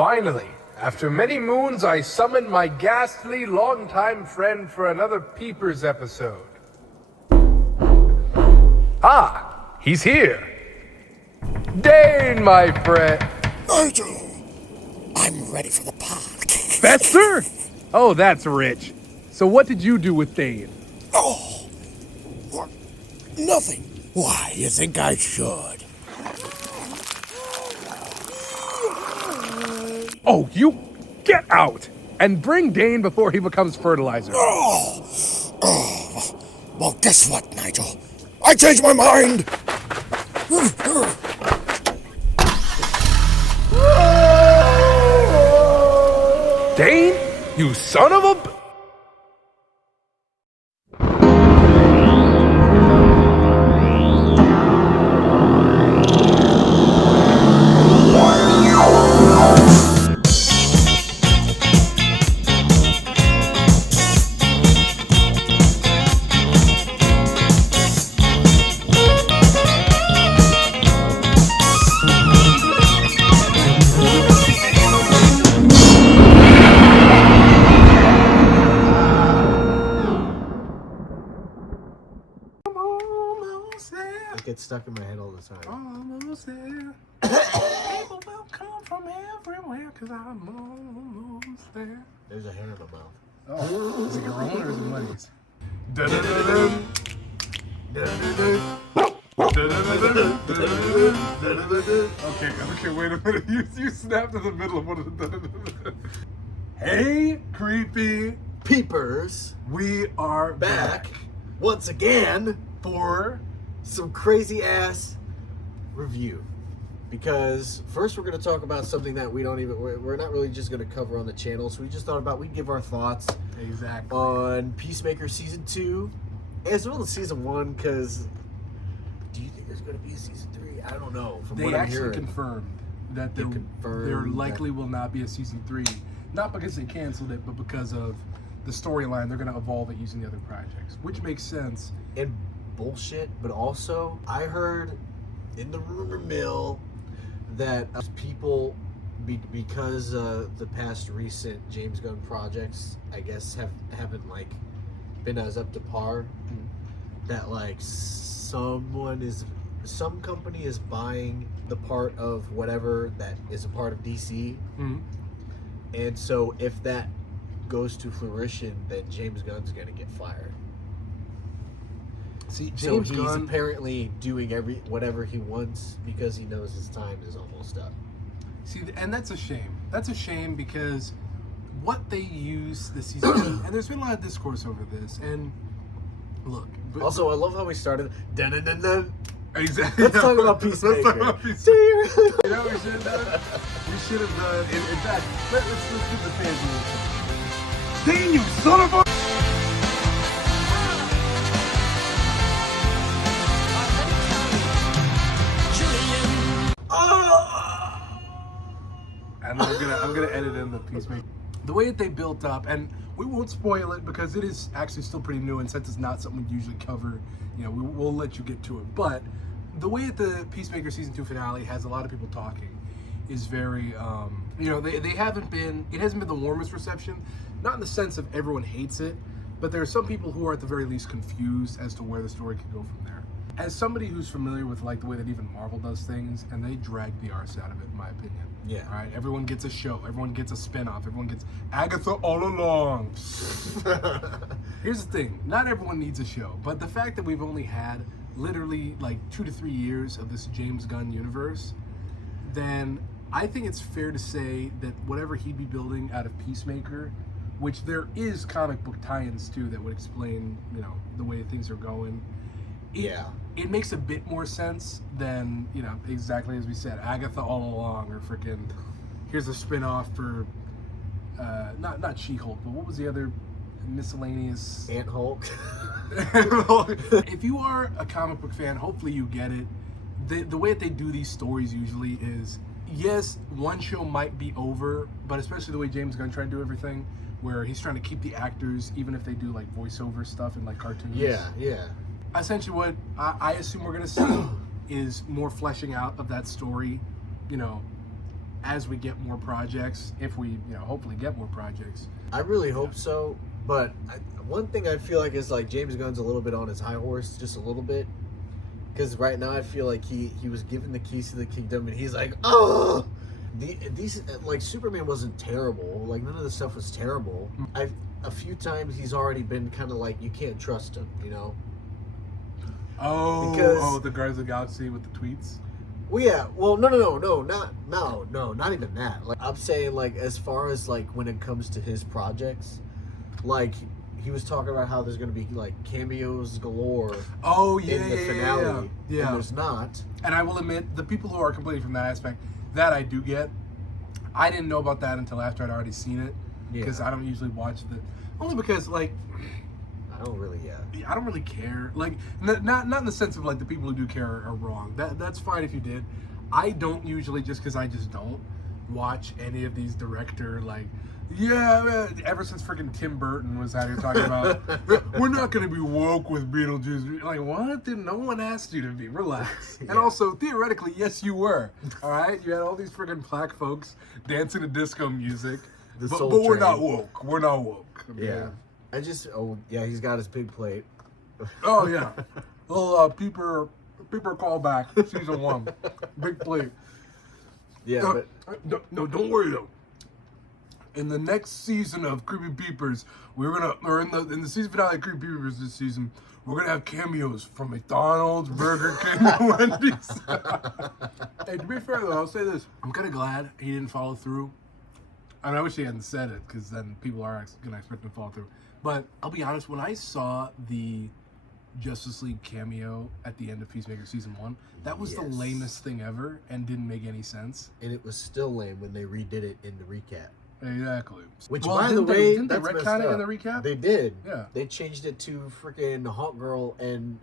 Finally, after many moons, I summoned my ghastly longtime friend for another Peepers episode. Ah, he's here. Dane, my friend. Nigel, I'm ready for the party. Fester? Oh, that's rich. So what did you do with Dane? Oh, what? Nothing. Why, you think I should? Oh, you get out and bring Dane before he becomes fertilizer. Well, guess what, Nigel? I changed my mind. Dane, you son of a... It gets stuck in my head all the time. Almost there. People will come from everywhere because I'm almost there. There's a hair in my mouth. Oh, is it your own or is it Muddy's? Okay, wait a minute. You snapped in the middle of one of the... Hey, Creepy Peepers, We are back once again for some crazy ass review. Because first we're going to talk about something that we're not really just going to cover on the channel. So we just thought about we'd give our thoughts on Peacemaker Season 2 as well as Season 1. Because do you think there's going to be a Season 3? I don't know. From what I'm hearing, confirmed that there likely will not be a Season 3. Not because they canceled it, but because of the storyline. They're going to evolve it using the other projects, which makes sense. And bullshit, but also I heard in the rumor mill that people, because the past recent James Gunn projects, I guess haven't like been as up to par. That like some company is buying the part of whatever that is a part of DC, and so if that goes to fruition, then James Gunn's gonna get fired. See, So he's apparently doing whatever he wants because he knows his time is almost up. See, and that's a shame. That's a shame because what they use this season, and there's been a lot of discourse over this. And look, Also, I love how we started. Dun-dun-dun-dun. Exactly. Let's talk about Peacemaker. Let's talk about Peacemaker. You know what we should have done? We should have done. In fact, let's give the fans a little. Dang, you son of a! And I'm gonna edit in the Peacemaker. The way that they built up, and we won't spoil it because it is actually still pretty new, and since it's not something we usually cover, you know, we'll let you get to it. But the way that the Peacemaker Season 2 finale has a lot of people talking is very, you know, they haven't been, it hasn't been the warmest reception, not in the sense of everyone hates it, but there are some people who are at the very least confused as to where the story could go from there. As somebody who's familiar with like the way that even Marvel does things, and they drag the arse out of it, in my opinion. Yeah. All right. Everyone gets a show. Everyone gets a spinoff. Everyone gets Agatha all along. Here's the thing: not everyone needs a show, but the fact that we've only had literally like 2 to 3 years of this James Gunn universe, then I think it's fair to say that whatever he'd be building out of Peacemaker, which there is comic book tie-ins too that would explain, you know, the way things are going. It makes a bit more sense than, you know, exactly as we said, Agatha all along, or freaking here's a spin-off for not She-Hulk, but what was the other miscellaneous Ant-Hulk. If you are a comic book fan, hopefully you get it. The way that they do these stories usually is, yes, one show might be over, but especially the way James Gunn tried to do everything, where he's trying to keep the actors, even if they do like voiceover stuff and like cartoons. Yeah. Essentially what I assume we're going to see is more fleshing out of that story, you know, as we get more projects, if we, hopefully get more projects. I really hope so. But one thing I feel like is like James Gunn's a little bit on his high horse, just a little bit. Because right now I feel like he was given the keys to the kingdom, and he's like, oh, these like Superman wasn't terrible. Like none of the stuff was terrible. A few times he's already been kind of like, you can't trust him, Oh, the Guardians of the Galaxy with the tweets. Well, yeah. Well, no, not even that. Like I'm saying, like as far as like when it comes to his projects, like he was talking about how there's going to be like cameos galore. Oh yeah, in the finale. Yeah. And there's not. And I will admit, the people who are complaining from that aspect, that I do get. I didn't know about that until after I'd already seen it, because I don't usually watch only because like. I don't really, I don't really care. Like, not in the sense of like the people who do care are wrong. That's fine if you did. I don't usually, just because I just don't watch any of these director like. Yeah, ever since freaking Tim Burton was out here talking about we're not going to be woke with Beetlejuice. Like, what? Dude, no one asked you to be. Relax. And also, theoretically, yes, you were. All right, you had all these freaking black folks dancing to disco music, but we're not woke. We're not woke. Okay? Yeah. He's got his big plate. Oh yeah, little Peeper callback, season 1, big plate. Yeah, but no, don't worry though. In the next season of Creepy Peepers, in the season finale of Creepy Peepers this season, we're gonna have cameos from McDonald's, Burger King, and Wendy's. Hey, to be fair though, I'll say this: I'm kind of glad he didn't follow through. I mean, I wish he hadn't said it, because then people are gonna expect him to follow through. But I'll be honest, when I saw the Justice League cameo at the end of Peacemaker season 1, that was the lamest thing ever and didn't make any sense. And it was still lame when they redid it in the recap. Exactly. Which, by the way, didn't they retcon it in the recap? They did. Yeah. They changed it to freaking Hawk Girl and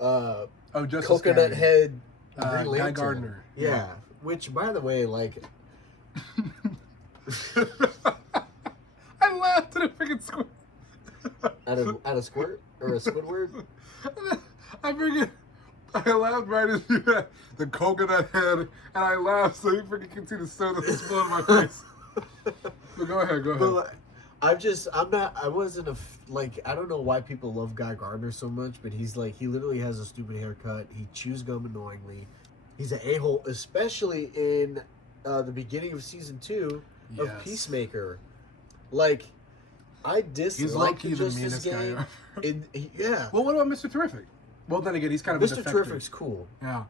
Justice Coconut Guy. Head Green Lantern. Guy Gardner. Yeah. Which, by the way, like... I laughed at a freaking squirt. At a squirt? Or a Squidward? I forget. I laughed right as you had the coconut head, and I laughed so you freaking can see the soda that's blowing my face. But go ahead. But like, I don't know why people love Guy Gardner so much, but he's like, he literally has a stupid haircut. He chews gum annoyingly. He's an a-hole, especially in the beginning of season 2 of Peacemaker. Like, I dislike the Justice Gang. Yeah. Well, what about Mr. Terrific? Well, then again, he's kind of Mr. Terrific's cool. Yeah.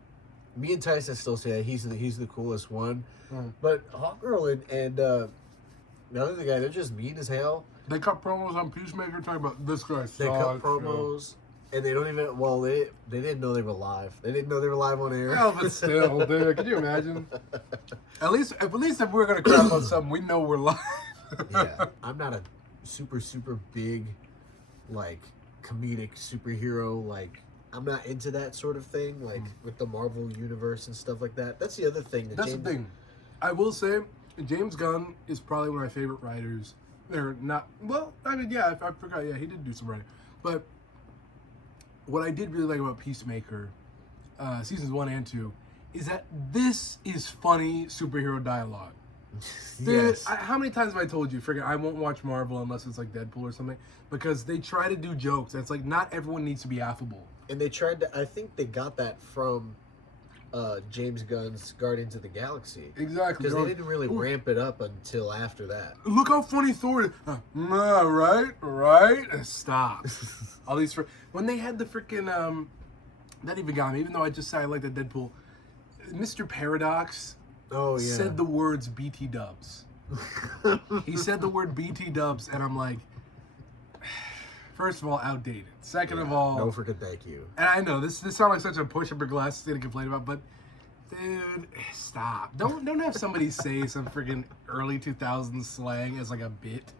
Me and Tyson still say that he's the coolest one. But Hawkgirl and the other guy, they're just mean as hell. They cut promos on Peacemaker talking about this guy. They cut promos, and they don't even. Well, they didn't know they were live. They didn't know they were live on air. Hell, but still, dude, can you imagine? At least if we're gonna crap on something, we know we're live. Yeah, I'm not a super big, like, comedic superhero. Like, I'm not into that sort of thing. Like with the Marvel universe and stuff like that. That's the other thing. That's the thing. I will say, James Gunn is probably one of my favorite writers. They're not, well, I mean, yeah, I forgot, yeah, he did do some writing. But what I did really like about Peacemaker, seasons 1 and 2, is that this is funny superhero dialogue. Dude, Yes. how many times have I told you, friggin', I won't watch Marvel unless it's like Deadpool or something, because they try to do jokes, and it's like, not everyone needs to be affable. And they tried to, I think they got that from James Gunn's Guardians of the Galaxy. Exactly. Because they didn't really ramp it up until after that. Look how funny Thor is. Right? Stop. All these when they had the freaking that even got me. Even though I just said I like the Deadpool, Mr. Paradox. Oh yeah. Said the words BT Dubs. He said the word BT Dubs, and I'm like, first of all, outdated. Second of all, no freaking thank you. And I know this sounds like such a push up your glasses thing to complain about, but dude, stop. Don't have somebody say some freaking early 2000s slang as like a bit.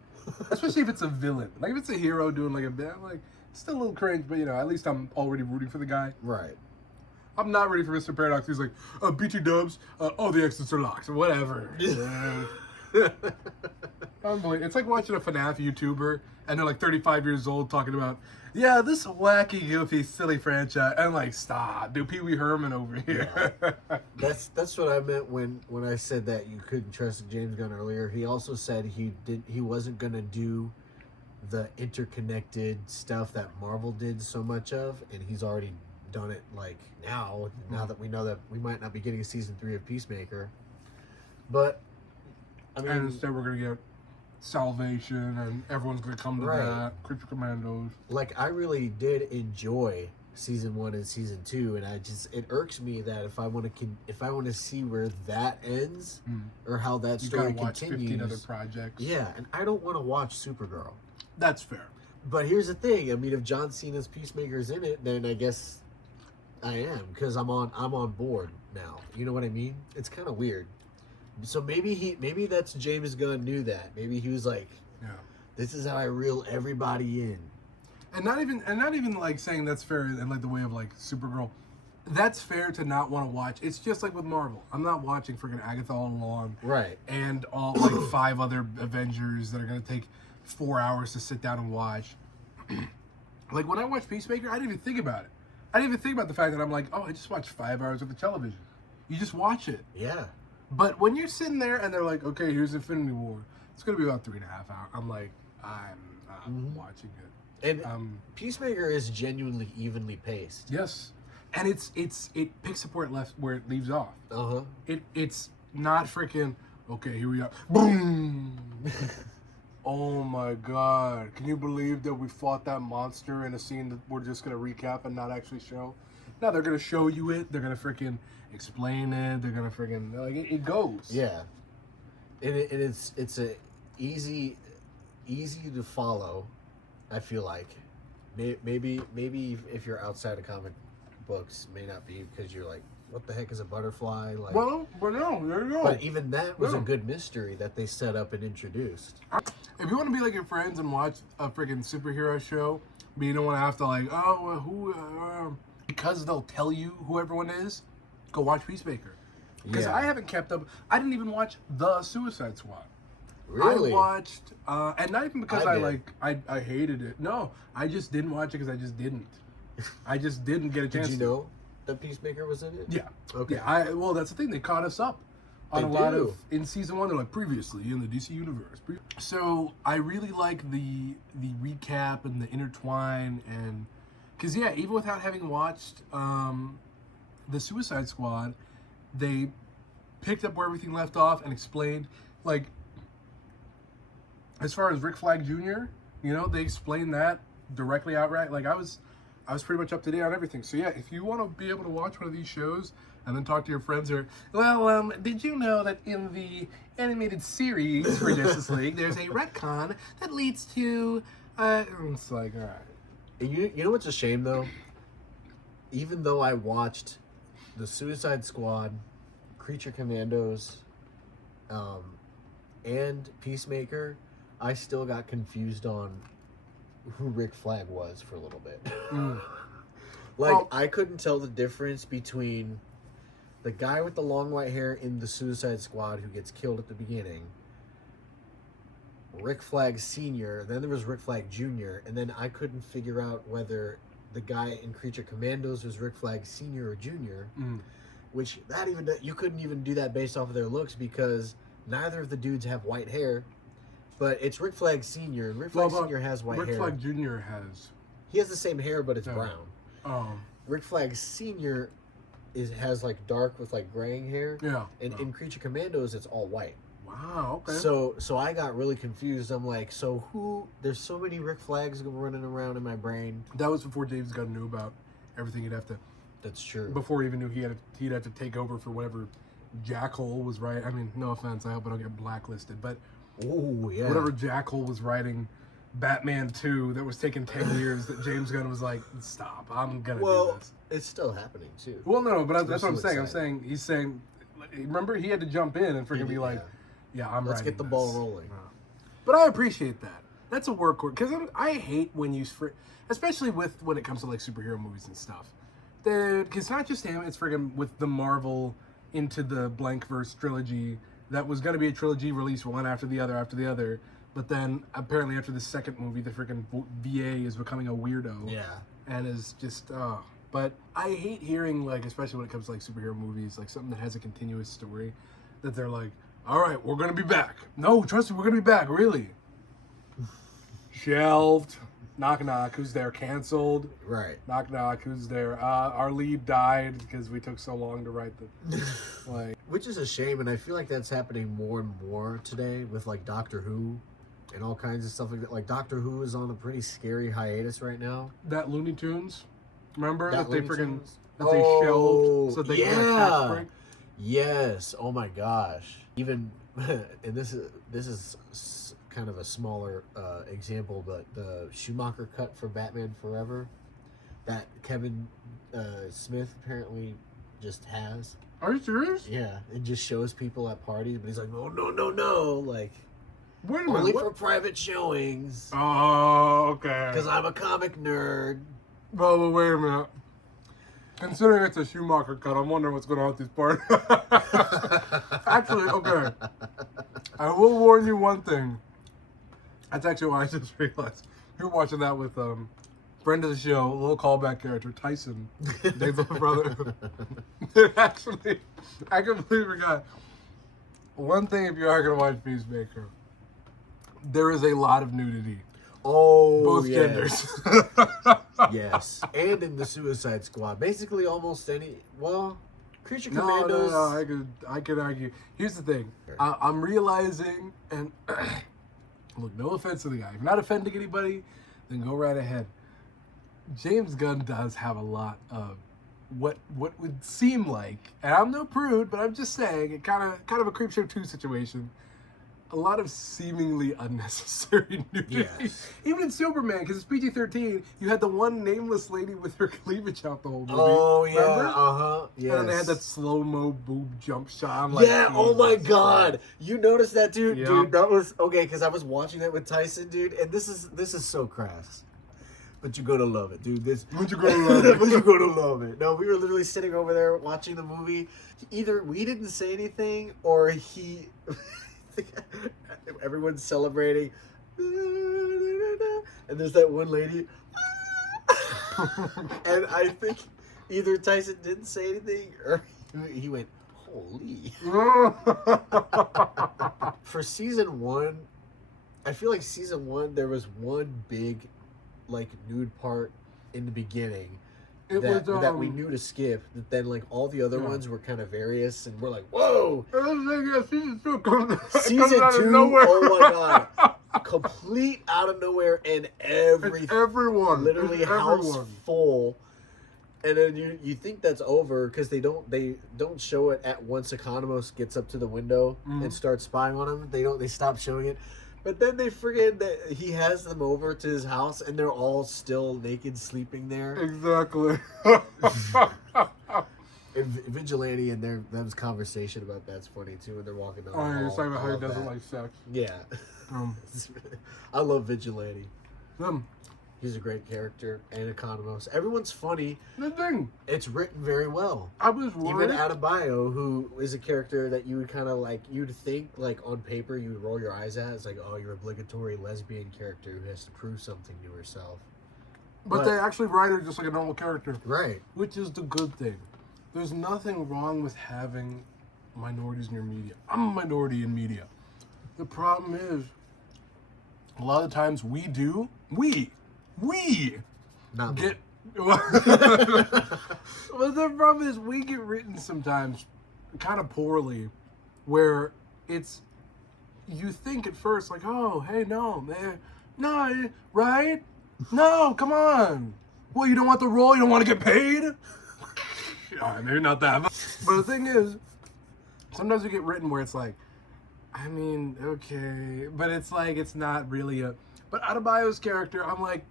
Especially if it's a villain. Like if it's a hero doing like a bit, I'm like, still a little cringe, but at least I'm already rooting for the guy. Right. I'm not ready for Mr. Paradox. He's like, BT Dubs, the exits are locked, or whatever. Unbelievable. It's like watching a FNAF YouTuber and they're like 35 years old talking about, yeah, this wacky, goofy, silly franchise. And like, stop, do Pee Wee Herman over here. Yeah. That's what I meant when I said that you couldn't trust James Gunn earlier. He also said he wasn't gonna do the interconnected stuff that Marvel did so much of, and he's already done it. Like now that we know that we might not be getting a season 3 of Peacemaker, but I mean, and instead we're gonna get Salvation, and everyone's gonna come to that. Creepy Commandos. Like, I really did enjoy season 1 and season 2, and it irks me that if I want to see where that ends or how that story you gotta watch continues, 15 other projects. Yeah, and I don't want to watch Supergirl. That's fair. But here's the thing. I mean, if John Cena's Peacemaker's in it, then I guess I am, because I'm on board now. You know what I mean? It's kind of weird. So maybe that's James Gunn knew that. Maybe he was like, yeah, this is how I reel everybody in. And not even like saying that's fair in like the way of like Supergirl. That's fair to not want to watch. It's just like with Marvel. I'm not watching freaking Agatha all along. Right. And all like 5 other Avengers that are gonna take 4 hours to sit down and watch. Like when I watched Peacemaker, I didn't even think about it. I didn't even think about the fact that I'm like, oh, I just watched 5 hours of the television. You just watch it. Yeah. But when you're sitting there and they're like, okay, here's Infinity War. It's gonna be about 3.5 hours. I'm like, I'm watching it. And Peacemaker is genuinely evenly paced. Yes. And it picks up where it leaves off. Uh-huh. It's not freaking, okay, here we are. Boom. Oh my god. Can you believe that we fought that monster in a scene that we're just gonna recap and not actually show? No, they're gonna show you it, they're gonna freaking explain it, they're gonna freaking like it goes. Yeah. And it's a easy to follow, I feel like. Maybe if you're outside of comic books, may not be, because you're like, what the heck is a butterfly? Like, well, but no, there you go. But even that was a good mystery that they set up and introduced. If you want to be like your friends and watch a freaking superhero show, but you don't want to have to like, who, because they'll tell you who everyone is, go watch Peacemaker. Because I haven't kept up. I didn't even watch The Suicide Squad. Really? I watched, and not even because I hated it. No, I just didn't watch it because I just didn't. I just didn't get a chance. Did you know that Peacemaker was in it? Yeah. Okay. Yeah. Well, that's the thing. They caught us up on a lot of in season 1. They're like previously in the DC universe. So I really like the recap and the intertwine, and because even without having watched the Suicide Squad, they picked up where everything left off and explained, like, as far as Rick Flag Jr., they explained that directly outright. Like I was pretty much up to date on everything. So yeah, if you want to be able to watch one of these shows and then talk to your friends, or, well, did you know that in the animated series for Justice League, there's a retcon that leads to, it's like, all right. You know what's a shame though? Even though I watched the Suicide Squad, Creature Commandos, and Peacemaker, I still got confused on who Rick Flag was for a little bit. I couldn't tell the difference between the guy with the long white hair in the Suicide Squad who gets killed at the beginning, Rick Flag Sr., then there was Rick Flag Jr., and then I couldn't figure out whether the guy in Creature Commandos was Rick Flag Sr. or Jr., which you couldn't even do that based off of their looks, because neither of the dudes have white hair. But it's Rick Flag Sr. and Rick Flag Sr. has white hair. Rick Flag Jr. He has the same hair, but it's brown. Rick Flag Sr. has like dark with like graying hair. Yeah. And in Creature Commandos, it's all white. Wow. Okay. So I got really confused. I'm like, so who? There's so many Rick Flags running around in my brain. That was before James Gunn knew about everything. He'd have to. That's true. Before he even knew he'd have to take over for whatever Jackhole was right. I mean, no offense. I hope I don't get blacklisted, but. Oh, yeah. Whatever Jackhole was writing, Batman 2, that was taking 10 years, that James Gunn was like, stop, I'm going to do this. It's still happening, too. Well, no, but that's what I'm saying. He's saying, remember, he had to jump in and freaking be like, let's get the ball rolling. But I appreciate that. That's a workhorse. Because I hate when you, especially when it comes to like superhero movies and stuff. Because it's not just him, it's freaking with the Marvel Into the Blankverse trilogy that was going to be a trilogy released one after the other. But then apparently after the second movie, the freaking VA is becoming a weirdo. Yeah. And is just, but I hate hearing, like, especially when it comes to, like, superhero movies, like, something that has a continuous story, that they're like, all right, we're going to be back. No, trust me, we're going to be back, really. Shelved. Knock, knock, who's there? Canceled. Right. Knock, knock, who's there? Our lead died because we took so long to write the, like. Which is a shame, and I feel like that's happening more and more today with, like, Doctor Who and all kinds of stuff like that. Like, Doctor Who is on a pretty scary hiatus right now. That Looney Tunes, remember? That they freaking, Tunes? that they shelved so they could get a tax break? Yes. Oh my gosh. Even, and this is kind of a smaller example, but the Schumacher cut for Batman Forever that Kevin Smith apparently just has. Are you serious? Yeah, it just shows people at parties, but he's like, oh, no, like, Wait a minute. only what? for private showings, Oh, okay. because I'm a comic nerd. Well, wait a minute. Considering it's a Schumacher cut, I'm wondering what's going on with these parties. Actually, okay. I will warn you one thing. That's actually why I just realized. You were watching that with friend of the show, a little callback character, Tyson, Dave's little brother. Actually, I completely forgot. One thing, if you are going to watch Peacemaker, there is a lot of nudity. Oh, Both yes. genders. Yes, and in the Suicide Squad, basically almost any. Well, Creature Commandos. No, I could argue. Here's the thing. I'm realizing, and look, no offense to the guy. If you're not offending anybody, then go right ahead. James Gunn does have a lot of what would seem like, and I'm no prude, but I'm just saying, it kind of a Creepshow 2 situation. A lot of seemingly unnecessary nudity. Yes. Even in Superman, because it's PG-13, you had the one nameless lady with her cleavage out the whole movie. Oh yeah, Remember? Yes. And then they had that slow-mo boob jump shot. I'm like, Yeah, oh my Jesus god. Christ. You noticed that, dude? Yep. Dude, that was okay, because I was watching that with Tyson, dude, and this is so crass. But you're gonna love it, dude. But you're gonna love it. But you're gonna love it. No, we were literally sitting over there watching the movie. Either we didn't say anything, or he everyone's celebrating. And there's that one lady. And I think either Tyson didn't say anything, or he went, holy. For season 1, I feel like season 1 there was one big, like, nude part in the beginning that we knew to skip. That then, like, all the other ones were kind of various, and we're like, whoa. Season 2 comes Season out of 2, nowhere. oh my god, complete out of nowhere, and Everyone, literally it's house everyone. full. And then you think that's over because they don't show it at once Economos gets up to the window and starts spying on him. They stop showing it, but then they forget that he has them over to his house and they're all still naked sleeping there. Exactly. And Vigilante and them's conversation about that's funny too. And they're walking down. Oh, the you're hall. talking about I how he love doesn't that. like sex. Yeah, I love Vigilante. Them. He's a great character, and Economos. Everyone's funny. The thing. It's written very well. I was worried. Even Adebayo, who is a character that you would kind of like, you'd think like on paper you would roll your eyes at. It's like, oh, your obligatory lesbian character who has to prove something to herself. But they actually write her just like a normal character. Right. Which is the good thing. There's nothing wrong with having minorities in your media. I'm a minority in media. The problem is, a lot of times we Not get... Well, the problem is we get written sometimes kind of poorly, where it's... You think at first, like, oh, hey, no, man. No, right? No, come on. Well, you don't want the role? You don't want to get paid? All right, maybe not that. But the thing is, sometimes we get written where it's like, I mean, okay. But it's like, it's not really a... But Adebayo's character, I'm like,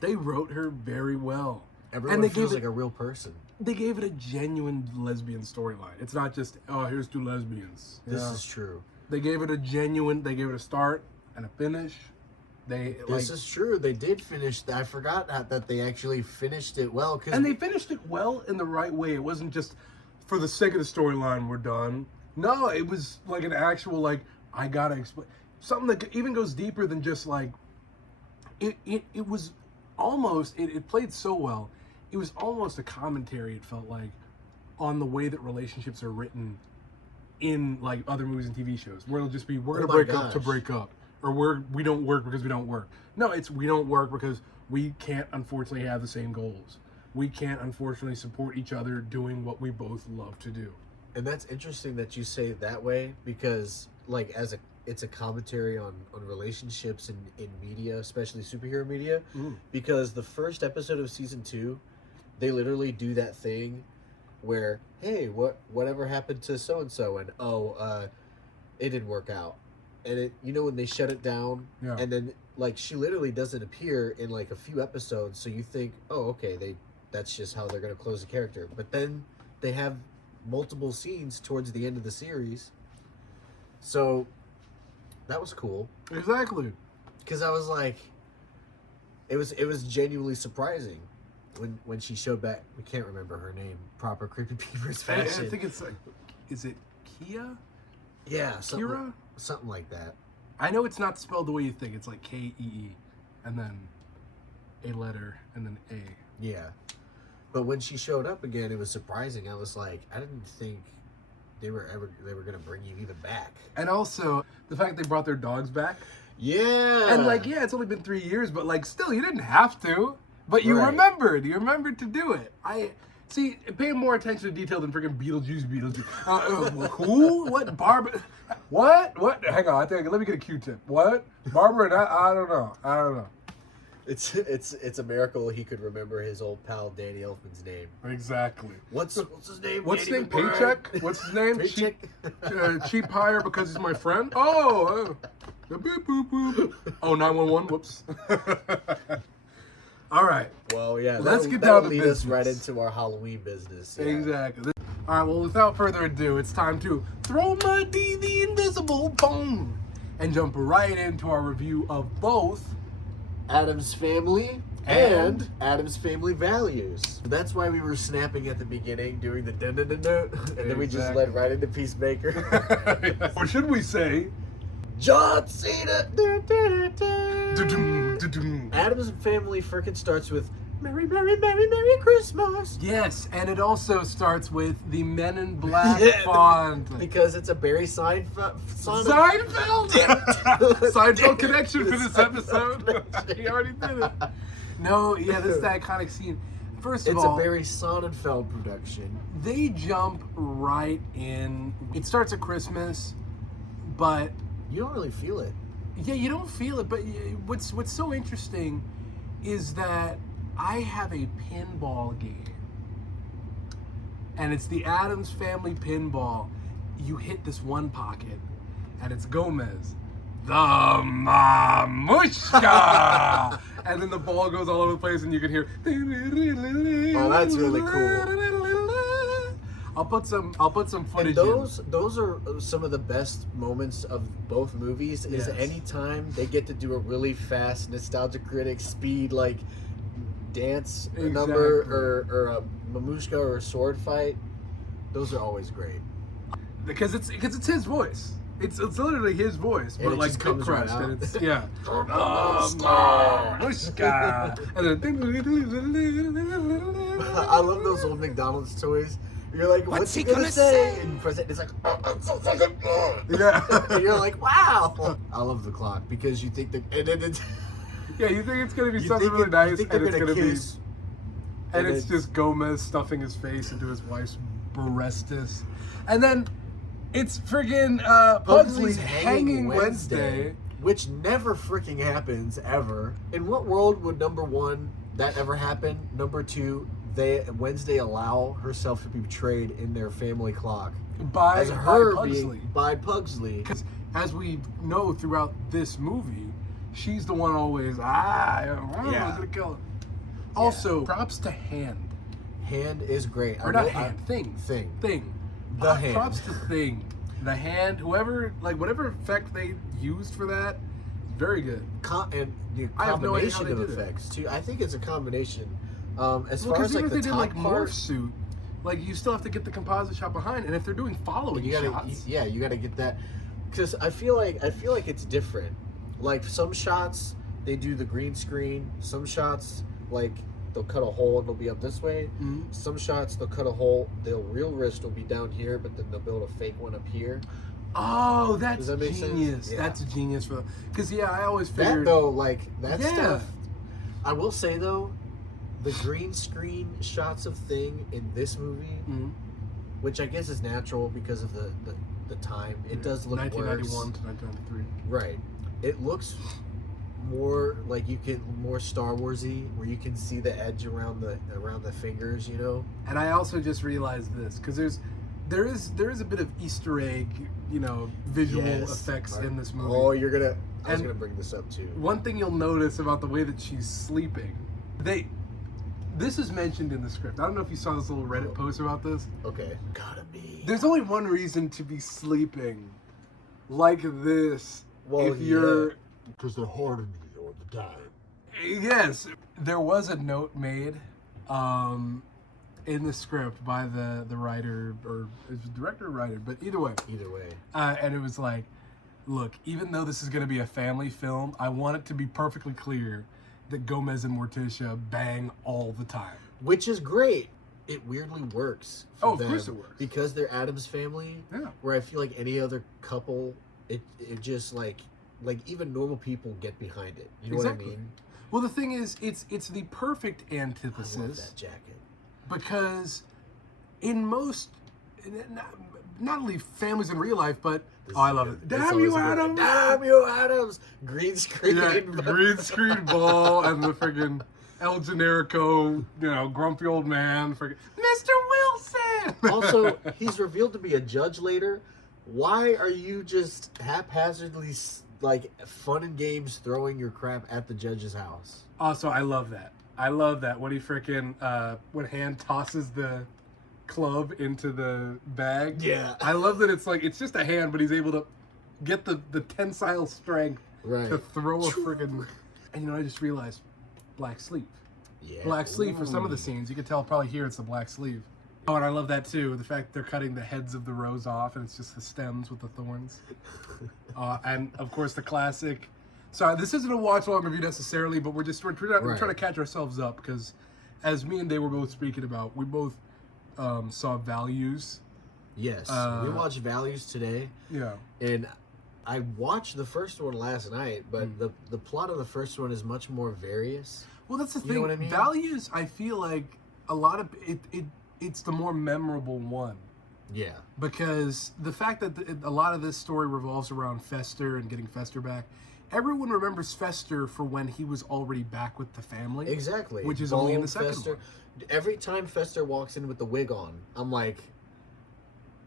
they wrote her very well. Everyone they feels gave like a real person. They gave it a genuine lesbian storyline. It's not just, oh, here's two lesbians. This is true. They gave it a genuine, they gave it a start and a finish. This is true. They did finish. I forgot that they actually finished it well. And they finished it well in the right way. It wasn't just for the sake of the storyline, we're done. No, it was like an actual, like, I gotta explain. Something that even goes deeper than just, like, it was almost, it played so well. It was almost a commentary, it felt like, on the way that relationships are written in, like, other movies and TV shows. Where it'll just be, we're gonna break up to break up. Or we don't work because we don't work. No, it's we don't work because we can't, unfortunately, have the same goals. We can't, unfortunately, support each other doing what we both love to do. And that's interesting that you say it that way, because like it's a commentary on relationships in media, especially superhero media. Because the first episode of season 2, they literally do that thing where, hey, whatever happened to so and so, and it didn't work out. And it, you know, when they shut it down, and then like she literally doesn't appear in like a few episodes, so you think, oh, okay, that's just how they're gonna close the character. But then they have multiple scenes towards the end of the series, so that was cool. Exactly. Because I was like, it was genuinely surprising when she showed back. We can't remember her name, proper Creepy Peepers fashion. I think it's like, is it Kia? Yeah, Kira? Something like that. I know it's not spelled the way you think. It's like K-E-E, and then a letter, and then A. Yeah. But when she showed up again, it was surprising. I was like, I didn't think they were gonna bring you even back. And also the fact they brought their dogs back. Yeah. And like, yeah, it's only been 3 years, but like, still, you didn't have to. But you Right. remembered. You remembered to do it. I see. Pay more attention to detail than freaking Beetlejuice. Who? What? Barbara? What? Hang on. Let me get a Q-tip. What? Barbara? I don't know. It's a miracle he could remember his old pal Danny Elfman's name. Exactly. What's his name? What's his Danny name? McBride? Paycheck? What's his name? Paycheck? Cheap hire because he's my friend? Oh. Boop, boop, boop. Oh, 911. Whoops. All right. Well, yeah. Let's get that'll down to lead business. us right into our Halloween business. Yeah. Exactly. All right, well, without further ado, it's time to throw my D the invisible bone and jump right into our review of both Addams Family and Addams Family Values. That's why we were snapping at the beginning, doing the dun dun dun dun, and then we just Exactly. led right into Peacemaker. Or should we say John Cena. Dun, dun, dun, dun. dun-dum, dun-dum. Addams Family freaking starts with Merry, Merry, Merry, Merry Christmas. Yes, and it also starts with the Men in Black font. Because it's a Barry Seinfeld. Seinfeld? Seinfeld connection for this episode. Connection. He already did it. No, yeah, this is the iconic scene. First of It's all, a Barry Sonnenfeld production. they jump right in. It starts at Christmas, but You don't really feel it. yeah, you don't feel it. But what's so interesting is that I have a pinball game, and it's the Addams Family pinball. You hit this one pocket, and it's Gomez, the Mamushka, and then the ball goes all over the place, and you can hear. Oh, that's really cool. I'll put some And footage. those are some of the best moments of both movies. Is Yes. anytime they get to do a really fast, nostalgic critic speed like dance number or a mamushka or a sword fight. Those are always great. because it's his voice. It's literally his voice, And but it like just good comes right crushed, out. and it's yeah. Mamushka. And I love those old McDonald's toys. You're like, what's he gonna say? And you press it, it's like, yeah. and you're like, wow. I love the clock because you think that, and then it's, Yeah, you think it's gonna be you something think really it- nice, you think and they're it's gonna kiss, be, and and it's then- just Gomez stuffing his face into his wife's breastus, and then it's friggin' Pugsley's hanging Wednesday. which never freaking happens ever. In what world would number one that ever happen? Number two, Wednesday allow herself to be betrayed in their family clock by as her Pugsley. being by Pugsley. Because as we know throughout this movie, she's the one always, I'm gonna kill him. Also, props to Hand. Hand is great. Or not Hand, Thing. Thing. The The Hand. Props to Thing. The Hand, whoever, like, whatever effect they used for that, very good. And the I have no idea how combination they of did it. effects too. I think it's a combination. As Well, far because as like even if the they did, top like, part, morph suit, Like, you still have to get the composite shot behind, and if they're doing following shots, you gotta get that, because I feel like it's different. Like some shots they do the green screen, some shots like they'll cut a hole and they'll be up this way. Mhm. Some shots they'll cut a hole, their real wrist will be down here, but then they'll build a fake one up here. Oh, that's Does that make genius. sense? Yeah. That's genius for them. Because, I always figured... That though, like that Yeah. stuff. I will say though, the green screen shots of Thing in this movie, Mhm. which I guess is natural because of the time, it does look 1991 worse. to 1993. Right. It looks more like more Star Warsy, where you can see the edge around the fingers, you know. And I also just realized this, because there is a bit of Easter egg, visual Yes. effects Right. in this movie. Oh, I was And gonna bring this up too. One thing you'll notice about the way that she's sleeping, this is mentioned in the script. I don't know if you saw this little Reddit post about this. Okay. Gotta be. There's only one reason to be sleeping like this. Well, if you're... Because they're hard on me all the time. Yes. There was a note made in the script by the writer, or is it director or writer, but either way. Either way. And it was like, look, even though this is going to be a family film, I want it to be perfectly clear that Gomez and Morticia bang all the time. Which is great. It weirdly works. For Oh, of them course it works. because they're Addams Family. Yeah. Where I feel like any other couple, it just like even normal people get behind it. You know Exactly. what I mean? Well, the thing is, it's the perfect I love antithesis that jacket. because in most, not only families in real life, but This I is love good. it. This Damn always you, a good- Adam! Damn you, Adams! Green screen. Yeah, green screen ball and the friggin' El Generico, grumpy old man, friggin' Mr. Wilson. Also, he's revealed to be a judge later. Why are you just haphazardly fun and games throwing your crap at the judge's house? Also, I love that. I love that when he frickin' when Hand tosses the club into the bag. Yeah. I love that it's just a hand, but he's able to get the tensile strength Right. to throw a friggin'. And I just realized black sleeve. Yeah. Black sleeve for some of the Ooh. scenes. You can tell probably here it's the black sleeve. Oh, and I love that too. The fact they're cutting the heads of the rose off and it's just the stems with the thorns. And of course the classic. So this isn't a watch along review necessarily, but we're trying to catch ourselves up because, as me and they were both speaking about, we both saw Values. Yes. We watched Values today. Yeah. And I watched the first one last night, but the plot of the first one is much more various. Well, that's the You thing. know what I mean? Values, I feel like a lot of it's the more memorable one. Yeah. Because the fact that a lot of this story revolves around Fester and getting Fester back, everyone remembers Fester for when he was already back with the family. Exactly. Which is only in the Bone second Fester. one. Every time Fester walks in with the wig on, I'm like,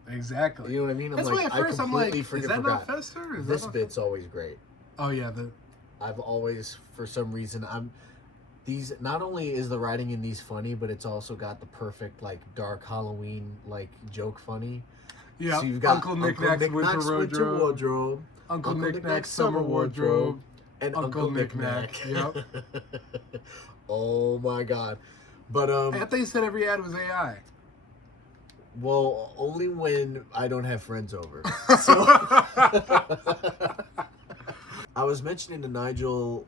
Exactly. you know what I mean? I'm That's like, why at first I I'm like, completely is freaking that forgot. not Fester? Is This that not bit's always great. Oh yeah, I've always, for some reason, these, not only is the writing in these funny, but it's also got the perfect dark Halloween joke funny. yeah. So you've got Uncle Knick-Knack's Winter Wardrobe, Uncle Knick-Knack's Summer Wardrobe, and Uncle Knick-Knack. Yep. Oh my god. But I thought you said every ad was AI. well, only when I don't have friends over. So I was mentioning to Nigel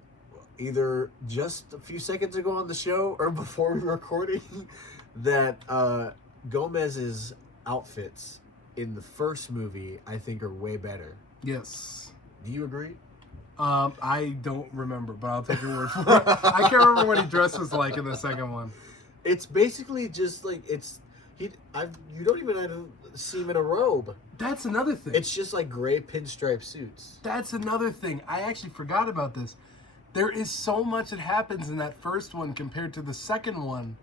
either just a few seconds ago on the show or before we were recording that Gomez's outfits in the first movie I think are way better. Yes. Do you agree? I don't remember, but I'll take your word for it. I can't remember what he dresses like in the second one. It's basically just you don't even have to see him in a robe. That's another thing. It's just gray pinstripe suits. That's another thing. I actually forgot about this. There is so much that happens in that first one compared to the second one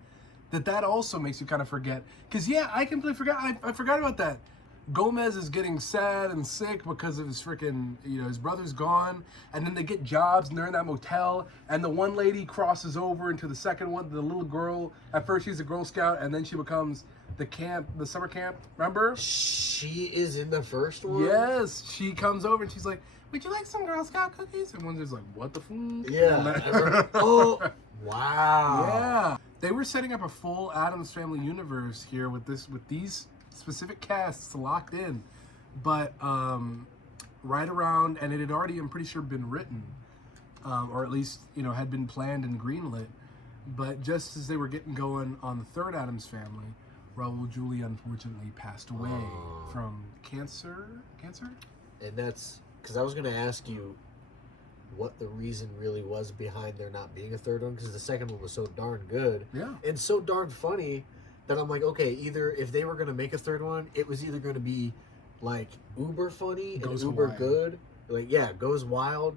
that also makes you kind of forget. Because, yeah, I completely forgot. I forgot about that. Gomez is getting sad and sick because of his freaking, his brother's gone. And then they get jobs and they're in that motel. And the one lady crosses over into the second one, the little girl. At first she's a Girl Scout and then she becomes the summer camp. Remember? She is in the first one? Yes. She comes over and she's like, would you like some Girl Scout cookies? And one's just like, what the food? Yeah. Oh, wow. Yeah. They were setting up a full Addams Family universe here with these specific casts locked in, but right around, and it had already, I'm pretty sure, been written, or at least had been planned and greenlit. But just as they were getting going on the third Addams Family, Raul Julia unfortunately passed away from cancer. And that's because I was going to ask you what the reason really was behind there not being a third one, because the second one was so darn good and so darn funny that I'm like, okay, either if they were going to make a third one, it was either going to be like uber funny and uber good, like goes wild,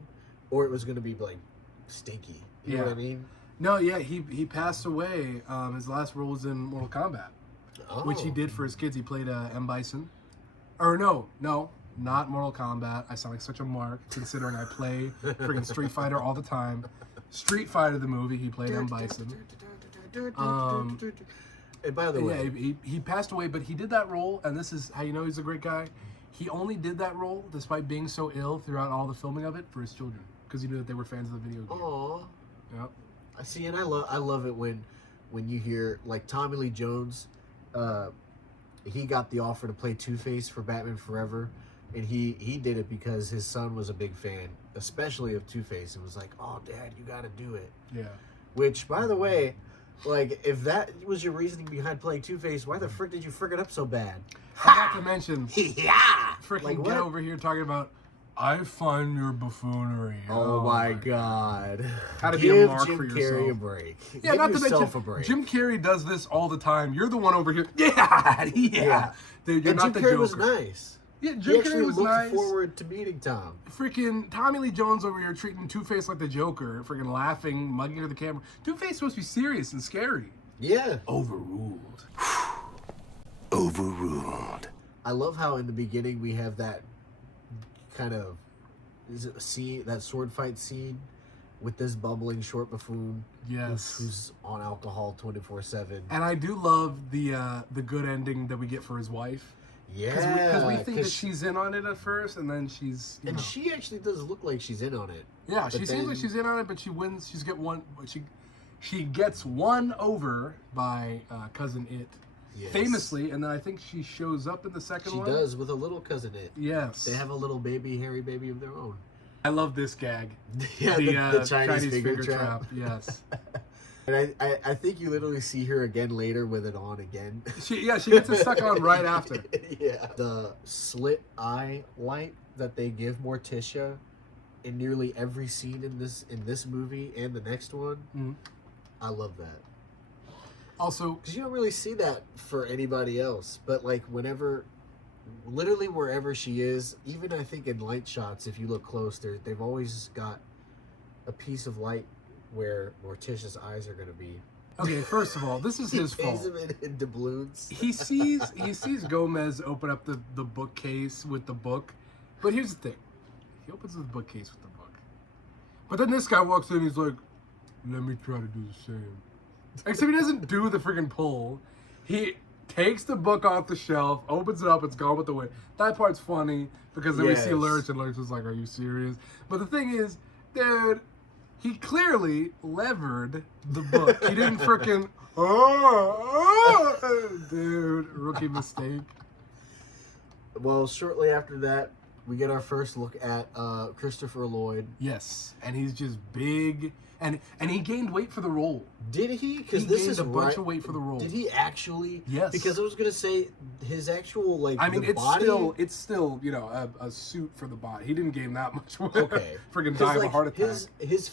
or it was going to be like stinky. You know what I mean? No, he passed away. His last role was in Mortal Kombat, which he did for his kids. He played M. Bison. Or no, not Mortal Kombat. I sound like such a mark, considering I play freaking Street Fighter all the time. Street Fighter, the movie, he played M. Bison. And by the way, he passed away, but he did that role, and this is how you know he's a great guy. He only did that role, despite being so ill throughout all the filming of it, for his children, because he knew that they were fans of the video game. Aww. Yep. I see, and I love it when you hear like Tommy Lee Jones, he got the offer to play Two-Face for Batman Forever, and he did it because his son was a big fan, especially of Two-Face, and was like, "Oh, Dad, you got to do it." Yeah. Which, by the way, like if that was your reasoning behind playing Two-Face, why the frick did you frick it up so bad? Not to mention, freaking Like, get what? over here talking about, I find your buffoonery. Oh my God! How to be a mark Jim for Carrey yourself. a break. Yeah, Give not to yourself mention, a break. Jim Carrey does this all the time. You're the one over here. Yeah. Dude, you're and not Jim the Carrey Joker. was nice. Yeah, He Jim actually Carrey was looked nice. forward to meeting Tom. Freaking Tommy Lee Jones over here treating Two-Face like the Joker, freaking laughing, mugging to the camera. Two-Face is supposed to be serious and scary. Yeah. Overruled. Overruled. I love how in the beginning we have that kind of that sword fight scene with this bumbling short buffoon. Yes. Who's on alcohol 24/7. And I do love the good ending that we get for his wife. Yeah. Because we think that she's in on it at first, and then she's she actually does look like she's in on it. Yeah, But she seems like she's in on it, but she wins. She gets won over by cousin It, Yes. famously, and then I think she shows up in the second She one. does with a little cousin It. Yes. They have a little hairy baby of their own. I love this gag. Yeah, the Chinese finger trap. Yes. And I think you literally see her again later with it on again. She gets it stuck on right after. Yeah. The slit eye light that they give Morticia in nearly every scene in this movie and the next one, I love that. Also, Because you don't really see that for anybody else, but like literally wherever she is, even I think in light shots, if you look close, they've always got a piece of light where Morticia's eyes are going to be. okay, first of all, this is his fault. He pays him in doubloons. He sees Gomez open up the bookcase with the book, but here's the thing: he opens the bookcase with the book, but then this guy walks in, he's like, "Let me try to do the same." Except he doesn't do the freaking pull. He takes the book off the shelf, opens it up, it's gone with the wind. That part's funny because then we see Lurch, and Lurch is like, "Are you serious?" But the thing is, dude, he clearly levered the book. He didn't freaking, dude, rookie mistake. Well, shortly after that, we get our first look at Christopher Lloyd. Yes, and he's just big, and he gained weight for the role. Did he? Because He this gained is a bunch of weight for the role. Did he actually? Yes. Because I was gonna say his actual like. I mean, the it's body, still a suit for the body. He didn't gain that much weight. Okay. Freaking 'Cause, die of a like, heart attack. His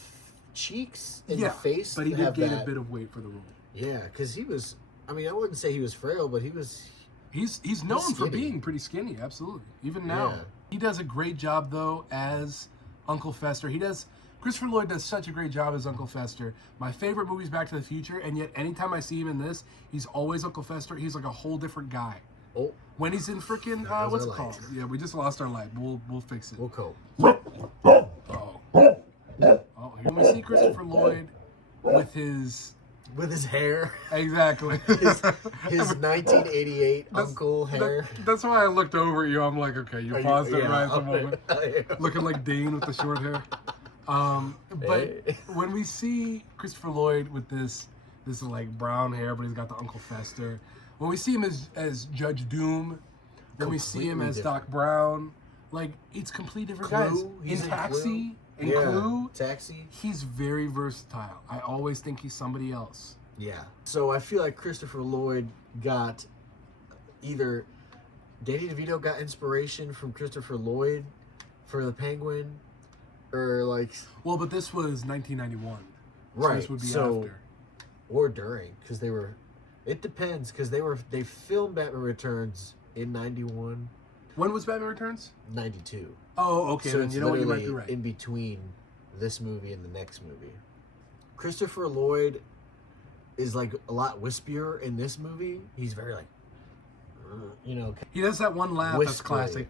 cheeks and face. but he did have gain that. a bit of weight for the role. Yeah, because he was. I mean, I wouldn't say he was frail, but he was. He's known for skinny. being pretty skinny, absolutely. Even now. Yeah. He does a great job though as Uncle Fester. Christopher Lloyd does such a great job as Uncle Fester. My favorite movie is Back to the Future, and yet anytime I see him in this, he's always Uncle Fester. He's like a whole different guy. Oh, When he's in freaking what's it called? Yeah, we just lost our light. We'll fix it. we'll cope. Oh. When we see Christopher Lloyd with his hair, exactly his 1988 uncle hair. That's why I looked over at you. I'm like, okay, you paused it right at the moment. I am. Looking like Dane with the short hair. But Hey. when we see Christopher Lloyd with this This is like brown hair, but he's got the Uncle Fester. When we see him as Judge Doom, then we see him Completely as different. Doc Brown. Like, it's completely different guys. He's In Taxi and Yeah, Clue, Taxi. he's very versatile. I always think he's somebody else. Yeah. So I feel like Christopher Lloyd got either Danny DeVito got inspiration from Christopher Lloyd for the Penguin, or like Well, but this was 1991. So right. this would be so after. or during, because they were. It depends, because they filmed Batman Returns in 91, When was Batman Returns? 92. Oh, okay. So Then it's you know what, you might be literally right. in between this movie and the next movie. Christopher Lloyd is like a lot wispier in this movie. He's very like, you know. He does that one laugh that's Whispery. classic.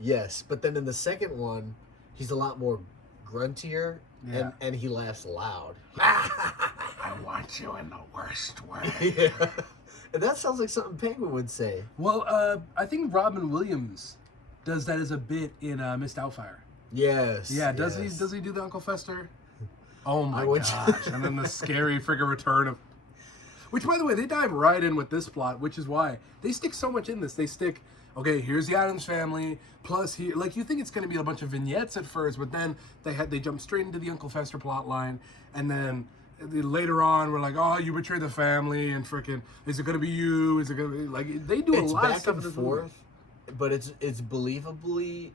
Yes. But then in the second one, he's a lot more gruntier, Yeah. and he laughs loud. I want you in the worst way. Yeah. And that sounds like something Penguin would say. Well, I think Robin Williams does that as a bit in Miss Doubtfire. Yes. Yeah, does yes. he do the Uncle Fester? Oh my I would- gosh! And then the scary freaking return of, which by the way they dive right in with this plot, which is why they stick so much in this. They stick, okay, here's the Addams Family, plus here, like you think it's going to be a bunch of vignettes at first, but then they jump straight into the Uncle Fester plot line, and then later on we're like, oh, you betrayed the family, and freaking, is it going to be you? Is it going to be like they do It's a lot of back stuff and in this movie. forth, but it's believably,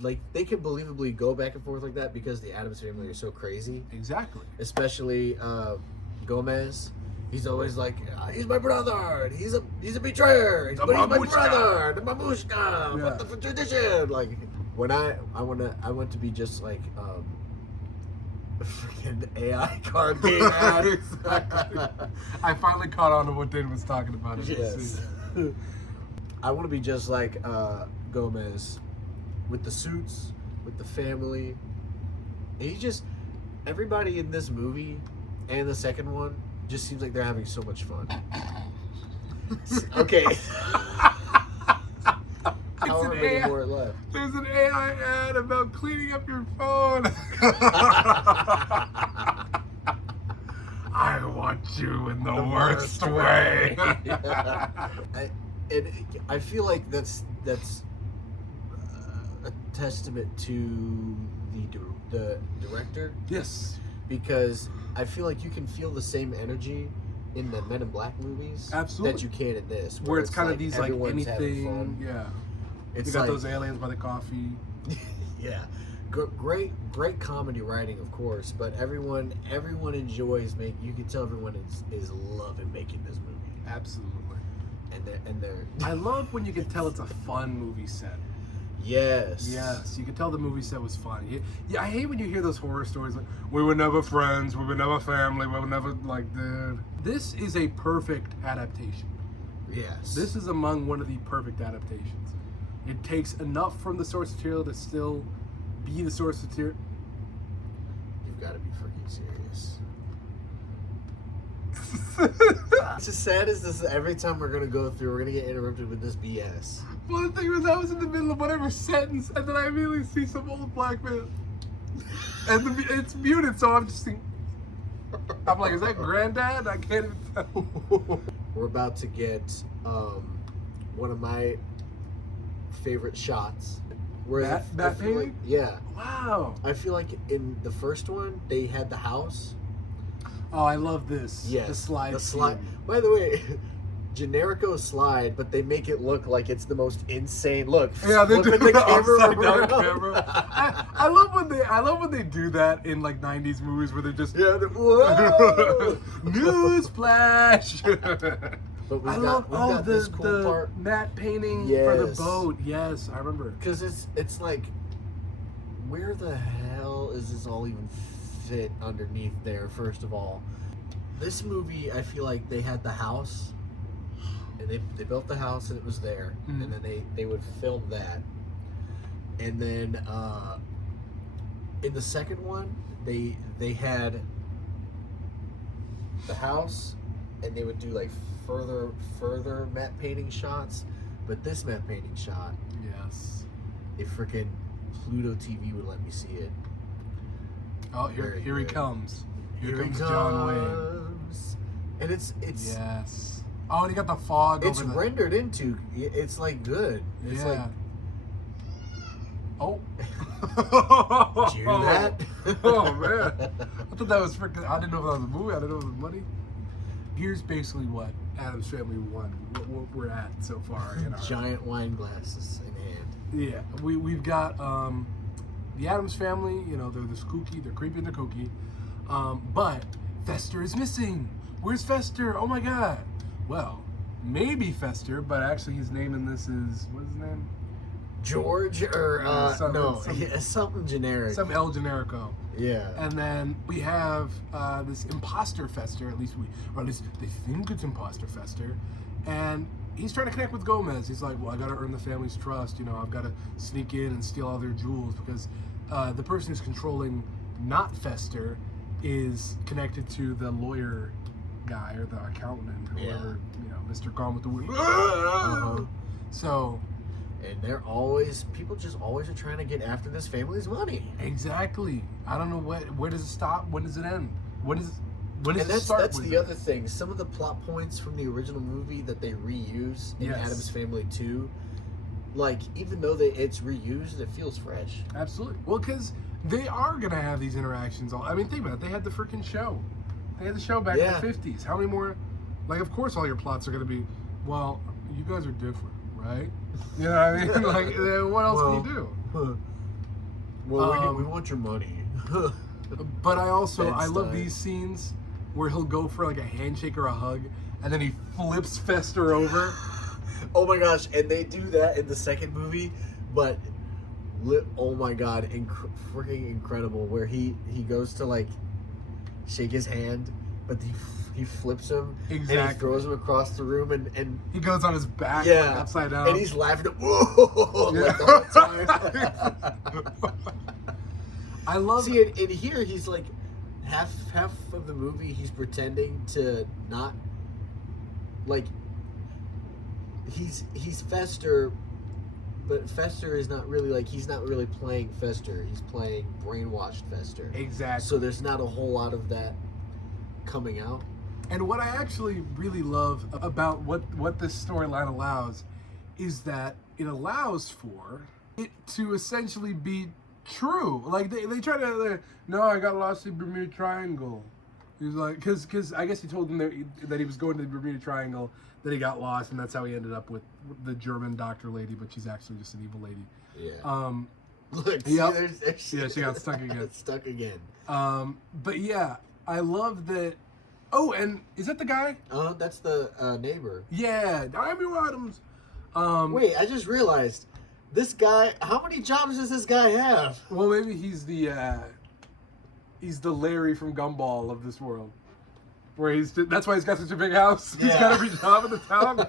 like they can believably go back and forth like that because the Addams Family are so crazy. Exactly. Especially Gomez. He's always like, he's my brother. And he's a betrayer. The But he's my babushka. brother. The babushka. Yeah. What the tradition? Like when I want to be just like a freaking AI card game ad. Exactly. I finally caught on to what Dane was talking about. in this Yes. scene. I want to be just like Gomez, with the suits, with the family. And he just, everybody in this movie and the second one just seems like they're having so much fun. Okay. However many AI. more left. There's an AI ad about cleaning up your phone. I want you in the worst way. I feel like that's a testament to the director, Yes, because I feel like you can feel the same energy in the Men in Black movies Absolutely. that you can in this, where it's kind of these like everyone's having anything. fun. Yeah, It's you got like, those aliens by the coffee. yeah, great comedy writing, of course, but everyone enjoys you can tell everyone is loving making this movie, Absolutely. and they're I love when you can tell it's a fun movie set. yes, You could tell the movie set was fun. Yeah, I hate when you hear those horror stories like, we were never friends, we were never family, we were never like that. This is a perfect adaptation. yes. This is among one of the perfect adaptations. It takes enough from the source material to still be the source material. You've got to be freaking serious. It's just sad as this. Every time we're gonna go through, we're gonna get interrupted with this BS. Well, the thing was, I was in the middle of whatever sentence, and then I immediately see some old black man. And it's muted, so I'm just thinking, I'm like, is that granddad? I can't even tell. We're about to get one of my favorite shots. Where That painting? yeah. Wow. I feel like in the first one they had the house. Oh, I love this. Yes. The slide. The slide. scene. By the way, generico slide, but they make it look like it's the most insane look. Yeah, they do Flipping the camera upside down around. camera. I love when they do that in like '90s movies where they're just Yeah. Whoa! newsflash. But we've I got, love this cool the part. matte painting for the Yes. boat. Yes, I remember. Because it's like, where the hell is this all even fit underneath there? First of all, this movie, I feel like they had the house, and they built the house and it was there, Mhm. and then they would film that, and then in the second one they had the house, and they would do like further matte painting shots, but this matte painting shot, Yes. if freaking Pluto TV would let me see it. Oh, here Very he good. comes. Here comes John Wayne. comes. And it's Yes. Oh, and he got the fog it's over the... rendered into. It's like good. It's Yeah. like. Oh. Did you hear that? Oh, man. I thought that was freaking... I didn't know if that was a movie. I didn't know if it was money. Here's basically what Addams Family won. What we're at so far. In our... Giant wine glasses in hand. Yeah. We've got the Addams Family. You know, they're kooky. They're creepy and they're kooky. But Fester is missing. Where's Fester? Oh, my God. Well, maybe Fester, but actually his name in this is... What's his name? George or something generic. Some El Generico. Yeah. And then we have this imposter Fester, at least they think it's imposter Fester, and he's trying to connect with Gomez. He's like, well, I gotta earn the family's trust, you know, I've gotta sneak in and steal all their jewels because the person who's controlling not Fester is connected to the lawyer guy or the accountant, whoever, you know, Mr. Gone with the Wind. So... And people just always are trying to get after this family's money. Exactly. I don't know where does it stop? When does it end? When does it that's start? That's the other thing. Some of the plot points from the original movie that they reuse in Addams Family 2, like even though it's reused, it feels fresh. Absolutely. Well, because they are gonna have these interactions. I mean, think about it. They had the freaking show. They had the show back in the 50s. How many more? Like, of course, all your plots are gonna be, well, you guys are different, right? You know what I mean? Like, what else can you do? Well, we want your money. But I love these scenes where he'll go for like a handshake or a hug, and then he flips Fester over. Oh my gosh! And they do that in the second movie, but oh my god, freaking incredible! Where he goes to like shake his hand, but he flips him and he throws him across the room and he goes on his back like, upside down, and he's laughing whoa like the whole time. I love in here he's like half of the movie he's pretending to not like he's Fester, but Fester is not really like he's not really playing Fester, he's playing brainwashed Fester. Exactly. So there's not a whole lot of that coming out. And what I actually really love about what this storyline allows is that it allows for it to essentially be true. Like they try to, no, I got lost in Bermuda Triangle. He was like, because I guess he told them that he was going to the Bermuda Triangle, that he got lost, and that's how he ended up with the German doctor lady, but she's actually just an evil lady. Yeah. Look, yep. She got stuck again. Stuck again. But yeah, I love that. Oh, and is that the guy? That's the neighbor. Yeah, I'm Addams. Wait, I just realized this guy. How many jobs does this guy have? Well, maybe he's the Larry from Gumball of this world, where that's why he's got such a big house. Yeah. He's got every job in the town.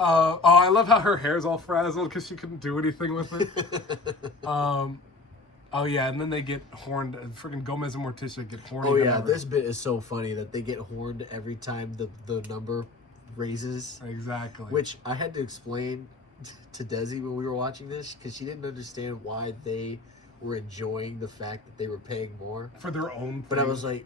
I love how her hair's all frazzled because she couldn't do anything with it. Oh yeah, and then they get horned. Freaking Gomez and Morticia get horned. Oh yeah, this bit is so funny that they get horned every time the number raises. Exactly. Which I had to explain to Desi when we were watching this because she didn't understand why they were enjoying the fact that they were paying more for their own thing. But I was like,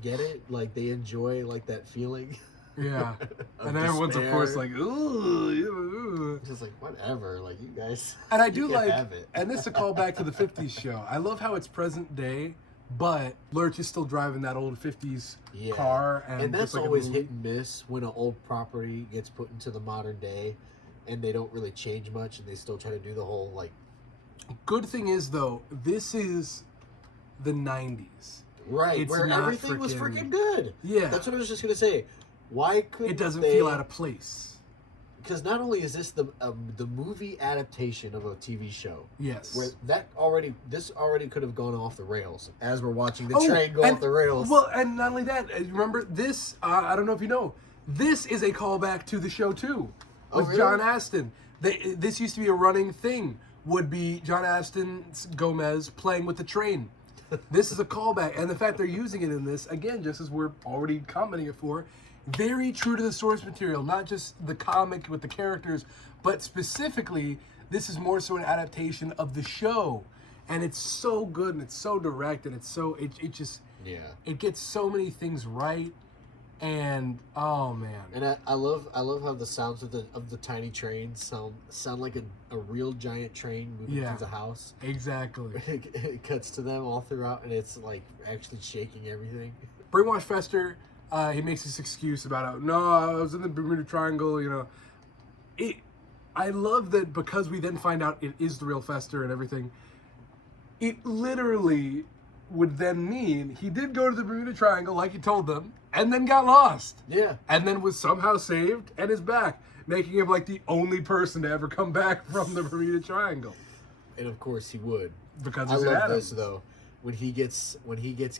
get it? Like they enjoy like that feeling. Yeah. And then everyone's of course like, ooh. Just like whatever, like you guys. And I do like, and this is a callback to the 50s show. I love how it's present day, but Lurch is still driving that old 50s car. And that's like always hit and miss when an old property gets put into the modern day and they don't really change much and they still try to do the whole like. Good thing is though, this is the 90s. Right, it's where everything was freaking good. Yeah. That's what I was just going to say. Why couldn't it doesn't feel out of place? Because not only is this the movie adaptation of a TV show, yes, where this already could have gone off the rails as we're watching the train go off the rails. Well, and not only that, remember this? I don't know if you know, this is a callback to the show too, with really? John Astin. This used to be a running thing. Would be John Astin's Gomez playing with the train. This is a callback, and the fact they're using it in this again, just as we're already commenting it for. Very true to the source material, not just the comic with the characters, but specifically, this is more so an adaptation of the show. And it's so good, and it's so direct, and it's so, it just, Yeah. It gets so many things right, and oh man. And I love how the sounds of the tiny train sound like a real giant train moving through the house. Exactly. It cuts to them all throughout, and it's like actually shaking everything. Brainwash Fester, he makes this excuse about how, no, I was in the Bermuda Triangle, you know. I love that because we then find out it is the real Fester and everything. It literally would then mean he did go to the Bermuda Triangle like he told them, and then got lost. Yeah. And then was somehow saved and is back, making him like the only person to ever come back from the Bermuda Triangle. And of course he would. Because I he's love Addams. this though. When he gets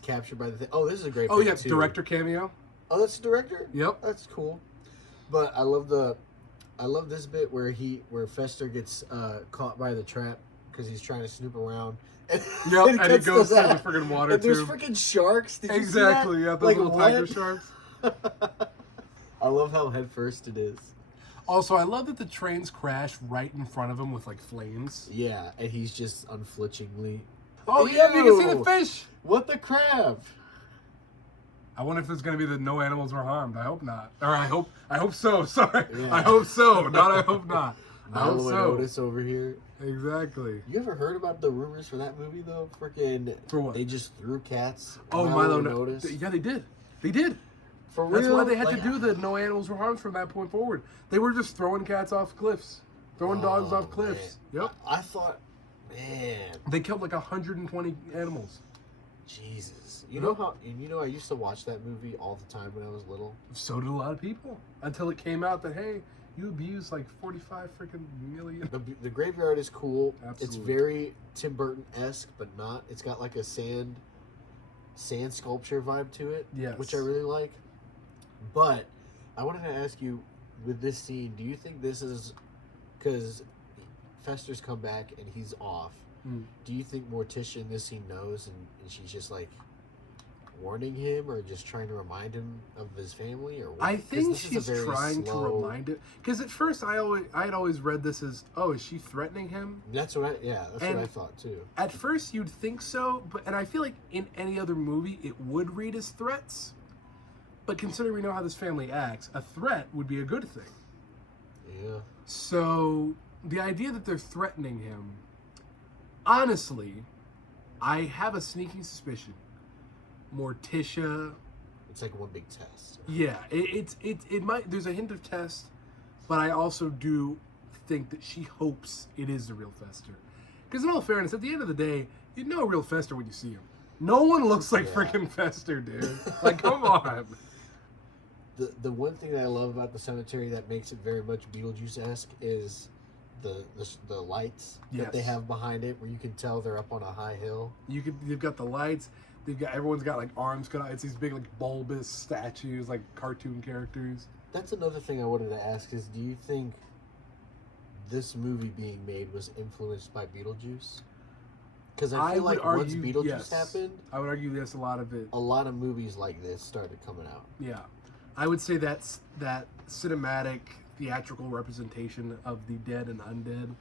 captured by the thing. Oh, this is a great. Oh bit, yeah, too. director cameo. Oh, that's the director. Yep. That's cool. But I love this bit where Fester gets caught by the trap because he's trying to snoop around. Yep, and he gets goes to that. the freaking water And there's tube. freaking sharks. Did you see Exactly, that? yeah, those Like, little tiger what? sharks. I love how head first it is. Also, I love that the trains crash right in front of him with like flames. Yeah, and he's just unflinchingly. Oh yeah, you can see the Ew! fish. What the crap? I wonder if there's gonna be the no animals were harmed. I hope not. Or I hope so. Sorry, Yeah. I hope so. Not I hope not. I hope Milo and so. Otis over here. Exactly. You ever heard about the rumors for that movie though? Freaking. For what? They just threw cats. Oh, Milo and no. Otis. Yeah, they did. They did. For real. That's why they had Like, to do the no animals were harmed from that point forward. They were just throwing cats off cliffs, throwing dogs off cliffs. man. Yep. I thought, man, They killed like 120 animals. Jesus. You know how? You know, I used to watch that movie all the time when I was little. So did a lot of people until it came out that hey, you abused like 45 freaking million. The graveyard is cool. Absolutely. It's very Tim Burton-esque, but not. It's got like a sand sculpture vibe to it, Yes. which I really like. But I wanted to ask you, with this scene, do you think this is because Fester's come back and he's off? Mm. Do you think Morticia in this scene knows and she's just like warning him or just trying to remind him of his family? Or what? I 'Cause think this is a she's very trying slow- to remind it because at first I had always read this as, oh, is she threatening him? That's what what And- I thought too. At first you'd think so, and I feel like in any other movie it would read as threats. But considering we know how this family acts, a threat would be a good thing. Yeah. So the idea that they're threatening him, honestly, I have a sneaking suspicion. Morticia, It's like one big test. yeah, it might. There's a hint of test, but I also do think that she hopes it is the real Fester. Because in all fairness, at the end of the day, you know a real Fester when you see him. No one looks like freaking Fester, dude. Like, come on. The one thing that I love about the cemetery that makes it very much Beetlejuice-esque is the lights that they Yes. have behind it, where you can tell they're up on a high hill. They've got the lights. Everyone's got like arms cut out. It's these big like bulbous statues, like cartoon characters. That's another thing I wanted to ask is, do you think this movie being made was influenced by Beetlejuice? Because I feel would like once argue Beetlejuice yes. happened, I would argue yes, a lot of it. a lot of movies like this started coming out. Yeah, I would say that's that cinematic theatrical representation of the dead and undead,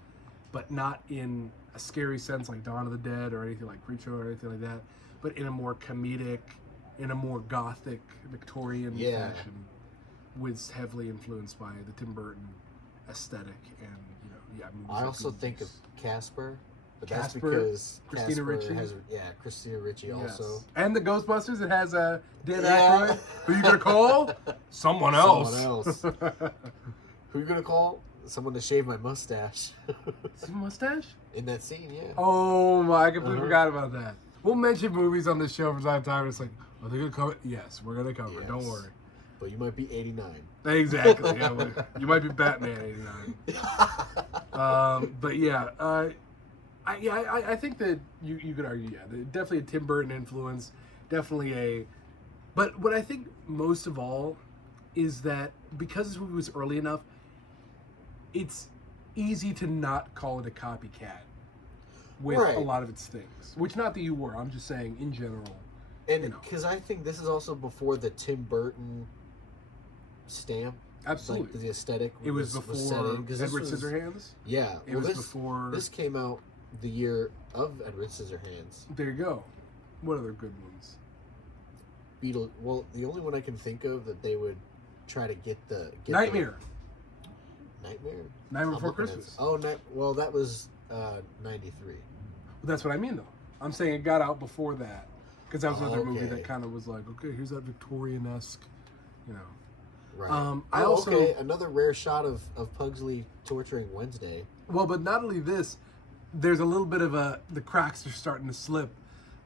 but not in a scary sense like Dawn of the Dead or anything like Creature or anything like that, but in a more comedic, in a more gothic Victorian fashion, was heavily influenced by the Tim Burton aesthetic and movies I like also think of Beetlejuice. Casper, but Casper, that's because Christina Casper Ricci. has Christina Ricci Yes. also. And the Ghostbusters, it has Dan Yeah. Aykroyd. Who you gonna call? Someone else. Someone else. Who you gonna call? Someone to shave my mustache. Is he a mustache? In that scene, yeah. Oh my! I completely Uh-huh. forgot about that. We'll mention movies on this show from time to time. It's like, are they gonna cover? Yes, we're gonna cover. it. Don't Yes. worry. But you might be 89. Exactly. Yeah, you might be Batman '89. But yeah, I think that you could argue, definitely a Tim Burton influence, definitely But what I think most of all is that because this movie was early enough, it's easy to not call it a copycat with Right. a lot of its things. Which, not that you were, I'm just saying in general. And You know. because I think this is also before the Tim Burton stamp. Absolutely. Like the aesthetic. It was set before in, 'cause this Edward was- Scissorhands. Yeah. It was before... This came out the year of Edward Scissorhands. There you go. What other good ones? Beetle. Well, the only one I can think of that they would try to get Nightmare. Nightmare. Nightmare Before Christmas. Well, that was 93. That's what I mean, though. I'm saying it got out before that because that was another movie Okay. that kind of was like, okay, here's that Victorian-esque, you know. Right. I also another rare shot of Pugsley torturing Wednesday. well, but not only this, there's a little bit of the cracks are starting to slip.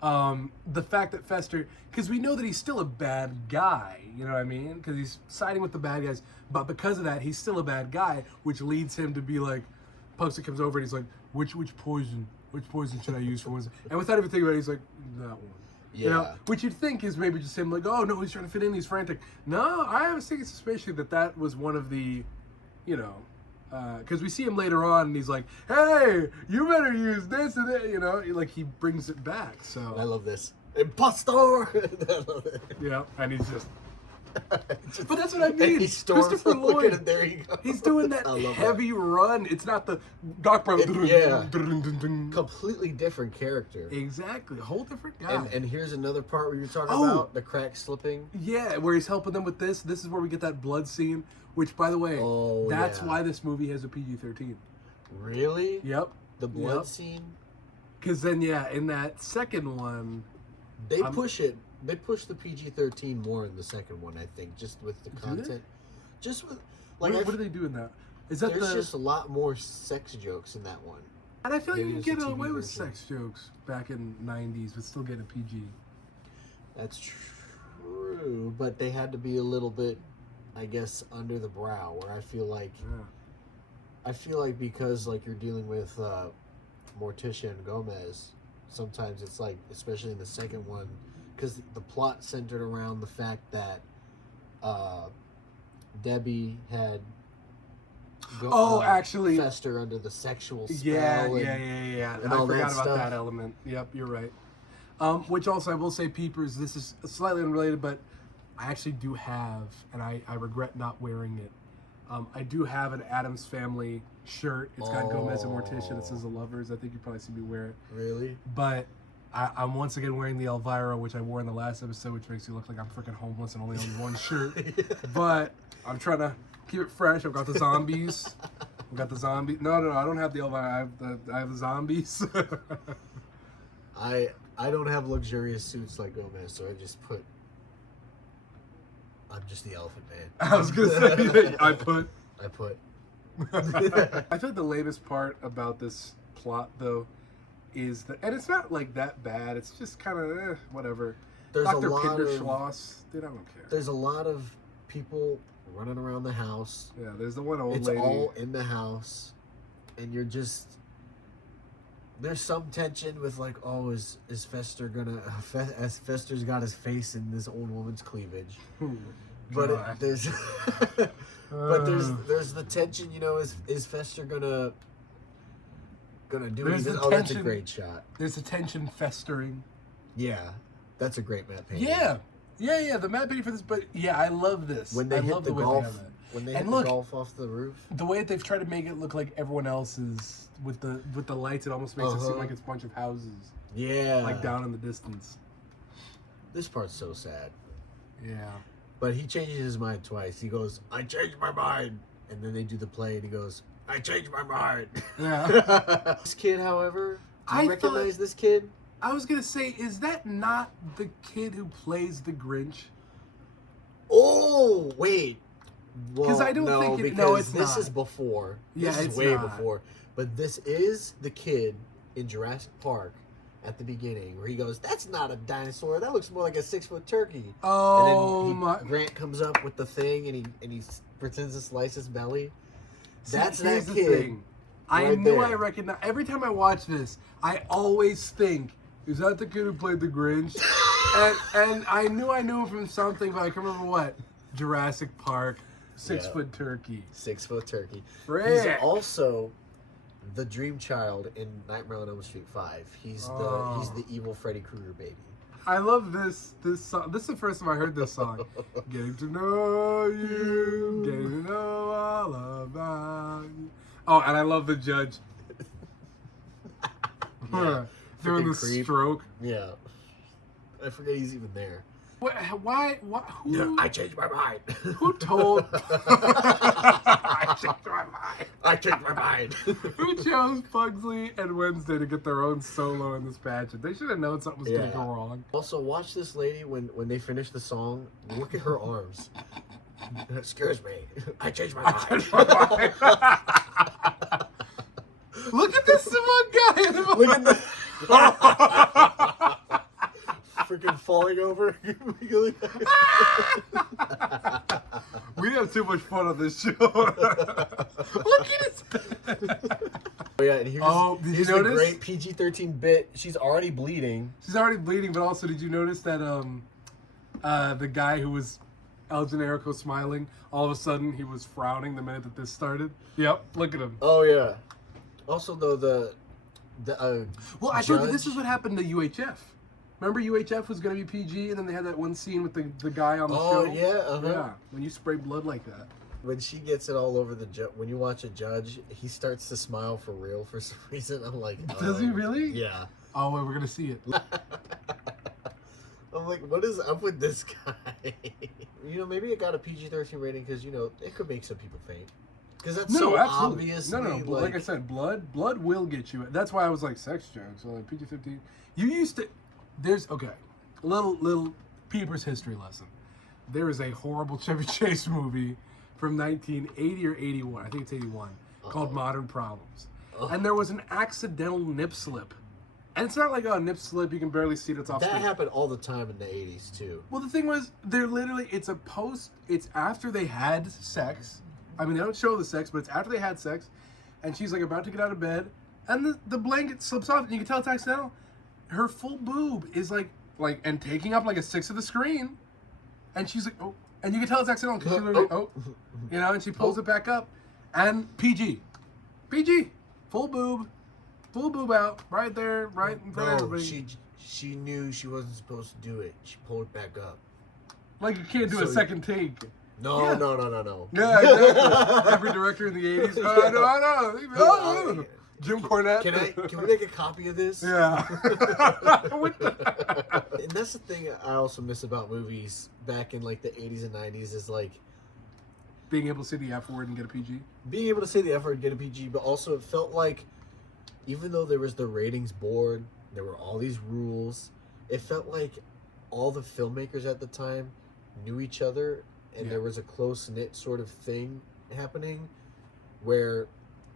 The fact that Fester, because we know that he's still a bad guy, you know what I mean? Because he's siding with the bad guys, but because of that, he's still a bad guy, which leads him to be like, Pugsley comes over and he's like, which poison should I use for Wednesday? And without even thinking about it, he's like, that one. Yeah. You know, which you'd think is maybe just him like, oh no, he's trying to fit in, he's frantic. No, I have a sneaking suspicion that was one of the, you know, because we see him later on and he's like, hey, you better use this and that, you know, like he brings it back. So I love this. Impostor! yeah, and he's just. But that's what I mean. He storms Christopher up, look at Lloyd. it, there you go. He's doing that I love heavy run. It's not the Doc Brown. Yeah. Completely different character. Exactly, a whole different guy. And here's another part where you're talking Oh. about the crack slipping. Yeah, where he's helping them with this. This is where we get that blood scene. Which, by the way, that's yeah. why this movie has a PG-13. Really? Yep. The blood Yep. scene? Because then, yeah, in that second one, They push it. They push the PG-13 more in the second one, I think, just with the content. Just with like what do they do in that? Is that there's just a lot more sex jokes in that one. And I feel like Maybe you it's could a get TV away with version. sex jokes back in '90s, but still get a PG. That's true, but they had to be a little bit, I guess, under the brow. Where I feel like because like you're dealing with Morticia and Gomez, sometimes it's like, especially in the second one, because the plot centered around the fact that Debbie had actually Fester under the sexual spell. Yeah. and I all that forgot about stuff. that element. Yep, you're right. Which also, I will say, Peepers, this is slightly unrelated, but I actually do have, and I regret not wearing it. I do have an Addams Family shirt. It's got Gomez and Morticia. It says The Lovers. I think you probably see me wear it. Really? But I'm once again wearing the Elvira, which I wore in the last episode, which makes me look like I'm freaking homeless and only own one shirt. But I'm trying to keep it fresh. I've got the zombies. No, I don't have the Elvira. I have the zombies. I don't have luxurious suits like Gomez, so I'm just the Elephant Man. I was gonna say I put. I feel like the lamest part about this plot, though, is that, and it's not like that bad. It's just kind of whatever. There's Dr. a lot Pinderschloss, dude, I don't care. There's a lot of people running around the house. Yeah, there's the one old It's lady. all in the house, and you're just. There's some tension with like, oh, is Fester gonna? As Fester's got his face in this old woman's cleavage, but God. there's the tension. You know, is Fester gonna do There's anything? the Oh, that's a tension. great shot. There's a tension festering. Yeah, that's a great matte painting. Yeah. The map painting for this, but yeah, I love this. When they I hit love the way they golf, have it. when they And hit look, the golf off the roof. The way that they've tried to make it look like everyone else's with the lights, it almost makes it seem like it's a bunch of houses, Yeah, like down in the distance. This part's so sad. Yeah. But he changes his mind twice. He goes, I changed my mind. And then they do the play and he goes, I changed my mind. Yeah. This kid, however, do I you recognize thought- this kid? I was gonna say, is that not the kid who plays the Grinch? Oh, wait. 'Cause I don't think because no, it's this not. is before. Yeah, this is it's way not. before. But this is the kid in Jurassic Park at the beginning where he goes, that's not a dinosaur. That looks more like a 6-foot turkey. Oh And my! then Grant comes up with the thing and he pretends to slice his belly. See, That's here's that the kid. thing. I right knew there. I recognized every time I watch this. I always think, is that the kid who played the Grinch? and I knew him from something, but I can't remember what. Jurassic Park, 6-foot turkey. 6-foot turkey. Frick. He's also the dream child in Nightmare on Elm Street 5. He's the evil Freddy Krueger baby. I love this song. This is the first time I heard this song. Getting to know you, getting to know all about you. Oh, and I love the judge. Yeah. Doing the Freaking creep. stroke. Yeah. I forget he's even there. Why? Who? No, I changed my mind. Who told? I changed my mind. I changed my mind. Who chose Pugsley and Wednesday to get their own solo in this pageant? They should have known something was going to go wrong. Also, watch this lady when they finish the song. Look at her arms. Excuse me. I changed my mind. I changed my mind. Look at this one guy. Look at the freaking falling over. We have too much fun on this show. Look at his. Oh yeah, and did here's you the notice? great PG-13 bit. She's already bleeding. She's already bleeding, but also, did you notice that the guy who was El Generico smiling, all of a sudden he was frowning the minute that this started? Yep, look at him. Oh yeah. Also though Well, I told you this is what happened to UHF. Remember UHF was going to be PG, and then they had that one scene with the guy on the show? Oh yeah, Yeah, when you spray blood like that. When she gets it all over the when you watch a judge, he starts to smile for real for some reason. I'm like, Does he really? Yeah. Oh, wait, we're going to see it. I'm like, what is up with this guy? Maybe it got a PG-13 rating because, it could make some people faint. Because that's so absolutely. obvious. No. Like I said, blood will get you. That's why I was like, sex jokes. So like PG-15. You used to... Little Peepers history lesson. There is a horrible Chevy Chase movie from 1980 or 81. I think it's 81. Called Modern Problems. And there was an accidental nip slip. And it's not like a nip slip, you can barely see it, it's off That screen. happened all the time in the 80s, too. Well, the thing was, it's after they had sex. I mean, they don't show the sex, but it's after they had sex. And she's like about to get out of bed. And the blanket slips off, and you can tell it's accidental. Her full boob is like, and taking up like a sixth of the screen. And she's like, oh. And you can tell it's accidental because she's literally, and she pulls it back up. And PG. Full boob out, right there, right in front of everybody. She knew she wasn't supposed to do it. She pulled it back up. Like you can't do a second take. No. Yeah, exactly. Every director in the 80s. No. Jim Cornette. Can we make a copy of this? Yeah. And that's the thing I also miss about movies back in like the 80s and 90s is like being able to say the F word and get a PG. Being able to say the F word and get a PG, but also it felt like even though there was the ratings board, there were all these rules, it felt like all the filmmakers at the time knew each other and there was a close-knit sort of thing happening where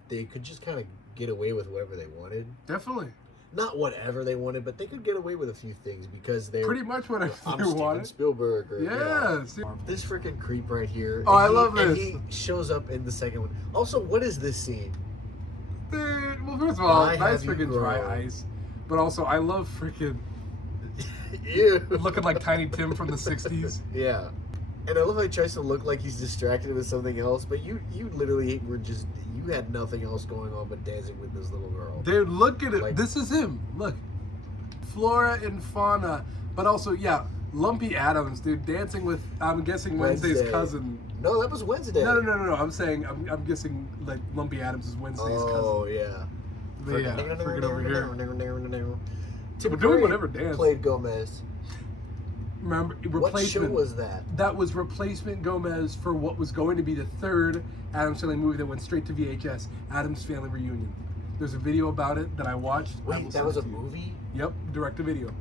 they could just kind of get away with whoever they wanted. Definitely. Not whatever they wanted, but they could get away with a few things because they pretty much whatever they wanted. Spielberg. Or, this freaking creep right here. Oh, I love this. And he shows up in the second one. Also, what is this scene? Dude, well, first of all, nice freaking dry ice. But also, I love freaking looking like Tiny Tim from the 60s. Yeah. And I love how he tries to look like he's distracted with something else, but you literally were just, you had nothing else going on but dancing with this little girl. Dude, look at it. Like, this is him. Look. Flora and fauna. But also, Lumpy Addams, dude, dancing with, I'm guessing, Wednesday's cousin. No, that was Wednesday. No. I'm saying, I'm guessing, like, Lumpy Addams is Wednesday's cousin. Oh, yeah. But yeah, freaking over here. Tim We're doing whatever dance. Played Gomez. Remember, What show was that? That was replacement Gomez for what was going to be the third Addams Family movie that went straight to VHS, Addams Family Reunion. There's a video about it that I watched. Wait, that was a movie? Yep, direct-to-video.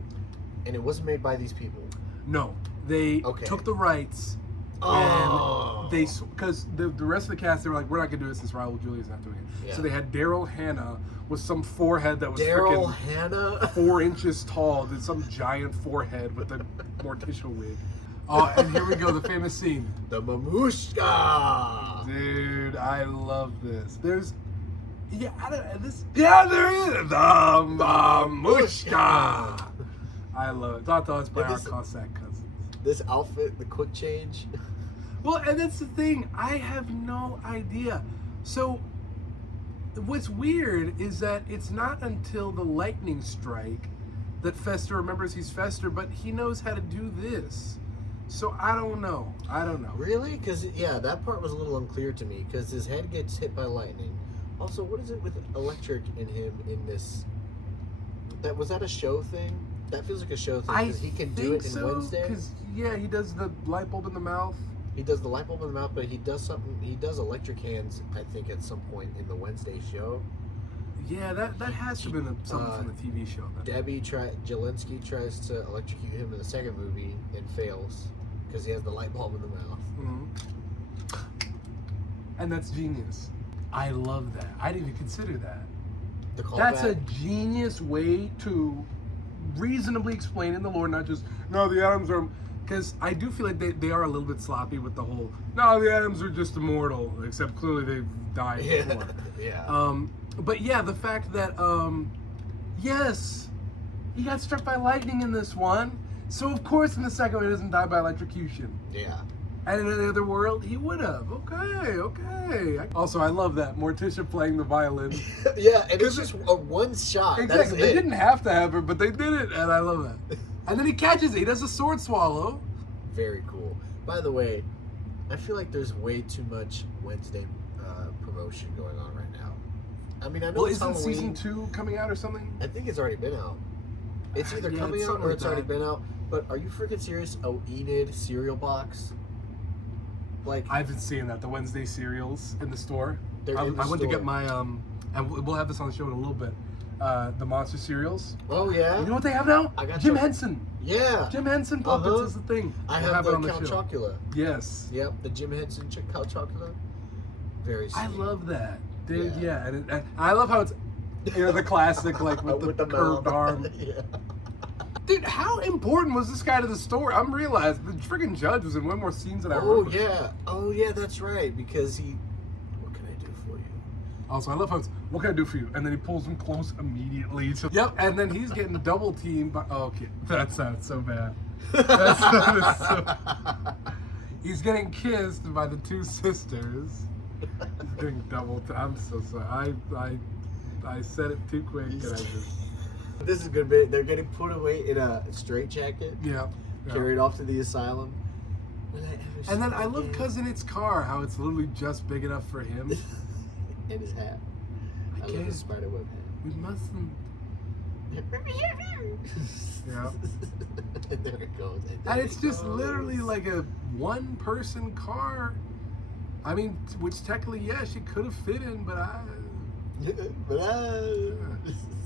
And it wasn't made by these people? No. They took the rights, and they, because the rest of the cast, they were like, we're not going to do it since Raul Julia's not doing it. Yeah. So they had Daryl Hannah with some forehead that was Daryl Hannah? 4 inches tall, did some giant forehead with a Morticia wig. Oh, and here we go, the famous scene. The Mamushka! Dude, I love this. There's, there is. The Mamushka! I love it. Thought it's by our Cossack cousins. This outfit, the quick change. Well, and that's the thing. I have no idea. So, what's weird is that it's not until the lightning strike that Fester remembers he's Fester, but he knows how to do this. So I don't know. Really? Because, that part was a little unclear to me, because his head gets hit by lightning. Also, what is it with electric in him in this? Was that a show thing? That feels like a show thing. I 'Cause he can do think it in so, Wednesday. because yeah, he does the light bulb in the mouth. He does the light bulb in the mouth, but he does something. He does electric hands. I think at some point in the Wednesday show. Yeah, that has to have been something from the TV show. Then. Jelinski tries to electrocute him in the second movie and fails because he has the light bulb in the mouth. Mm-hmm. And that's genius. I love that. I didn't even consider that. That's a genius way to reasonably explain in the lore, not just, no, the Addams are... Because I do feel like they are a little bit sloppy with the whole, no, the Addams are just immortal, except clearly they've died before. Yeah. But yeah, the fact that, yes, he got struck by lightning in this one, so of course in the second one he doesn't die by electrocution. Yeah. And in another world, he would have. Okay. Also, I love that. Morticia playing the violin. Yeah, and it's just a one shot. Exactly. They didn't have to have her, but they did it, and I love that. And then he catches it. He does a sword swallow. Very cool. By the way, I feel like there's way too much Wednesday promotion going on right now. I mean, I know it's isn't Halloween. season 2 coming out or something? I think it's already been out. It's either coming out or it's already been out. But are you freaking serious? Oh, Enid cereal box? Like, I've been seeing that, the Wednesday cereals in the store. They're I in the went to store. get my, and we'll have this on the show in a little bit, the monster cereals. oh yeah? You know what they have now? I got Jim your- Henson. Yeah. Jim Henson puppets Uh-huh. is the thing. I We'll have it the on Count show. Chocula. Yes. Yep, the Jim Henson Count Chocula. Very sweet. I love that. Dude, Yeah. and I love how it's, the classic, like, with the curved mouth. arm. Yeah. Dude, how important was this guy to the story? I'm realized the freaking judge was in way more scenes than I remember. Oh yeah, that's right. Because he, what can I do for you? Also, I love how it's, what can I do for you? And then he pulls him close immediately. Yep, and then he's getting double teamed by, oh, okay, that sounds so bad. That sounds so, he's getting kissed by the two sisters. He's getting double I'm so sorry. I said it too quick and I just... This is a good bit. They're getting put away in a straitjacket, Yeah. carried off to the asylum. And then I love Cousin It's car, how it's literally just big enough for him. And his hat. I love can't- his spiderweb We mustn't. hat. Yeah. And there it goes. And it's just literally like a one-person car. I mean, which technically, yeah, she could have fit in, but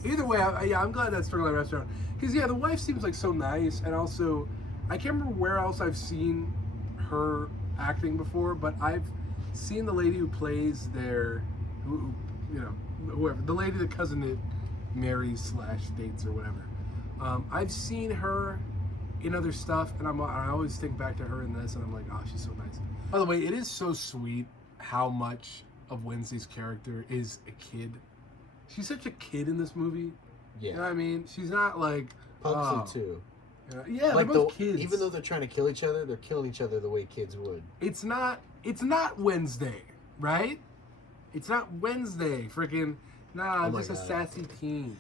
either way, I'm glad that's Starlight Restaurant. Because, yeah, the wife seems like so nice. And also, I can't remember where else I've seen her acting before, but I've seen the lady who plays whoever. The lady that Cousin It marries / dates or whatever. I've seen her in other stuff, and I always think back to her in this, and I'm like, oh, she's so nice. By the way, it is so sweet how much of Wednesday's character is a kid. She's such a kid in this movie. Yeah. You know what I mean? She's not like... Pugsley too. Yeah, Like they're both kids. even though they're trying to kill each other, they're killing each other the way kids would. It's not Wednesday, right? It's not Wednesday, freaking... Nah, Oh my just a God. sassy teen.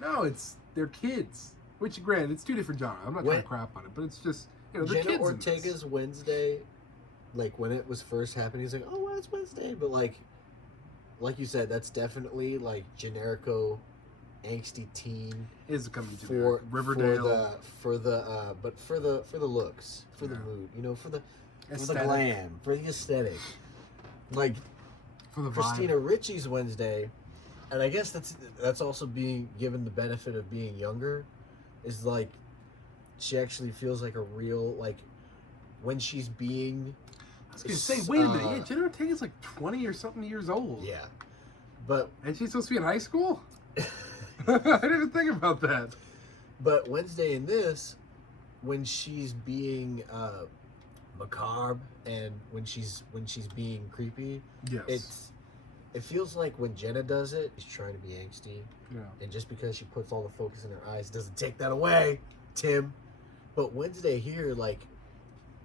No, they're kids. Which, granted, it's two different genres. I'm not trying to crap on it, but it's just, they're Jenna kids. Ortega's Wednesday, like when it was first happening, he's like, oh, well, it's Wednesday. But like you said, that's definitely like generico, angsty teen Is coming to for Riverdale. for the looks, for the mood, for the Aesthetic. glam, for the aesthetic. Like For the vibe. Christina Ricci's Wednesday, and I guess that's also being given the benefit of being younger, is like she actually feels like a real, like when she's being... I was going to say, wait a minute. Yeah, Jenna Ortega's like 20 or something years old. Yeah. But... And she's supposed to be in high school? I didn't even think about that. But Wednesday in this, when she's being macabre and when she's being creepy, Yes. it feels like when Jenna does it, she's trying to be angsty. Yeah. And just because she puts all the focus in her eyes doesn't take that away, Tim. But Wednesday here, like,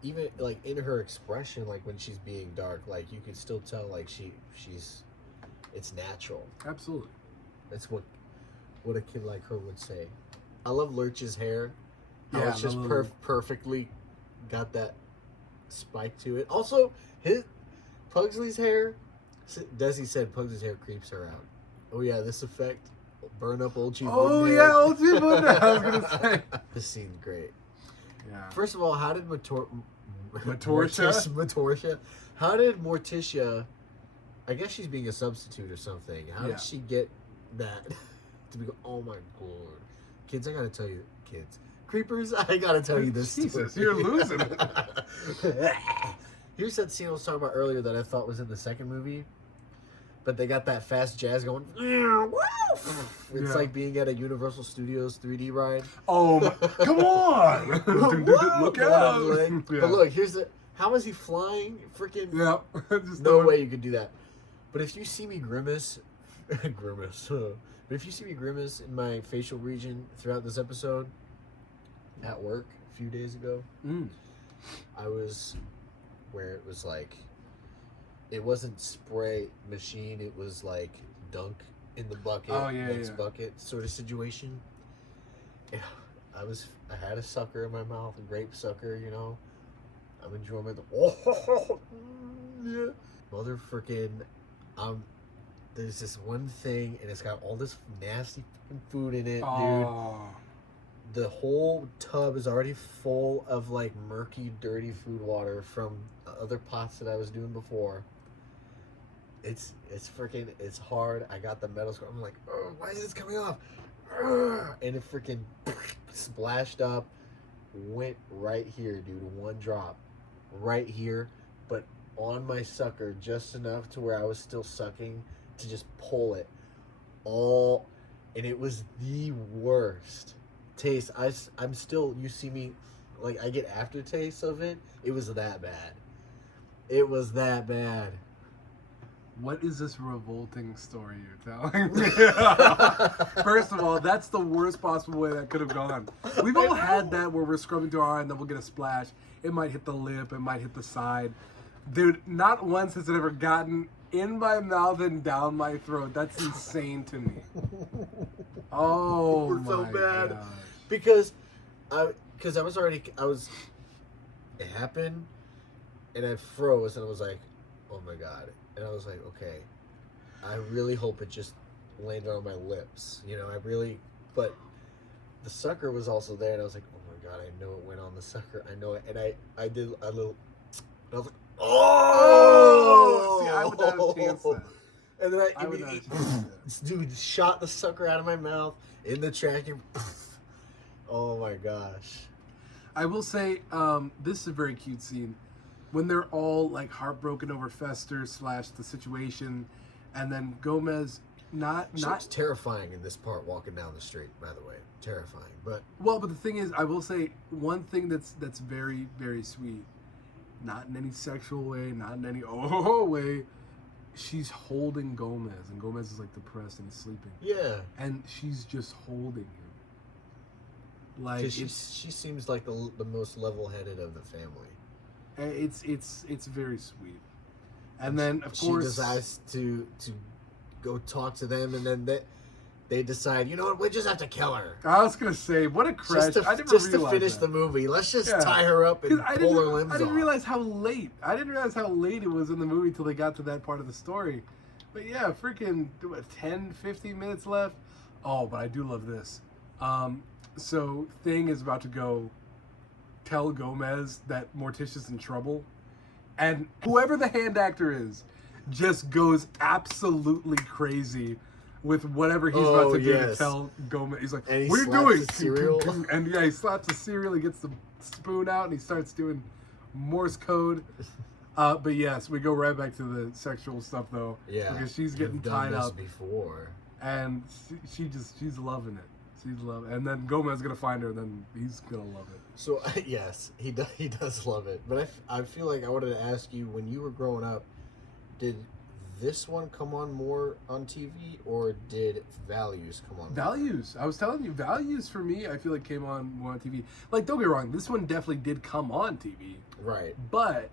even like in her expression, like when she's being dark, like you could still tell like she's it's natural. Absolutely. That's what a kid like her would say. I love Lurch's hair. How Yeah, it's just the little- perfectly got that spike to it. Also, Pugsley's hair. Desi said Pugsley's hair creeps her out. Oh yeah, this effect burn up old Chief Oh Woodenhead. yeah, old Chief Woodenhead. I was gonna say. This scene's great. Yeah. First of all, how did Morticia? Morticia? How did Morticia? I guess she's being a substitute or something. How Yeah. did she get that to be? Oh my god, kids! I gotta tell you, kids, creepers! I gotta tell you this. Jesus, story. you're losing it. Here's that scene I was talking about earlier that I thought was in the second movie, but they got that fast jazz going. It's Yeah. like being at a Universal Studios 3D ride. Oh, come on! Look out! Like, Yeah. But look, here's the. How is he flying? Freaking. Yeah. Just No throwing- way you could do that. But if you see me grimace, grimace. But if you see me grimace in my facial region throughout this episode, at work a few days ago, I was where it was like, it wasn't spray machine. It was like dunk in the bucket, Oh, yeah, next yeah. bucket sort of situation. And I had a sucker in my mouth, a grape sucker, you know. I'm enjoying it. Oh, yeah. Mother freaking, there's this one thing, and it's got all this nasty fucking food in it, Oh. dude. The whole tub is already full of like murky, dirty food water from other pots that I was doing before. It's freaking, it's hard. I got the metal score. I'm like, oh, why is this coming off? And it freaking splashed up, went right here, dude. One drop, right here, but on my sucker just enough to where I was still sucking to just pull it all, and it was the worst taste. I'm still, you see me, like I get aftertaste of it. It was that bad. It was that bad. What is this revolting story you're telling me? First of all, that's the worst possible way that could have gone. We've all had that where we're scrubbing through our eye and then we'll get a splash. It might hit the lip, it might hit the side. Dude, not once has it ever gotten in my mouth and down my throat. That's insane to me. Oh, It was so my bad. gosh. Because it happened, and I froze, and I was like, oh my god. And I was like, okay, I really hope it just landed on my lips. You know, but the sucker was also there, and I was like, oh my god, I know it went on the sucker. I know it. And I did a little, and I was like, oh! See, I would not have chanced that. And then I would not have chanced that. dude, shot the sucker out of my mouth in the track, and oh my gosh. I will say, this is a very cute scene. When they're all like heartbroken over Fester / the situation, and then Gomez She looks terrifying in this part walking down the street, by the way. Terrifying. But well, but the thing is, I will say one thing that's very, very sweet. Not in any sexual way, not in any way. She's holding Gomez, and Gomez is like depressed and he's sleeping. yeah. And she's just holding him. Like 'Cause she seems like the most level-headed of the family. it's very sweet. And then of course she decides to go talk to them, and then they decide, you know what, we just have to kill her. I was gonna say, what a crash! Just I never to realized finish that. the movie. Let's just Yeah. tie her up and 'Cause pull her limbs I didn't off. realize how late. I didn't realize how late it was in the movie till they got to that part of the story. But yeah, freaking 10, 15 minutes left. Oh, but I do love this. So Thing is about to go tell Gomez that Morticia's in trouble, and whoever the hand actor is just goes absolutely crazy with whatever he's about to do to yes. tell Gomez. He's like, And he what are you slaps doing? the cereal. And yeah, he slaps the cereal, he gets the spoon out, and he starts doing Morse code. But yes, we go right back to the sexual stuff though. Yeah. Because she's getting We've done tied this up, before. and she's loving it. She's loving it. And then Gomez is gonna find her, and then he's gonna love it. So yes, he does love it. But I feel like I wanted to ask you, when you were growing up, did this one come on more on TV, or did Values come on? Values. I was telling you, Values for me, I feel like came on more on TV. Like, don't get me wrong, this one definitely did come on TV, Right. but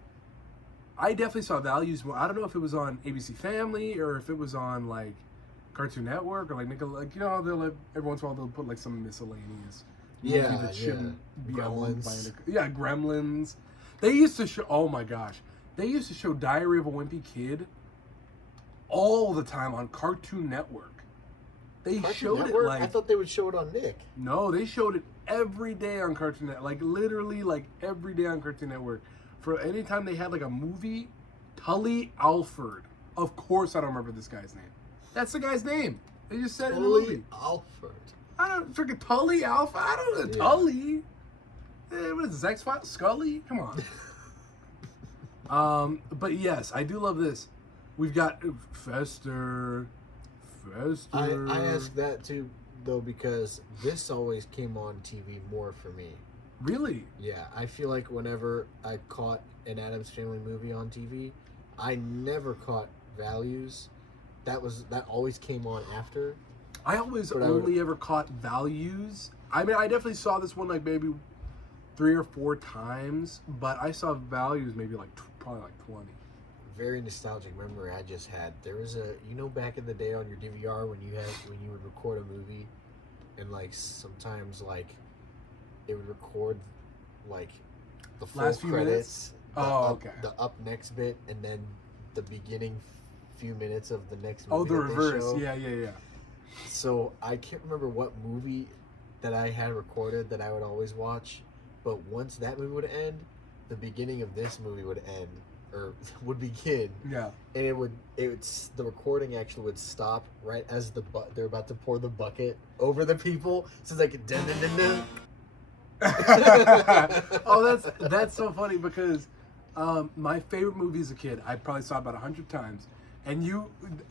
I definitely saw Values more. I don't know if it was on ABC Family or if it was on like Cartoon Network or like like, you know how they'll every once in a while they'll put like some miscellaneous movie Yeah, that shouldn't be Gremlins. owned by yeah, Gremlins. They used to show, oh my gosh, they used to show Diary of a Wimpy Kid all the time on Cartoon Network. They Cartoon showed Network? it like I thought they would show it on Nick. no, they showed it every day on Cartoon Network, like literally like every day on Cartoon Network. For any time they had like a movie, Tully Alford. Of course, I don't remember this guy's name. That's the guy's name. They just said it in the movie. Alford. I don't freaking Tully Alford. I don't know Tully. What is this? X-Files? Scully? Come on. But yes, I do love this. We've got Fester. I ask that too, though, because this always came on TV more for me. Really? Yeah, I feel like whenever I caught an Addams Family movie on TV, I never caught Values. That always came on after. I always only ever caught Values. I mean, I definitely saw this one like maybe 3 or 4 times, but I saw Values maybe like probably like 20. Very nostalgic memory I just had. There was back in the day on your DVR when you would record a movie, and like sometimes like it would record like the full Last few credits. minutes? The up next bit, and then the beginning few minutes of the next movie. Oh, the that they reverse. show. Yeah. So I can't remember what movie that I had recorded that I would always watch, but once that movie would end, the beginning of this movie would end or would begin. Yeah. And the recording actually would stop right as they're about to pour the bucket over the people. So it's like dun dun dun dun. Oh, that's so funny because my favorite movie as a kid, I probably saw about 100 times. And you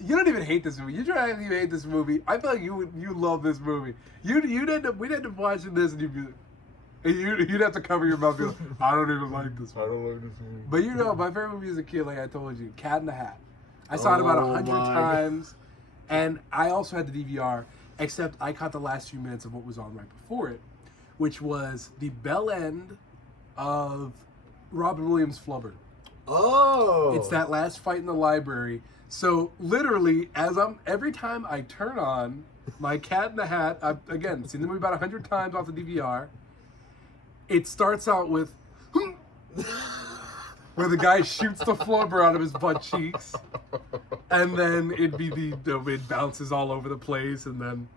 don't even hate this movie. You try to even hate this movie. I feel like you love this movie. We'd end up watching this, and you'd have to cover your mouth. And be like, I don't even like this movie. I don't like this movie. But my favorite movie as a kid, like I told you, Cat in the Hat. I saw it about 100 times, and I also had the DVR. Except I caught the last few minutes of what was on right before it, which was the bell end of Robin Williams' Flubber. Oh, It's that last fight in the library. So literally, every time I turn on my Cat in the Hat, I've again seen the movie about 100 times off the DVR. It starts out with where the guy shoots the flubber out of his butt cheeks, and then it bounces all over the place, and then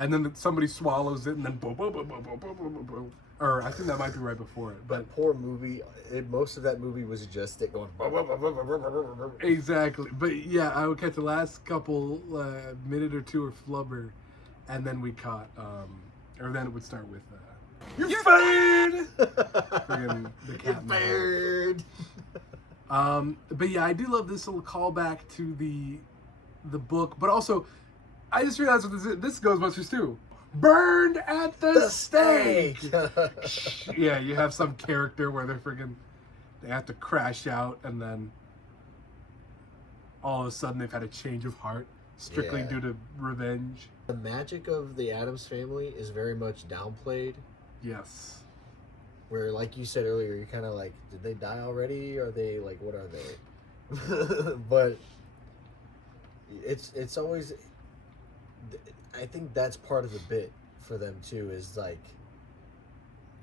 and then somebody swallows it, and then boom, boom, boom, boom, boom, boom, boom, boom, boom. Or I think that might be right before it. But poor movie. Most of that movie was just it going. Exactly. But yeah, I would catch the last couple minute or two of flubber, and then we caught, or then it would start with, you're fired! Friggin' the Cat in the Hat. Fired. But yeah, I do love this little callback to the book, but also, I just realized what this Ghostbusters too. Burned at the stake. Yeah, you have some character where they have to crash out, and then all of a sudden they've had a change of heart strictly due to revenge. The magic of the Addams Family is very much downplayed. Yes. Where, like you said earlier, you're kind of like, did they die already? Are they like, what are they? But it's always. I think that's part of the bit for them too. Is like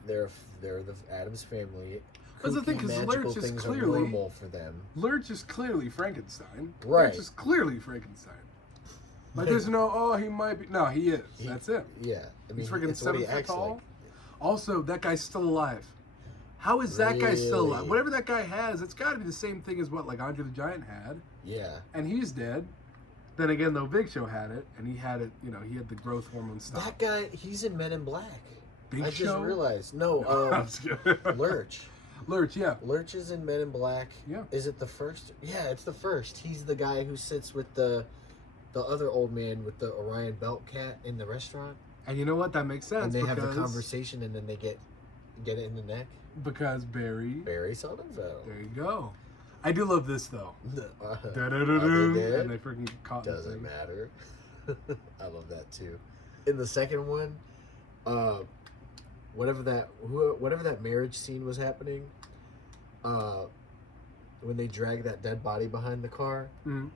they're the Addams Family. That's the thing, because Lurch is clearly normal for them. Lurch is clearly Frankenstein. Right. Lurch is clearly Frankenstein. Like there's no, he might be. No, he is. That's it. Yeah, I mean, He's freaking it's what 7 he foot acts tall. like. Also, that guy's still alive. How is that guy still alive? Really? Whatever that guy has, it's got to be the same thing as what like Andre the Giant had. Yeah. And he's dead. Then again, though, Big Show had it, and he had it. He had the growth hormone stuff. That guy, he's in Men in Black. Big I Show? just realized. No, I'm just kidding. Lurch. Lurch, yeah. Lurch is in Men in Black. Yeah. Is it the first? Yeah, it's the first. He's the guy who sits with the other old man with the Orion belt cat in the restaurant. And you know what? That makes sense. And they have the conversation, and then they get it in the neck. Because Barry Sonnenfeld. There you go. I do love this though. Are they Da-da-da-doo, dead? and they freaking caught the Doesn't thing. matter. I love that too. In the second one, whatever that marriage scene was happening, when they dragged that dead body behind the car, Mhm.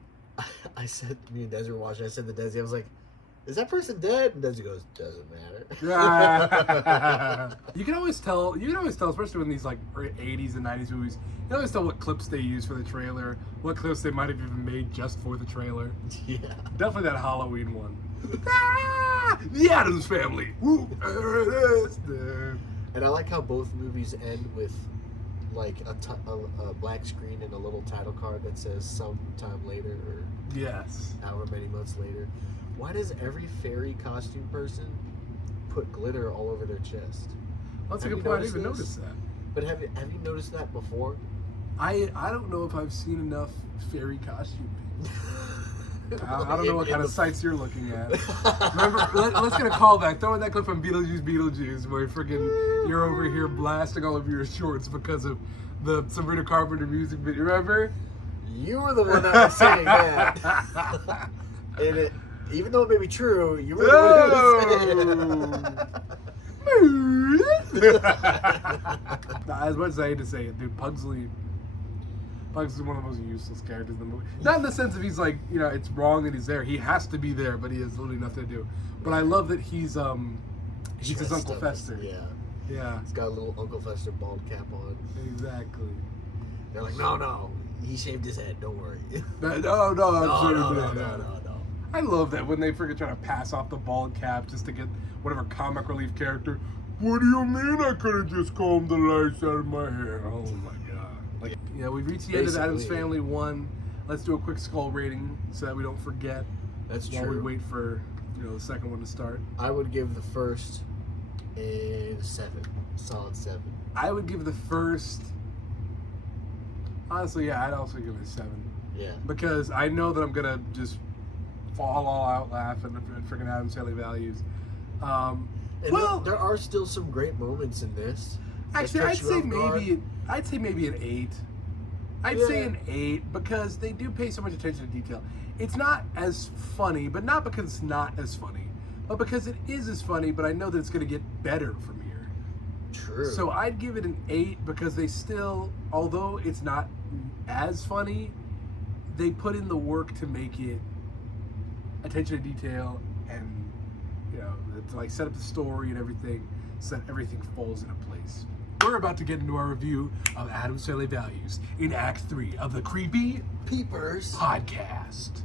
I said, me and Desi were watching. I said to Desi, I was like, "Is that person dead?" And Desi goes, "Doesn't matter." You can always tell, especially in these like 80s and 90s movies, you can always tell what clips they use for the trailer, what clips they might have even made just for the trailer. Yeah. Definitely that Halloween one. The Addams Family. Woo, there it is. There. And I like how both movies end with like a black screen and a little title card that says sometime later or Yes. however many months later. Why does every fairy costume person put glitter all over their chest? That's a Have good you point. I didn't even noticed notice that. But have you noticed that before? I don't know if I've seen enough fairy costume people. I don't know what kind of sites you're looking at. Remember, let's get a callback. Throw in that clip from Beetlejuice, where you're over here blasting all of your shorts because of the Sabrina Carpenter music video. Remember? You were the one that was saying that. And it, even though it may be true, you were the one that was saying it. As much as I hate to say it, dude, Pugsley is one of the most useless characters in the movie. Not in the sense of he's like, you know, it's wrong that he's there. He has to be there, but he has literally nothing to do. But I love that he's his Uncle Fester. Yeah. Yeah. He's got a little Uncle Fester bald cap on. Exactly. They're like, no, he shaved his head. Don't worry. No, No. I love that when they freaking try to pass off the bald cap just to get whatever comic relief character. What do you mean I could have just combed the lights out of my hair? Oh my god. Like, yeah, we've reached the end of Addams Family 1. Let's do a quick skull rating so that we don't forget. That's while true. we wait for the second one to start. I would give the first a 7. Solid 7. I would give the first. Honestly, yeah, I'd also give it a 7. Yeah. Because I know that I'm gonna just fall all out laughing at freaking Addams Family Values. And Well, there are still some great moments in this. that actually, catch you off guard. I'd say maybe an 8. I'd say an 8 because they do pay so much attention to detail. It's not as funny, but not because it's not as funny, but because it is as funny. But I know that it's gonna get better from here. True. So I'd give it an 8 because they still, although it's not as funny, they put in the work to make it attention to detail and to like set up the story and everything so that everything falls into place. We're about to get into our review of Addams Family Values in Act 3 of the Creepy Peepers podcast.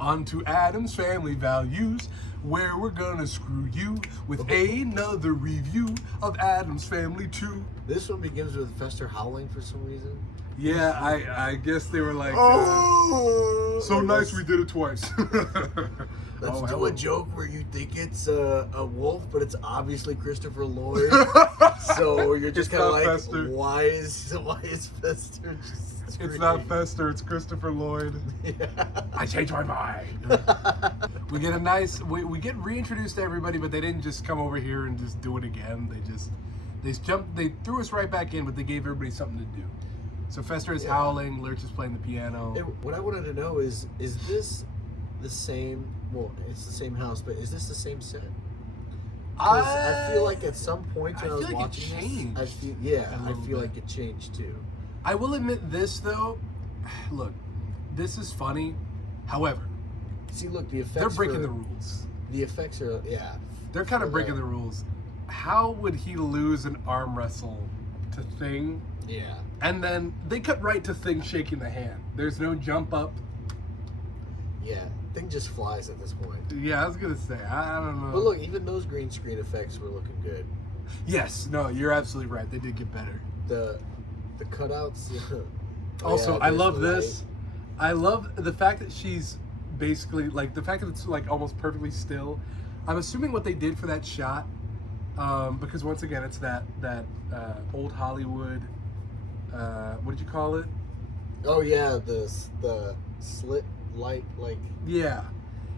On to Addams Family Values, where we're gonna screw you with another review of Addams Family 2. This one begins with Fester howling for some reason. Yeah, I guess they were like, so nice we did it twice. Let's do hello. a joke where you think it's a wolf, but it's obviously Christopher Lloyd. So you're just It's kind of not like, Fester. why is Fester just It's screaming? not Fester, it's Christopher Lloyd. Yeah. I changed my mind. We get a nice, we get reintroduced to everybody, but they didn't just come over here and just do it again. They threw us right back in, but they gave everybody something to do. So Fester is howling, Lurch is playing the piano. What I wanted to know is this the same? Well, it's the same house, but is this the same set? 'Cause I feel like at some point when I was feel like it watching changed this, I little feel bit. like it changed too. I will admit this though, look, this is funny. However, See, look, the effects. they're breaking the rules. The effects are They're kind of breaking the rules. How would he lose an arm wrestle to Thing? Yeah. And then they cut right to Thing shaking the hand. There's no jump up. Yeah. Thing just flies at this point. Yeah, I was gonna say, I don't know. But look, even those green screen effects were looking good. Yes, no, you're absolutely right. They did get better. The cutouts. Also, yeah, I there's love the this. I love the fact that she's basically like the fact that it's like almost perfectly still. I'm assuming what they did for that shot, because once again, it's that old Hollywood. What did you call it? Oh yeah, the slit light like. Yeah,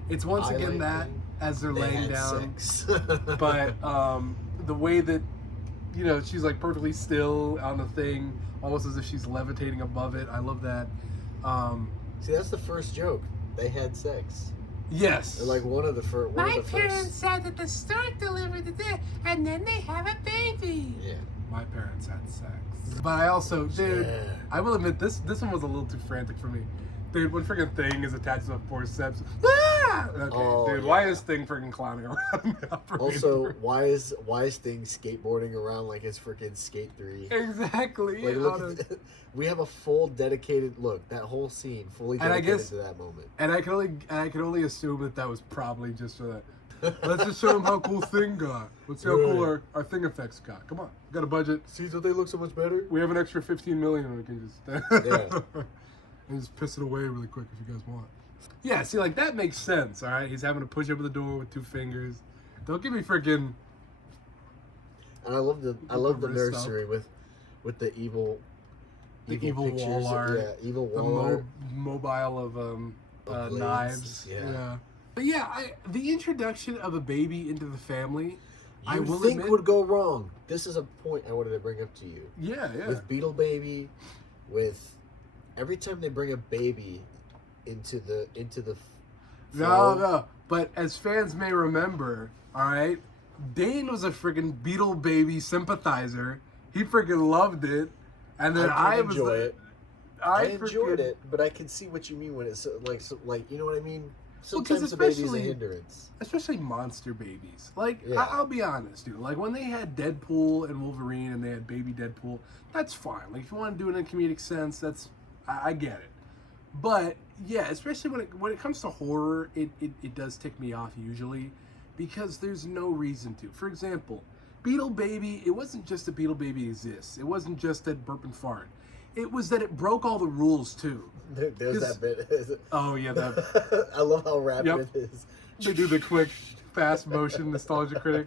it's once eye again light that thing. as they're They laying had down. sex. But the way that she's like perfectly still on the thing, almost as if she's levitating above it. I love that. See, that's the first joke. They had sex. Yes. They're like one of the first. My parents said that the stork delivered the dick, and then they have a baby. Yeah. My parents had sex. But I also, dude, Yeah. I will admit this one was a little too frantic for me. Dude, when freaking Thing is attached to a forceps. Ah! Okay, Oh dude, why is Thing freaking clowning around in the operating Also, room? why is Thing skateboarding around like it's freaking Skate 3? Exactly. Like, look at we have a full dedicated look. That whole scene fully And I dedicated guess- to that moment. And I can only assume that was probably just for that. Let's just show them how cool Thing got. Let's see how cool our Thing effects got. Come on, we got a budget. See, don't they look so much better? We have an extra 15 million. We can just and just piss it away really quick if you guys want. Yeah, see, like that makes sense. All right, he's having to push up the door with 2 fingers. Don't give me freaking. And I love the wrist nursery with the evil evil pictures wall art. Yeah, evil The wall art. mobile of blades. knives. Yeah. But yeah, the introduction of a baby into the family, I will think admit, would go wrong. This is a point I wanted to bring up to you. yeah. With Beetle Baby, with every time they bring a baby into the No. But as fans may remember, all right, Dane was a freaking Beetle Baby sympathizer. He freaking loved it, and then I enjoy it. I enjoyed freaking- it, but I can see what you mean when it's like you know what I mean. Well, 'cause Sometimes the baby's a especially- hindrance. Especially monster babies. Like, Yeah. I'll be honest, dude. Like, when they had Deadpool and Wolverine and they had baby Deadpool, that's fine. Like, if you want to do it in a comedic sense, I get it. But, yeah, especially when it comes to horror, it does tick me off usually because there's no reason to. For example, Beetle Baby, it wasn't just that Beetle Baby exists. It wasn't just that burp and fart. It was that it broke all the rules, too. There's that bit. Oh, yeah, that... I love how rapid Yep. it is. They do the quick, fast motion nostalgia critic.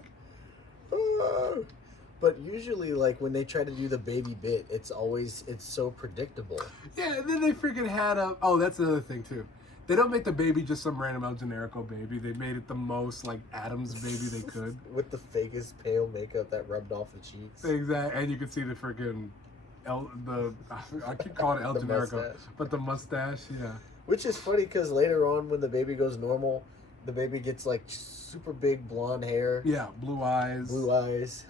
But usually, like when they try to do the baby bit, it's so predictable. Yeah, and then they freaking had a... Oh, that's another thing, too. They don't make the baby just some random El Generico baby. They made it the most, like, Addams baby they could. With the fakest pale makeup that rubbed off the cheeks. Exactly. And you could see the freaking... I keep calling it El The Generico. mustache. But the mustache, yeah. Which is funny because later on, when the baby goes normal, the baby gets like super big blonde hair, Yeah, blue eyes. blue eyes.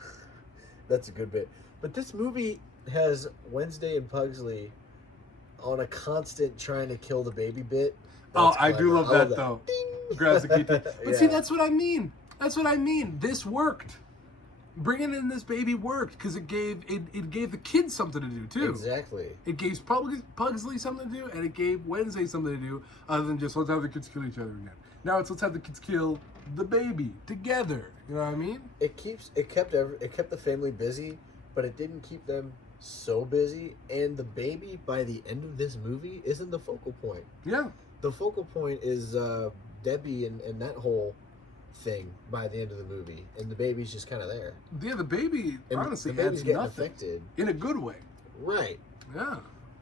That's a good bit. But this movie has Wednesday and Pugsley on a constant trying to kill the baby bit. Oh, That's I do clever. love that, though. Grabs the key. But see, Yeah. that's what I mean. That's what I mean. This worked. Bringing in this baby worked because it gave the kids something to do too. Exactly. It gave Pugsley something to do, and it gave Wednesday something to do, other than just let's have the kids kill each other again. Now it's let's have the kids kill the baby together. You know what I mean? It kept the family busy, but it didn't keep them so busy. And the baby, by the end of this movie, isn't the focal point. Yeah. The focal point is Debbie and that whole thing by the end of the movie, and the baby's just kind of there. Yeah, the baby And honestly the baby's adds getting nothing affected. in a good way. Right. Yeah.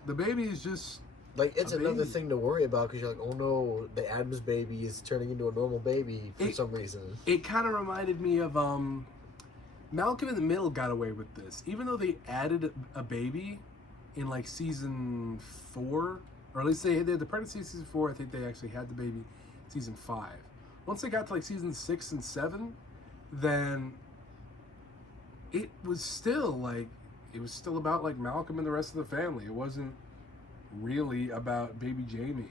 The baby is just Like, it's A another baby. thing to worry about because you're like, oh no, the Addams baby is turning into a normal baby for some reason. It kind of reminded me of Malcolm in the Middle got away with this, even though they added a baby in like season 4, or at least they had the pregnancy in season 4. I think they actually had the baby season 5. Once they got to like season 6 and 7, then it was still about like Malcolm and the rest of the family. It wasn't really about baby Jamie.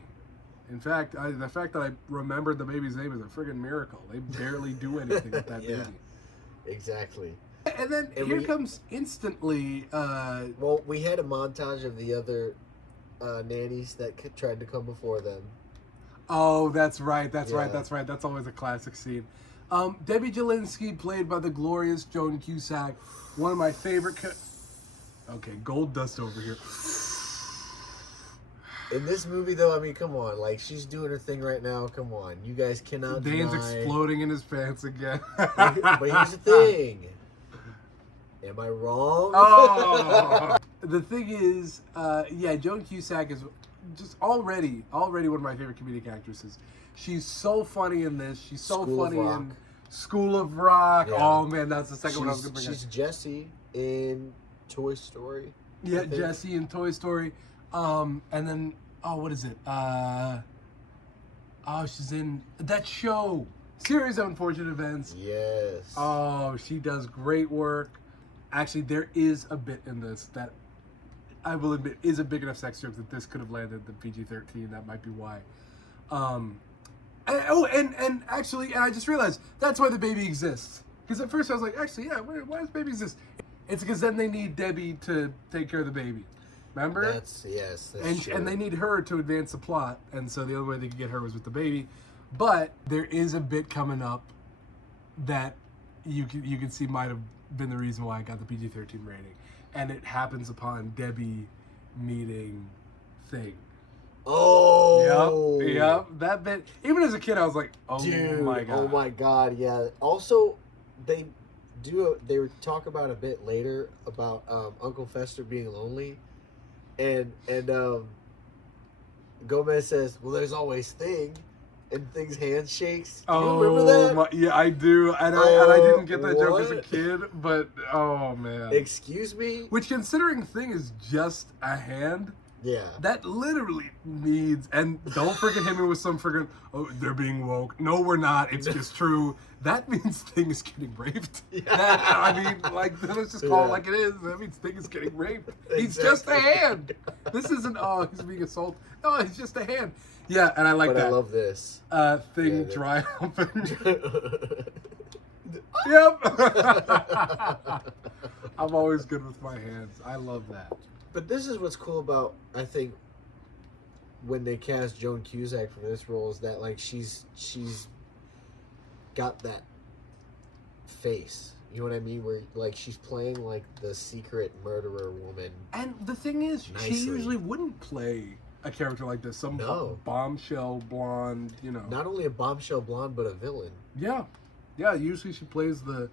In fact, the fact that I remembered the baby's name is a friggin' miracle. They barely do anything with that Yeah. baby. Exactly. And then And here we- comes instantly. Well, we had a montage of the other nannies that tried to come before them. Oh, that's right. That's Yeah. right. That's right. That's always a classic scene. Debbie Jelinski, played by the glorious Joan Cusack, one of my favorite. Okay, gold dust over here. In this movie, though, I mean, come on. Like, she's doing her thing right now. Come on. You guys cannot Dane's deny... exploding in his pants again. But here's the thing. Am I wrong? Oh, the thing is, yeah, Joan Cusack is just already one of my favorite comedic actresses. She's so funny in this. She's so School of funny Rock. in School of Rock. Yeah. Oh man, that's the second one I was gonna bring She's up. Jessie in Toy Story. Yeah, I think. Jessie in Toy Story. And then what is it? She's in that show, Series of Unfortunate Events. Yes. Oh, she does great work. Actually, there is a bit in this that I will admit is a big enough sex joke that this could have landed the PG-13. That might be why. And actually, and I just realized that's why the baby exists. Because at first I was like, actually, yeah, why does baby exist? It's because then they need Debbie to take care of the baby. Remember? That's true. And they need her to advance the plot, and so the only way they could get her was with the baby. But there is a bit coming up that you can see might have been the reason why I got the PG-13 rating, and it happens upon Debbie meeting Thing. Oh. Yep. That bit. Even as a kid, I was like, oh Dude, my god. oh my god, yeah. Also, they talk about a bit later about Uncle Fester being lonely, and Gomez says, "Well, there's always Thing," and Thing's hand shakes. Do you remember that? Yeah, I do, and I didn't get that joke as a what? kid, but oh man. Excuse me? Which, considering Thing is just a hand, Yeah. that literally needs, and don't freaking hit me with some freaking, oh, they're being woke. No, we're not. It's just true. That means Thing is getting raped. Yeah. I mean, like, let's just call it like it is. That means Thing is getting raped. He's just a hand. This isn't, oh, he's being assaulted. No, he's just a hand. Yeah, and I like But that. I love this. Thing Yeah, triumphant. Yep. I'm always good with my hands. I love that. But this is what's cool about, I think, when they cast Joan Cusack for this role, is that like she's got that face. You know what I mean? Where like she's playing like the secret murderer woman. And the thing is, Nicely. she usually wouldn't play a character like this. Some No. bombshell blonde, you know. Not only a bombshell blonde, but a villain. Yeah. Yeah, usually she plays the,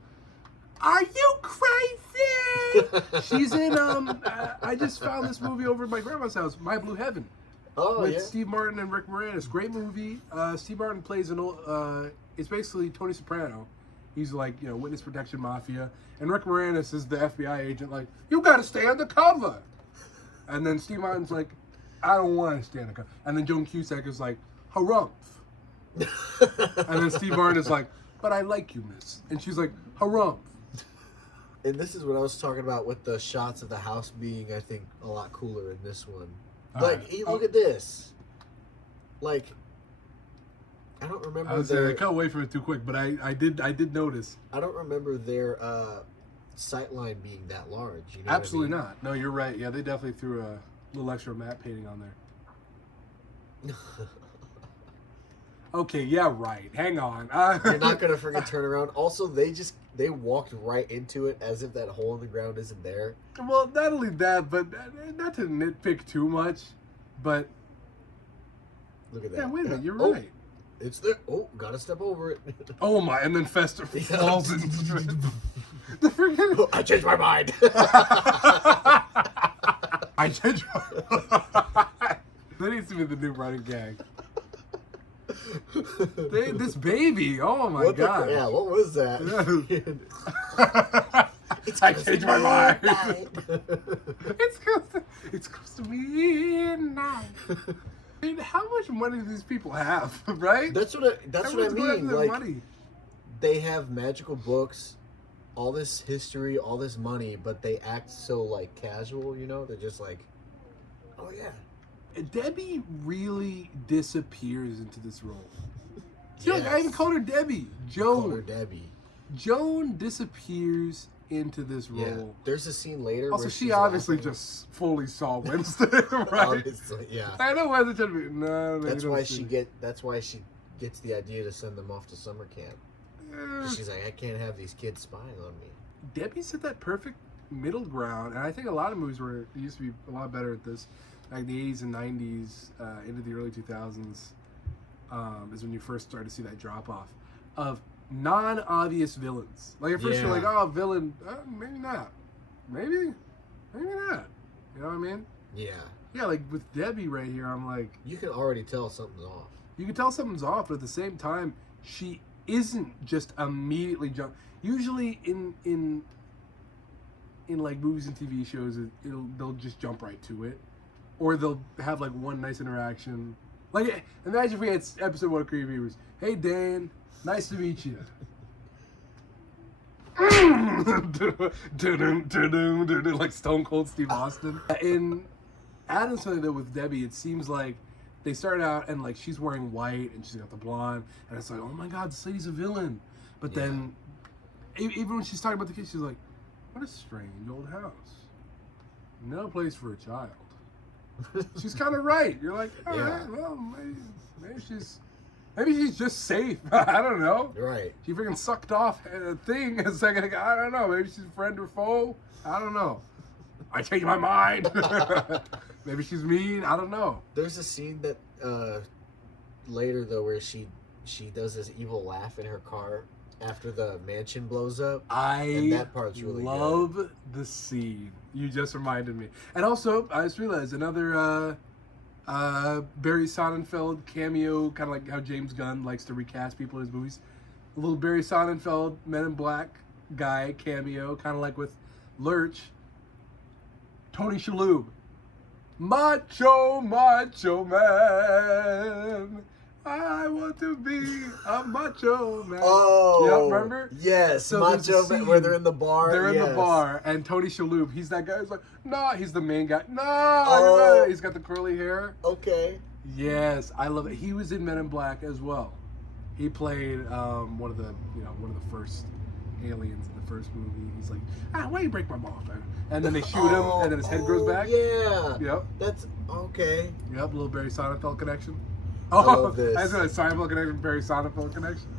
are you crazy? She's in, I just found this movie over at my grandma's house, My Blue Heaven. Oh With yeah. Steve Martin and Rick Moranis. Great movie. Steve Martin plays an old, it's basically Tony Soprano. He's like, you know, witness protection mafia. And Rick Moranis is the FBI agent, like, you gotta stay undercover. And then Steve Martin's like, I don't want to stay undercover. And then Joan Cusack is like, harumph. And then Steve Martin is like, but I like you, miss. And she's like, harumph. And this is what I was talking about with the shots of the house being, I think, a lot cooler in this one. All Like, right. hey, look at this. Like, I don't remember I was their. I cut away from it too quick, but I did notice. I don't remember their sight line being that large. You know Absolutely what not. No, you're right. Yeah, they definitely threw a little extra matte painting on there. I mean? Okay, yeah, right. Hang on. You're not gonna freaking turn around. Also, they walked right into it as if that hole in the ground isn't there. Well, not only that, but not to nitpick too much, but Look at that. yeah, wait a minute, you're Oh, right. it's there. Oh, gotta step over it. Oh my! And then Fester falls into it. The freaking Oh, I changed my mind. I changed. That needs to be the new running gag. This baby, oh my What the god! yeah, what was that? I changed my mind. It's close to midnight. I mean, how much money do these people have, right? That's what I Everyone's going after mean. their Like, money. they have magical books, all this history, all this money, but they act so like casual. You know, they're just like, oh yeah. Debbie really disappears into this role. Look, Yes. I even called her Debbie. Call her Joan. Debbie. Joan disappears into this role. Yeah. There's a scene later. Also, where she she's obviously laughing. just fully saw Winston, right? Obviously, yeah. I know why they're trying to be. No, maybe That's don't why see. That's why she gets the idea to send them off to summer camp. She's like, I can't have these kids spying on me. Debbie's at that perfect middle ground, and I think a lot of movies used to be a lot better at this, like the 80s and 90s, into the early 2000s, is when you first start to see that drop off of non-obvious villains. Like at first you're like, Yeah. oh, villain, maybe not, maybe not. You know what I mean? Yeah. Yeah, like with Debbie right here, I'm like, You can already tell something's off. you can tell something's off, but at the same time, she isn't just immediately jump. Usually in like movies and TV shows, they'll just jump right to it, or they'll have like one nice interaction. Like imagine if we had episode 1 of Creepy Peepers. Hey Dan, nice to meet you. Like Stone Cold Steve Austin. In Addams Family though with Debbie, it seems like they started out and like she's wearing white and she's got the blonde, and it's like, oh my god, this lady's a villain. But then, even when she's talking about the kids, she's like, what a strange old house. No place for a child. She's kind of right. You're like, all right, well, maybe she's just safe. I don't know. Right. She freaking sucked off a thing a second ago. I don't know. Maybe she's a friend or foe. I don't know. I changed my mind. Maybe she's mean. I don't know. There's a scene that later though where she does this evil laugh in her car after the mansion blows up. And that part's really love the scene. You just reminded me. And also, I just realized another Barry Sonnenfeld cameo, kind of like how James Gunn likes to recast people in his movies. A little Barry Sonnenfeld Men in Black guy cameo, kind of like with Lurch. Tony Shalhoub. Macho man. I want to be a macho man. Oh, yeah, remember? Yes, so Macho Man, where they're in the bar. They're in the bar, and Tony Shalhoub, he's that guy who's like, nah, he's the main guy. Nah, Oh. he's got the curly hair. Okay. Yes, I love it. He was in Men in Black as well. He played one of the first aliens in the first movie. He's like, why you break my balls, man? And then they shoot him, and then his head grows back. Yeah. Yep. That's okay. Yep, little Barry Sonnenfeld connection. I love this. I said a Seinfeld connection, Barry Sonnenfeld connection.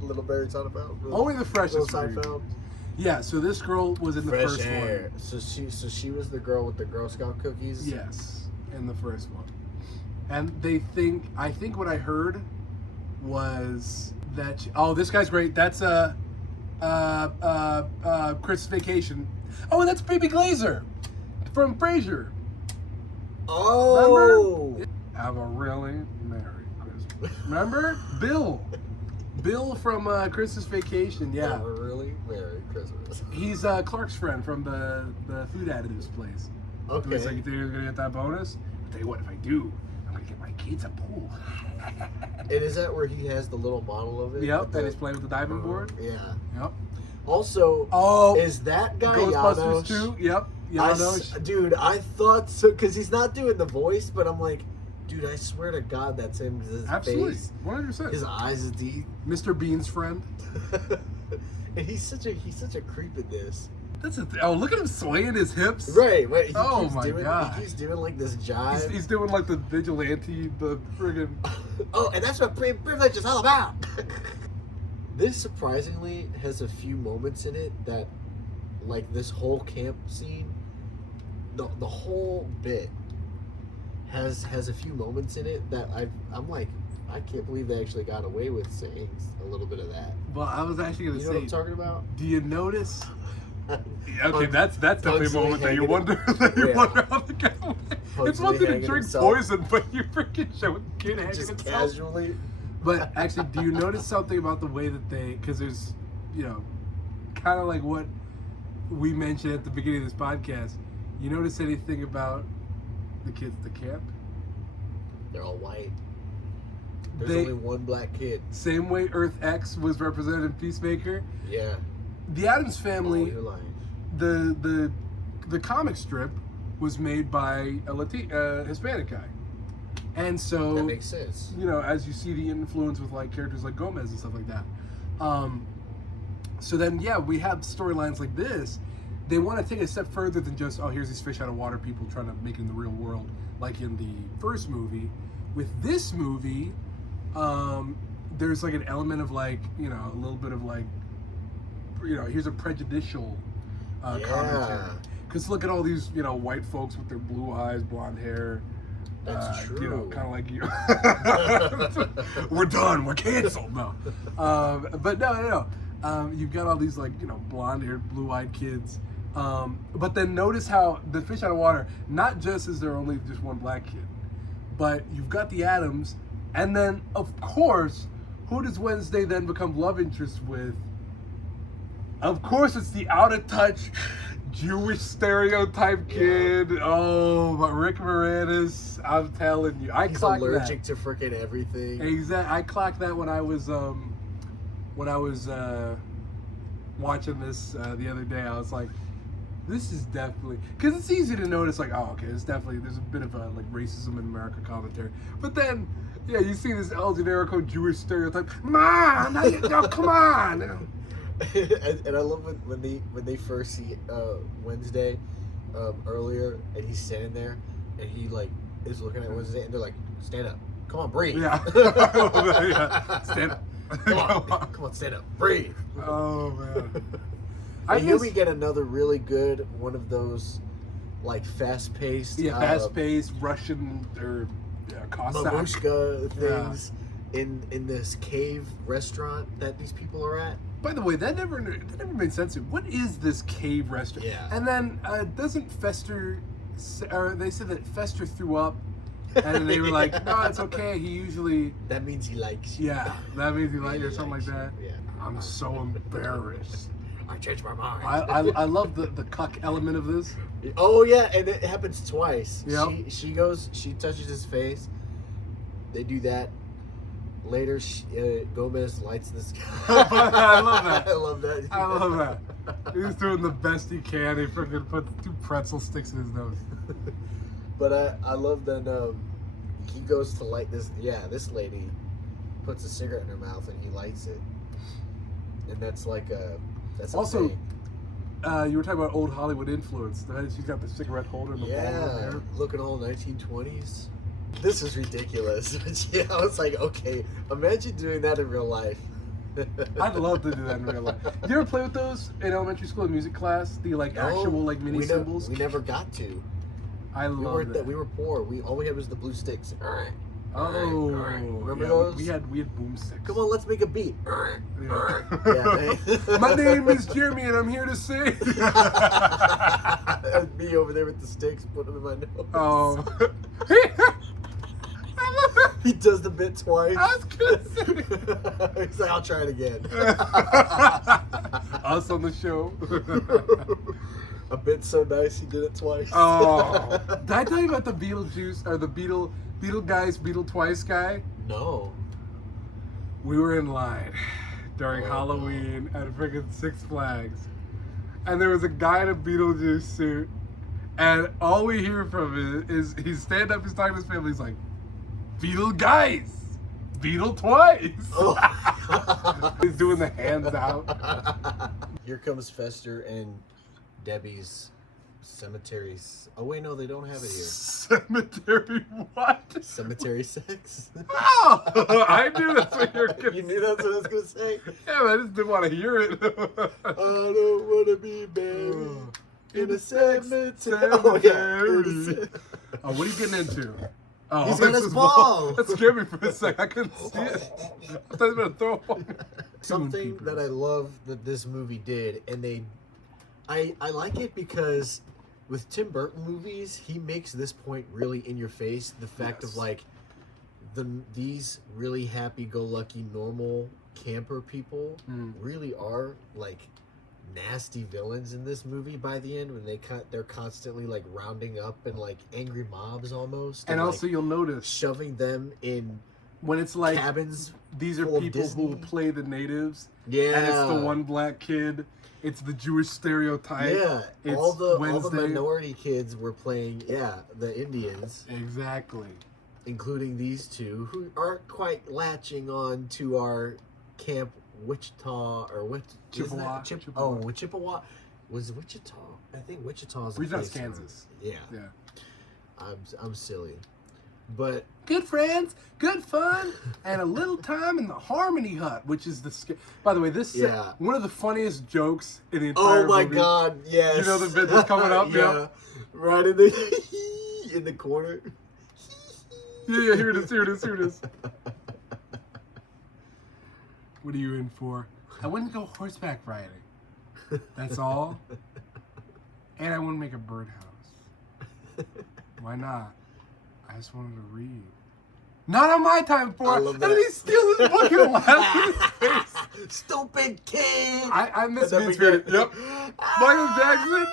Little Barry Sonnenfeld. Only the freshest. Little Seinfeld. Yeah, so this girl was in the Fresh first air. one. So she was the girl with the Girl Scout cookies. Yes, in the first one. And I think what I heard was that this guy's great. That's Christmas Vacation. Oh, and that's Baby Glazer from Frasier. Oh. Remember? Have a really Merry Christmas. Remember? Bill from Christmas Vacation. Yeah. Have a really Merry Christmas. He's Clark's friend from the food additives place. Okay. He's like, you think you're gonna get that bonus? I'll tell you what, if I do, I'm gonna get my kids a pool. And is that where he has the little model of it? Yep, and he's playing with the diving board. Yeah. Yep. Also, is that guy Ghostbusters Janos? 2? Yep. Janos. Dude, I thought so, because he's not doing the voice, but I'm like, dude, I swear to God that's him, because his Absolutely. face, 100%. his eyes, his teeth. Mr. Bean's friend. And he's such a creep in this. That's look at him swaying his hips. Right. He Oh keeps my doing, God. He keeps doing like this jive. He's doing like the vigilante, the friggin'. Oh, and that's what privilege is all about. This surprisingly has a few moments in it that, like this whole camp scene, the whole bit has a few moments in it that I'm like, I can't believe they actually got away with saying a little bit of that. Well, I was actually gonna You say. know what I'm talking about? Do you notice? Okay, that's definitely a moment that you hanging wonder how the guy. It's one thing to hanging drink himself. poison, but you freaking show a kid hanging Just himself. casually. But actually, do you notice something about the way that because there's, kind of like what we mentioned at the beginning of this podcast. You notice anything about the kids at the camp? They're all white. There's They- only one black kid. Same way Earth X was represented in Peacemaker. Yeah. The Addams Oh, Family, you're lying. the comic strip was made by a Hispanic guy, and so That makes sense. as you see the influence with like characters like Gomez and stuff like that. So then we have storylines like this. They want to take it a step further than just here's these fish out of water people trying to make it in the real world, like in the first movie. With this movie, there's like an element of like a little bit of like here's a prejudicial commentary. Because look at all these white folks with their blue eyes, blonde hair. That's true. Kind of like you. We're done. We're canceled. No, but no. You've got all these like blonde-haired, blue-eyed kids. But then notice how the fish out of water. Not just is there only just one black kid, but you've got the Addams, and then of course, who does Wednesday then become love interest with? Of course, it's the out-of-touch Jewish stereotype kid. Yeah. Oh, but Rick Moranis, I'm telling you, He's allergic to freaking everything. Exactly. I clocked that when I was watching this the other day. I was like, This is definitely, because it's easy to notice, like, oh, okay, there's a bit of a, like, racism in America commentary. But then, yeah, you see this El Generico Jewish stereotype. Mom, no, come on. and I love when they first see Wednesday earlier, and he's standing there, and he like is looking at Wednesday, and they're like, "Stand up, come on, breathe." Yeah, yeah. Stand up. Come on, stand up, breathe. Oh man. And here we get another really good one of those, like fast-paced, fast-paced Russian or Cossack mamushka things in this cave restaurant that these people are at. By the way, that never made sense to me. What is this cave restaurant? Yeah. And then doesn't Fester, or they said that Fester threw up, and they were like, no, it's okay. He usually. That means he likes you. Yeah, that means he likes you or something like that. Yeah. I'm so embarrassed. I changed my mind. I love the cuck element of this. Oh yeah, and it happens twice. Yep. She touches his face. They do that. Later, Gomez lights this guy. I love that. I love that. I love that. He's doing the best he can. He freaking put 2 pretzel sticks in his nose. But I love that he goes to light this. Yeah, this lady puts a cigarette in her mouth and he lights it, and that's like a. That's also, thing. You were talking about old Hollywood influence. She's got the cigarette holder in the ball of her hair. Looking all 1920s. This is ridiculous. But yeah, I was like, okay, imagine doing that in real life. I'd love to do that in real life. Did you ever play with those in elementary school in music class? The actual mini cymbals? We never got to. I love that. We were poor. All we had was the blue sticks. Oh, remember yeah, those? We had boomsticks. Come on, let's make a beat. Yeah. My name is Jeremy, and I'm here to sing. Me over there with the sticks, putting them in my nose. Oh. He does the bit twice. I was gonna say. He's like, I'll try it again. Us on the show. A bit so nice, he did it twice. Oh. Did I tell you about the Beetlejuice, or the Beetle Twice guy? No. We were in line during Halloween at a freaking Six Flags, and there was a guy in a Beetlejuice suit, and all we hear from him is he's stand up, he's talking to his family, he's like, Beetle guys, Beetle twice. Oh. He's doing the hands out. Here comes Fester and Debbie's cemeteries. Oh wait, no, they don't have it here. Cemetery what? Cemetery sex. Oh, I knew that's what you were gonna You knew that's what I was gonna say? Yeah, but I just didn't want to hear it. I don't want to be buried in a cemetery. Oh, yeah. Oh, what are you getting into? Oh, he's got his ball. That scared me for a sec. I couldn't see it. I thought he was going to throw a ball. Something that I love that this movie did, and I like it because with Tim Burton movies, he makes this point really in your face. The fact of like these really happy-go-lucky, normal camper people really are like nasty villains in this movie by the end, when they're constantly like rounding up and like angry mobs almost, and also like, you'll notice shoving them in when it's like cabins. These are people who play the natives. Yeah, and it's the one black kid. It's the Jewish stereotype. Yeah, it's all the Wednesday. minority kids were playing. Yeah, the Indians. Exactly. Including these two, who aren't quite latching on to our Camp Wichita or Chippewa. Oh, Chippewa. Was it Wichita? I think Wichita's. Wichita's Kansas. Yeah. Yeah. I'm silly, but good friends, good fun, and a little time in the Harmony Hut, which is by the way, this is one of the funniest jokes in the entire movie. Oh my God! Yes. You know the bit that's coming up. Yeah. Right in the in the corner. Yeah. Here it is. What are you in for? I wouldn't go horseback riding. That's all. And I wouldn't make a birdhouse. Why not? I just wanted to read. Not on my time for it. And then he steals his book and laughs in his face. Stupid kid. I miss Vince Vaughn. Yep. Michael Jackson.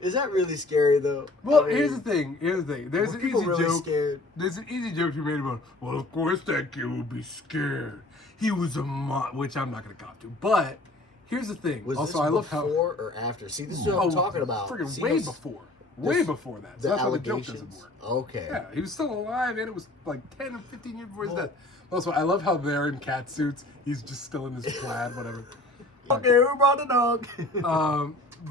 Is that really scary though? Well, here's the thing. There's an easy really joke. Scared? There's an easy joke you made about. Well, of course that kid would be scared. He was a which I'm not gonna cop to, but Here's the thing. Was Also, this I love how. before or after? See, this is what I'm talking about. Friggin' See, way those- before. Way before that. So The that's why the joke allegations. doesn't work. Okay. Yeah, he was still alive, and it was like 10 or 15 years before his Well- death. Also, I love how they're in cat suits. He's just still in his plaid, whatever. Okay, who brought the dog?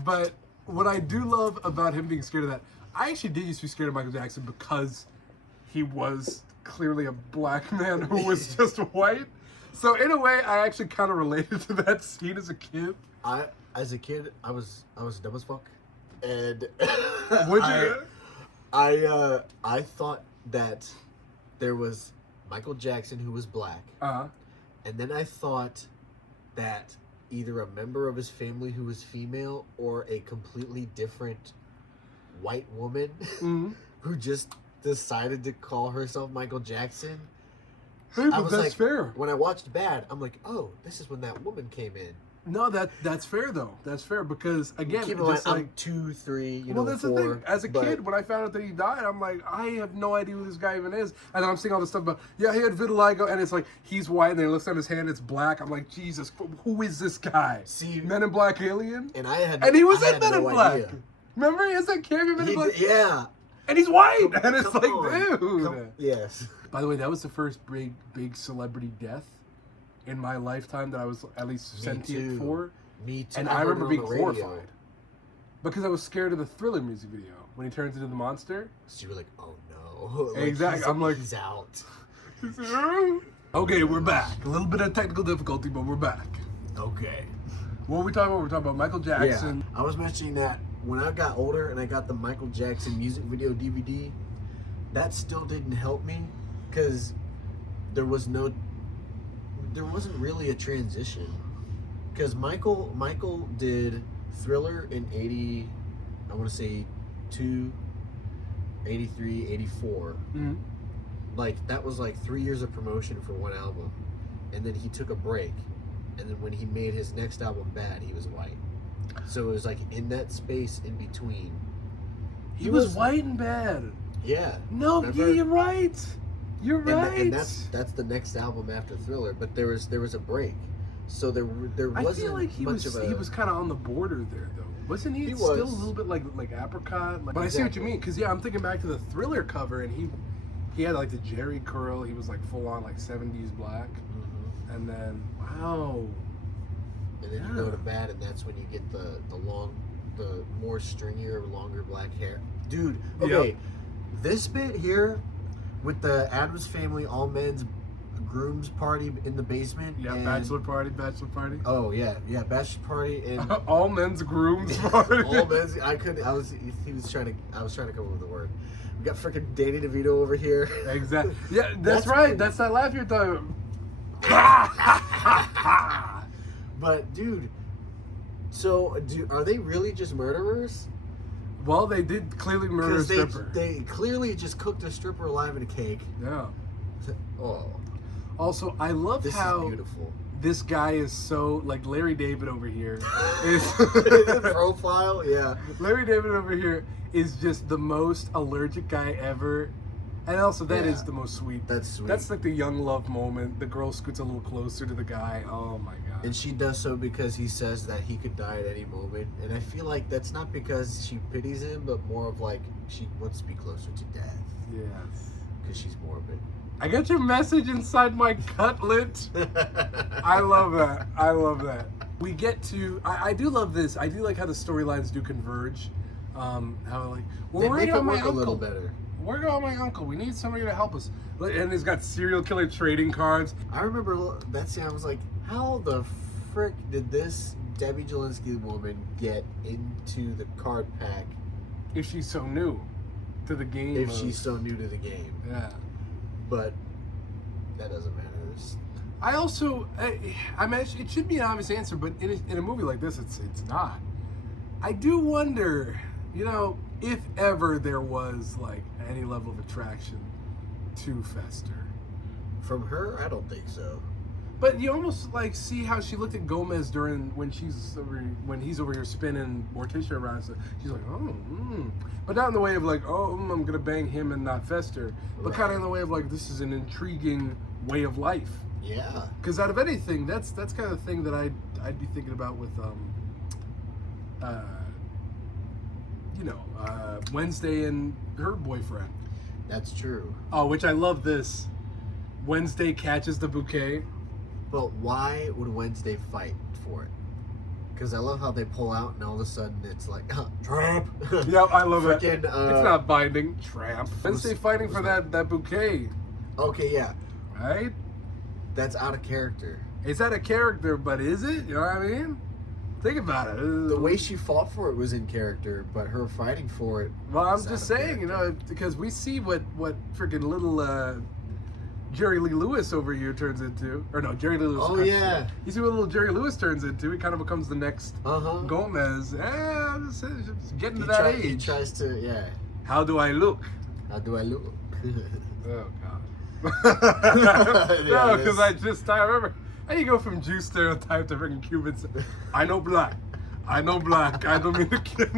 But what I do love about him being scared of that, I actually did used to be scared of Michael Jackson because he was clearly a black man who was just white. So in a way, I actually kind of related to that scene as a kid. As a kid, I was dumb as fuck, and Would you? I thought that there was Michael Jackson who was black, and then I thought that either a member of his family who was female or a completely different white woman who just decided to call herself Michael Jackson. Hey, I but was that's like, fair. when I watched Bad, I'm like, oh, this is when that woman came in. No, that's fair though. That's fair because again, Keep in mind, just like I'm 2, 3, well, that's the 4. thing. As a kid, when I found out that he died, I'm like, I have no idea who this guy even is. And then I'm seeing all this stuff about, yeah, he had vitiligo, and it's like he's white, and then he looks on his hand, it's black. I'm like, Jesus, who is this guy? See, Men in Black alien? and I And he was I in had Men in no Black. idea. Remember, he has that cameo in Men in Black, Yeah. and he's white, and it's Come like, on. dude. Yes. By the way, that was the first big celebrity death in my lifetime that I was at least sentient too. for. Me too. And I I heard remember it being on the radio. horrified because I was scared of the Thriller music video when he turns into the monster. So you were like, oh no. Like, Exactly. I'm like, he's out. Okay, we're back. A little bit of technical difficulty, but we're back. Okay. What were we talking about? We're talking about Michael Jackson. Yeah. I was mentioning that when I got older and I got the Michael Jackson music video DVD, that still didn't help me because there wasn't really a transition. Because Michael did Thriller in 80, I want to say 2, 83, 84. Mhm. Like, that was like 3 years of promotion for one album. And then he took a break. And then when he made his next album, Bad, he was white. So it was like in that space in between. He was white and bad. Yeah. No, remember? yeah, you're right. You're right. And that's the next album after Thriller. But there was a break. So there I wasn't feel like he much was of a... he was kind of on the border there though. Wasn't he? He Still was. a little bit like apricot. Like, but I see what you mean because yeah, I'm thinking back to the Thriller cover and he had like the Jerry curl. He was like full on like 70s black. Mhm. And then wow. And then you go to Bad, and that's when you get the more stringier, longer black hair. Dude, okay, this bit here with the Addams Family all men's groom's party in the basement. Yeah, and, bachelor party. Oh yeah, bachelor party and All men's grooms party. all men's. I was trying to come up with a word. We got freaking Danny DeVito over here. Exactly. Yeah, that's That's right. cool. That's that laugh you're talking But dude, so are they really just murderers? Well, they did clearly murder a Because stripper. they clearly just cooked a stripper alive in a cake. Yeah. Oh, Also, I love this how is beautiful. this guy is so like Larry David over here is Profile, yeah. Larry David over here is just the most allergic guy ever. And also that is Yeah. the most sweet. That's sweet. That's like the young love moment. The girl scoots a little closer to the guy. Oh my god. And she does so because he says that he could die at any moment. And I feel like that's not because she pities him, but more of like she wants to be closer to death Yes. because she's morbid. I got your message inside my cutlet. I love that. I love that. We get to. I do love this. I do like how the storylines do converge. How like They we're make worried about it my work a little uncle. better. Where about my uncle? We need somebody to help us. And he's got serial killer trading cards. I remember that scene. I was like, how the frick did this Debbie Jelinski woman get into the card pack If she's so new to the game. if she's so new to the game? Yeah. But that doesn't matter. I also, I mean, it should be an obvious answer, but in a movie like this, it's not. I do wonder, you know, if ever there was like any level of attraction to Fester. From her, I don't think so. But you almost like see how she looked at Gomez during when he's over here spinning Morticia around. So she's like, oh, but not in the way of like, oh, I'm gonna bang him and not Fester, but kind of in the way of like, this is an intriguing way of life Yeah. Because out of anything, that's kind of the thing that I'd be thinking about with Wednesday and her boyfriend. That's true. Oh, which I love this. Wednesday catches the bouquet. But why would Wednesday fight for it? Because I love how they pull out and all of a sudden it's like, tramp. Yeah, I love it. Frickin', It's not binding. Tramp. Wednesday fighting for that bouquet. Okay, yeah. Right? That's out of character. It's out of character, but is it? You know what I mean? Think about it. The way she fought for it was in character, but her fighting for it. Well, I'm was just out of saying, character. because we see what freaking little Jerry Lee Lewis over here turns into. Or no, Jerry Lee Lewis. Oh, yeah. You see what little Jerry Lewis turns into. He kind of becomes the next Uh-huh. Gomez. Just getting to He that He age. tries to, yeah. How do I look? How do I look? Oh, God. Yeah, No, it because is. I remember. How do you go from Jew stereotype to freaking Cubans? I know black. I know black. I don't mean to kid.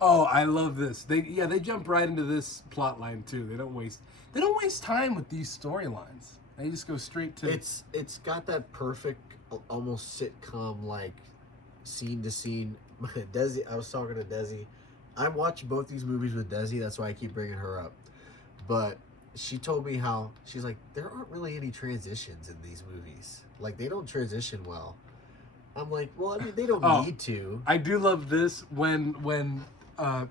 Oh, I love this. They jump right into this plot line too. They don't waste time with these storylines. They just go straight to It's got that perfect, almost sitcom like scene to scene. Desi, I was talking to Desi. I watch both these movies with Desi. That's why I keep bringing her up. But she told me how she's like, there aren't really any transitions in these movies. Like they don't transition well. I'm like, well, I mean, they don't need to. I do love this when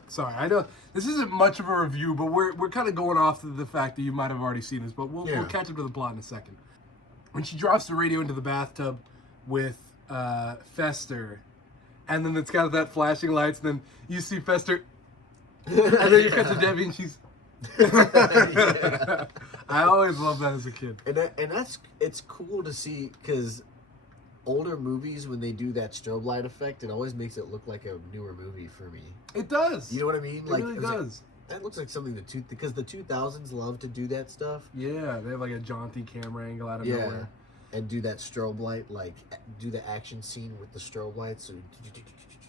sorry, I know this isn't much of a review, but we're kind of going off of the fact that you might have already seen this, but we'll catch up to the plot in a second. When she drops the radio into the bathtub with Fester, and then it's got that flashing lights, and then you see Fester, and then you cut to Debbie, and she's. Yeah. I always loved that as a kid. And it's cool to see because older movies, when they do that strobe light effect, it always makes it look like a newer movie for me. It does. You know what I mean? It really does. That looks like something because the 2000s love to do that stuff. Yeah, they have like a jaunty camera angle out of nowhere. And do that strobe light, like do the action scene with the strobe lights. So,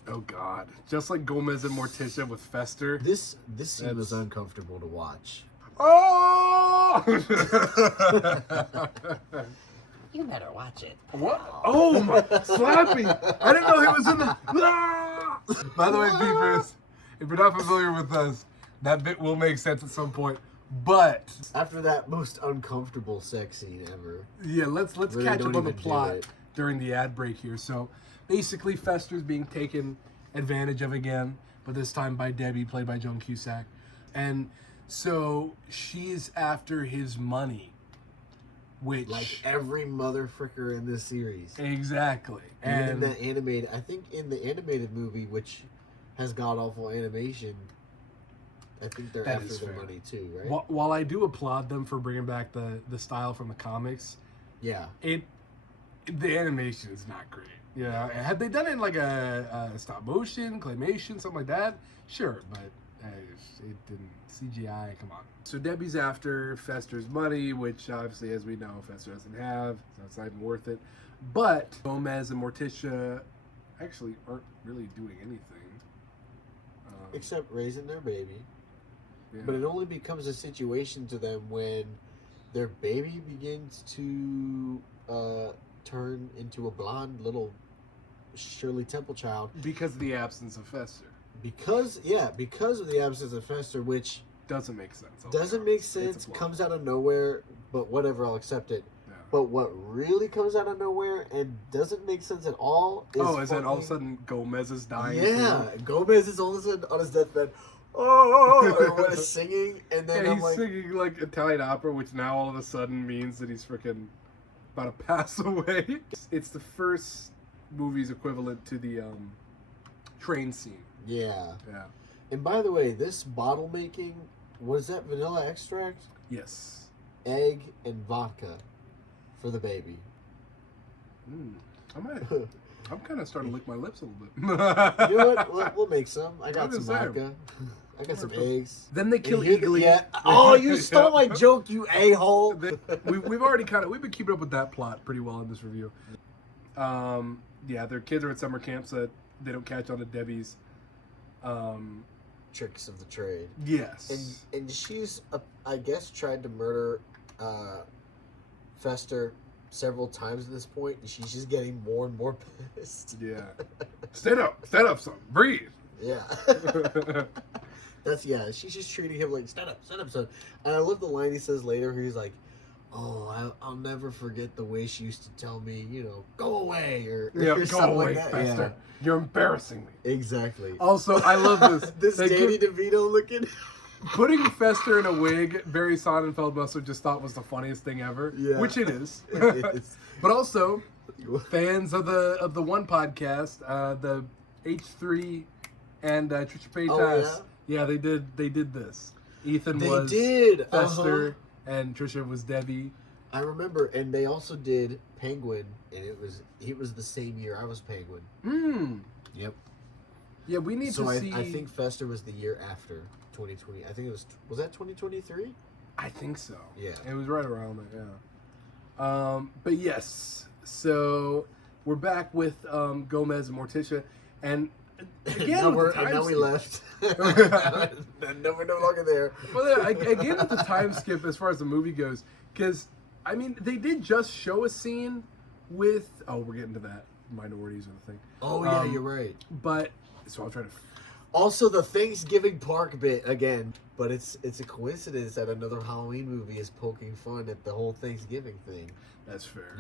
Oh God! Just like Gomez and Morticia with Fester. this scene was uncomfortable to watch. Oh! You better watch it. What? Oh my! Slappy! I didn't know he was in the. Ah! By the way, Peepers, if you're not familiar with us, that bit will make sense at some point. But After that most uncomfortable sex scene ever. yeah, let's Really catch don't up on the even do plot it. during the ad break here. So basically, Fester's being taken advantage of again, but this time by Debbie, played by Joan Cusack, and so she's after his money, which Like every motherfucker in this series. exactly, Even in and the animated, I think in the animated movie, which has god awful animation, I think they're That after is the fair. money too, right? while I do applaud them for bringing back the style from the comics, Yeah. the animation is not great. You know, had they done it in like a stop motion, claymation, something like that, sure, but it didn't. CGI, come on. So Debbie's after Fester's money, which obviously, as we know, Fester doesn't have, so it's not even worth it. But Gomez and Morticia actually aren't really doing anything. Except raising their baby. Yeah. But it only becomes a situation to them when their baby begins to turn into a blonde little Shirley Temple child. Because of the absence of Fester. Because of the absence of Fester, which Doesn't make sense. I'll be doesn't make honest. It's a sense, plot. comes out of nowhere, but whatever, I'll accept it. Yeah. But what really comes out of nowhere and doesn't make sense at all is that all of a fucking- sudden Gomez is dying? Yeah, Gomez is all of a sudden on his deathbed. Oh, everyone is singing, and then Yeah, I'm he's like, singing like Italian opera, which now all of a sudden means that he's freaking about to pass away. It's the first movie's equivalent to the train scene. yeah. Yeah. And by the way, this bottle making, was that vanilla extract, Yes. egg, and vodka for the baby? I'm kind of starting to lick my lips a little bit. You know what? We'll make some. I got I'm some just saying. vodka. I got some eggs. Then they kill And you- Eagly. Yeah. Oh, you stole my joke, you a-hole. We've already we've been keeping up with that plot pretty well in this review. Yeah, their kids are at summer camp, so they don't catch on to Debbie's. Tricks of the trade. Yes. And she's, I guess, tried to murder Fester several times at this point, and she's just getting more and more pissed. Yeah. Stand up, son. Breathe. Yeah. She's just treating him like, stand up, son. And I love the line he says later, he's like, oh, I'll never forget the way she used to tell me, go away, or Go something away, like that. Fester. Yeah. You're embarrassing me. Exactly. Also, I love this. This They Danny DeVito looking. Putting Fester in a wig, Barry Sonnenfeld must have just thought was the funniest thing ever. Yeah. Which it is. It is. But also, fans of the one podcast, the H3 and Trisha Paytas. Yeah, they did this. Ethan was Fester and Trisha was Debbie. I remember, and they also did Penguin, and it was the same year I was Penguin. Yep. Yeah, we need to see. I think Fester was the year after 2020. I think it was that 2023? I think so. Yeah. It was right around there, yeah. But yes, so we're back with Gomez and Morticia, and again, now we left. No, we're no longer there. Well, again with the time skip as far as the movie goes, because I mean they did just show a scene with. Oh, we're getting to that minorities and the thing. Oh yeah, you're right. But so I'll try to. Also, the Thanksgiving Park bit again, but it's a coincidence that another Halloween movie is poking fun at the whole Thanksgiving thing. That's fair.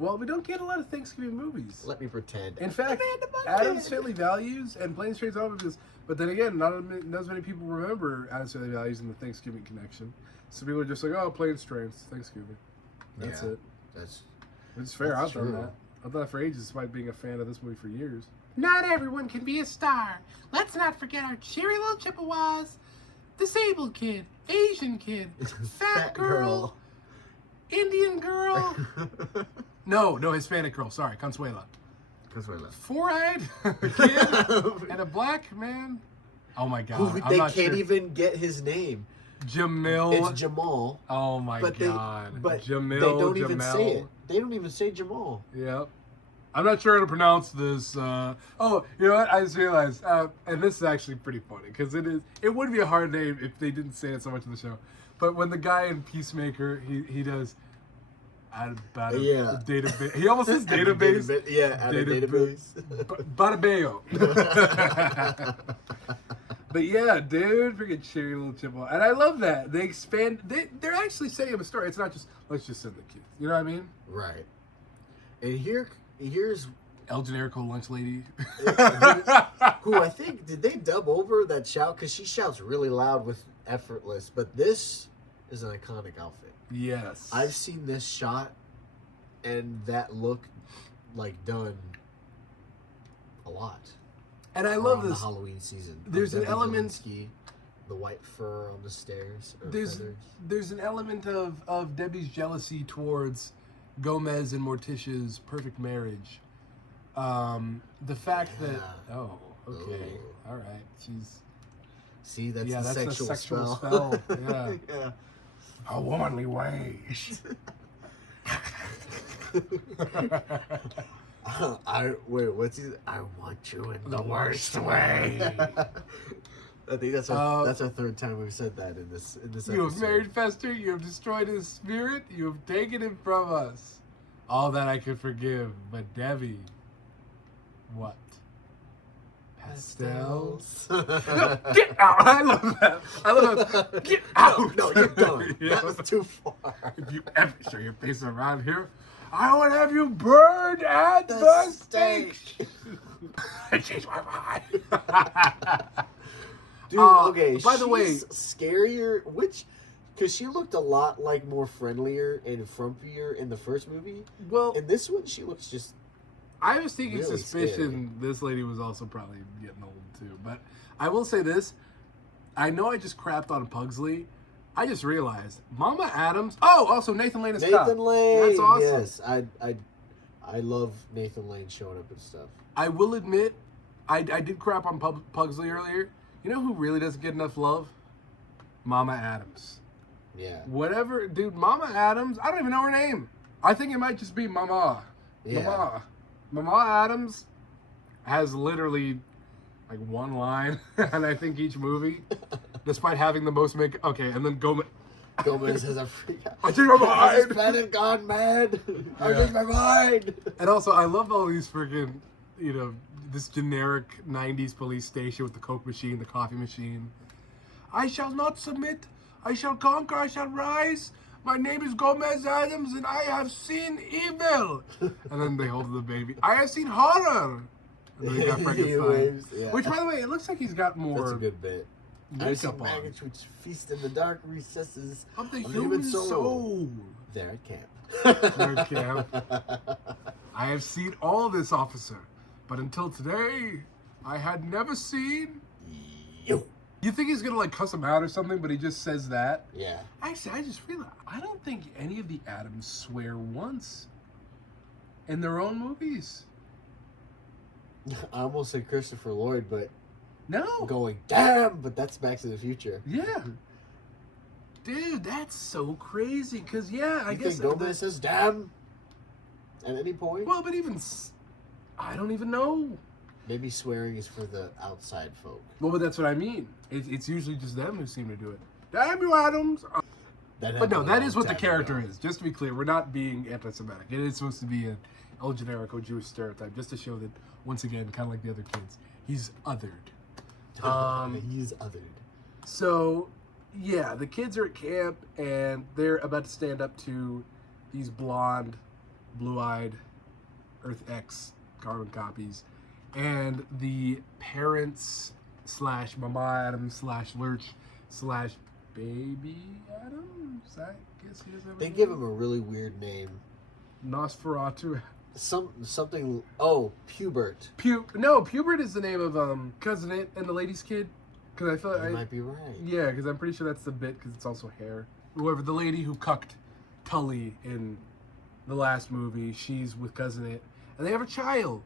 Well, we don't get a lot of Thanksgiving movies. Let me pretend. In fact, Addams Family Values and Planes, Trains, and Automobiles. But then again, not as many people remember Addams Family Values and the Thanksgiving connection. So people are just like, oh, Planes, Trains, Thanksgiving. That's it. It's fair. I've done that. I've done that for ages, despite being a fan of this movie for years. Not everyone can be a star. Let's not forget our cheery little Chippewas, disabled kid, Asian kid, fat girl, Indian girl. No, Hispanic girl. Sorry, Consuela. Four-eyed kid and a black man. Oh my God. They can't even get his name. Jamil. It's Jamal. Oh my God. But Jamil, they don't even Jamel. say it. They don't even say Jamal. Yep. I'm not sure how to pronounce this. You know what? I just realized, and this is actually pretty funny because it would be a hard name if they didn't say it so much in the show. But when the guy in Peacemaker, he does about a database. He almost says database. Database. Badabeo. But yeah, dude, freaking cheery little Chippewa. And I love that. They expand. They're actually setting up a story. It's not just, let's just send the kids. You know what I mean? Right. And here's El Generico Lunch Lady. who I think, did they dub over that shout? Because she shouts really loud with effortless. But this is an iconic outfit. Yes. I've seen this shot and that look like done a lot. And I love this. The Halloween season. There's an element. The white fur on the stairs. There's an element of Debbie's jealousy towards Gomez and Morticia's perfect marriage. The fact that all right, see that's a sexual spell. Yeah. Yeah. A womanly way. I want you in the worst way. I think that's our third time we've said that in this episode. You have married Fester, you have destroyed his spirit, you have taken him from us. All that I could forgive, but Debbie, what? Pastels? No, get out! I love that. Get out! No, you're done. Yeah. That was too far. If you ever show your face around here, I would have you burned at the stake. I changed my mind. Dude, okay. By the way, scarier. Because she looked a lot like more friendlier and frumpier in the first movie. Well, in this one, she looks just. I was thinking really suspicion this lady was also probably getting old too. But I will say this: I know I just crapped on Pugsley. I just realized Mama Addams. Oh, also Nathan Lane is Nathan Lane. That's awesome. Yes, I love Nathan Lane showing up and stuff. I will admit, I did crap on Pugsley earlier. You know who really doesn't get enough love? Mama Addams. Yeah. Whatever, dude. Mama Addams. I don't even know her name. I think it might just be Mama. Yeah. Mama Addams has literally like one line, and I think each movie, despite having the most make. Okay, and then Gomez. Gomez has a freak out. I changed my Has mind. this planet gone mad? I Yeah. changed my mind. And also, I love all these freaking, this generic 90s police station with the Coke machine, the coffee machine. I shall not submit. I shall conquer. I shall rise. My name is Gomez Addams, and I have seen evil. And then they hold the baby. I have seen horror. And then they got He Frankenstein. waves, yeah. Which, by the way, it looks like he's got That's a more good bit. I've seen makeup on. maggots which feast in the dark recesses Of the of human soul. There at camp. There at camp. I have seen all this, officer, but until today, I had never seen. You. You think he's gonna like cuss him out or something, but he just says that. Yeah. Actually, I just realized I don't think any of the Addams swear once in their own movies. I almost said Christopher Lloyd, but No. going, damn, but that's Back to the Future. Yeah. Dude, that's so crazy. Cause yeah, I You guess. think Gomez says damn at any point? Well, but even I don't even know. Maybe swearing is for the outside folk. Well, but that's what I mean. It's usually just them who seem to do it. Damn you, Addams. That But no, happened a that long is what the time character ago. is. Just to be clear, we're not being anti-Semitic. It is supposed to be an old generic or Jewish stereotype, just to show that, once again, kind of like the other kids, he's othered. He's othered. So, yeah, the kids are at camp, and they're about to stand up to these blonde, blue-eyed Earth X carbon copies. And the parents / Mama Addams / Lurch / Baby Addams, I guess he doesn't have a They name. give him a really weird name. Nosferatu. Something. Oh, Pubert. Pubert is the name of Cousin It and the Lady's Kid. Because I feel You might be right. yeah, because I'm pretty sure that's the bit because it's also hair. Whoever the lady who cucked Tully in the last movie, she's with Cousin It, and they have a child,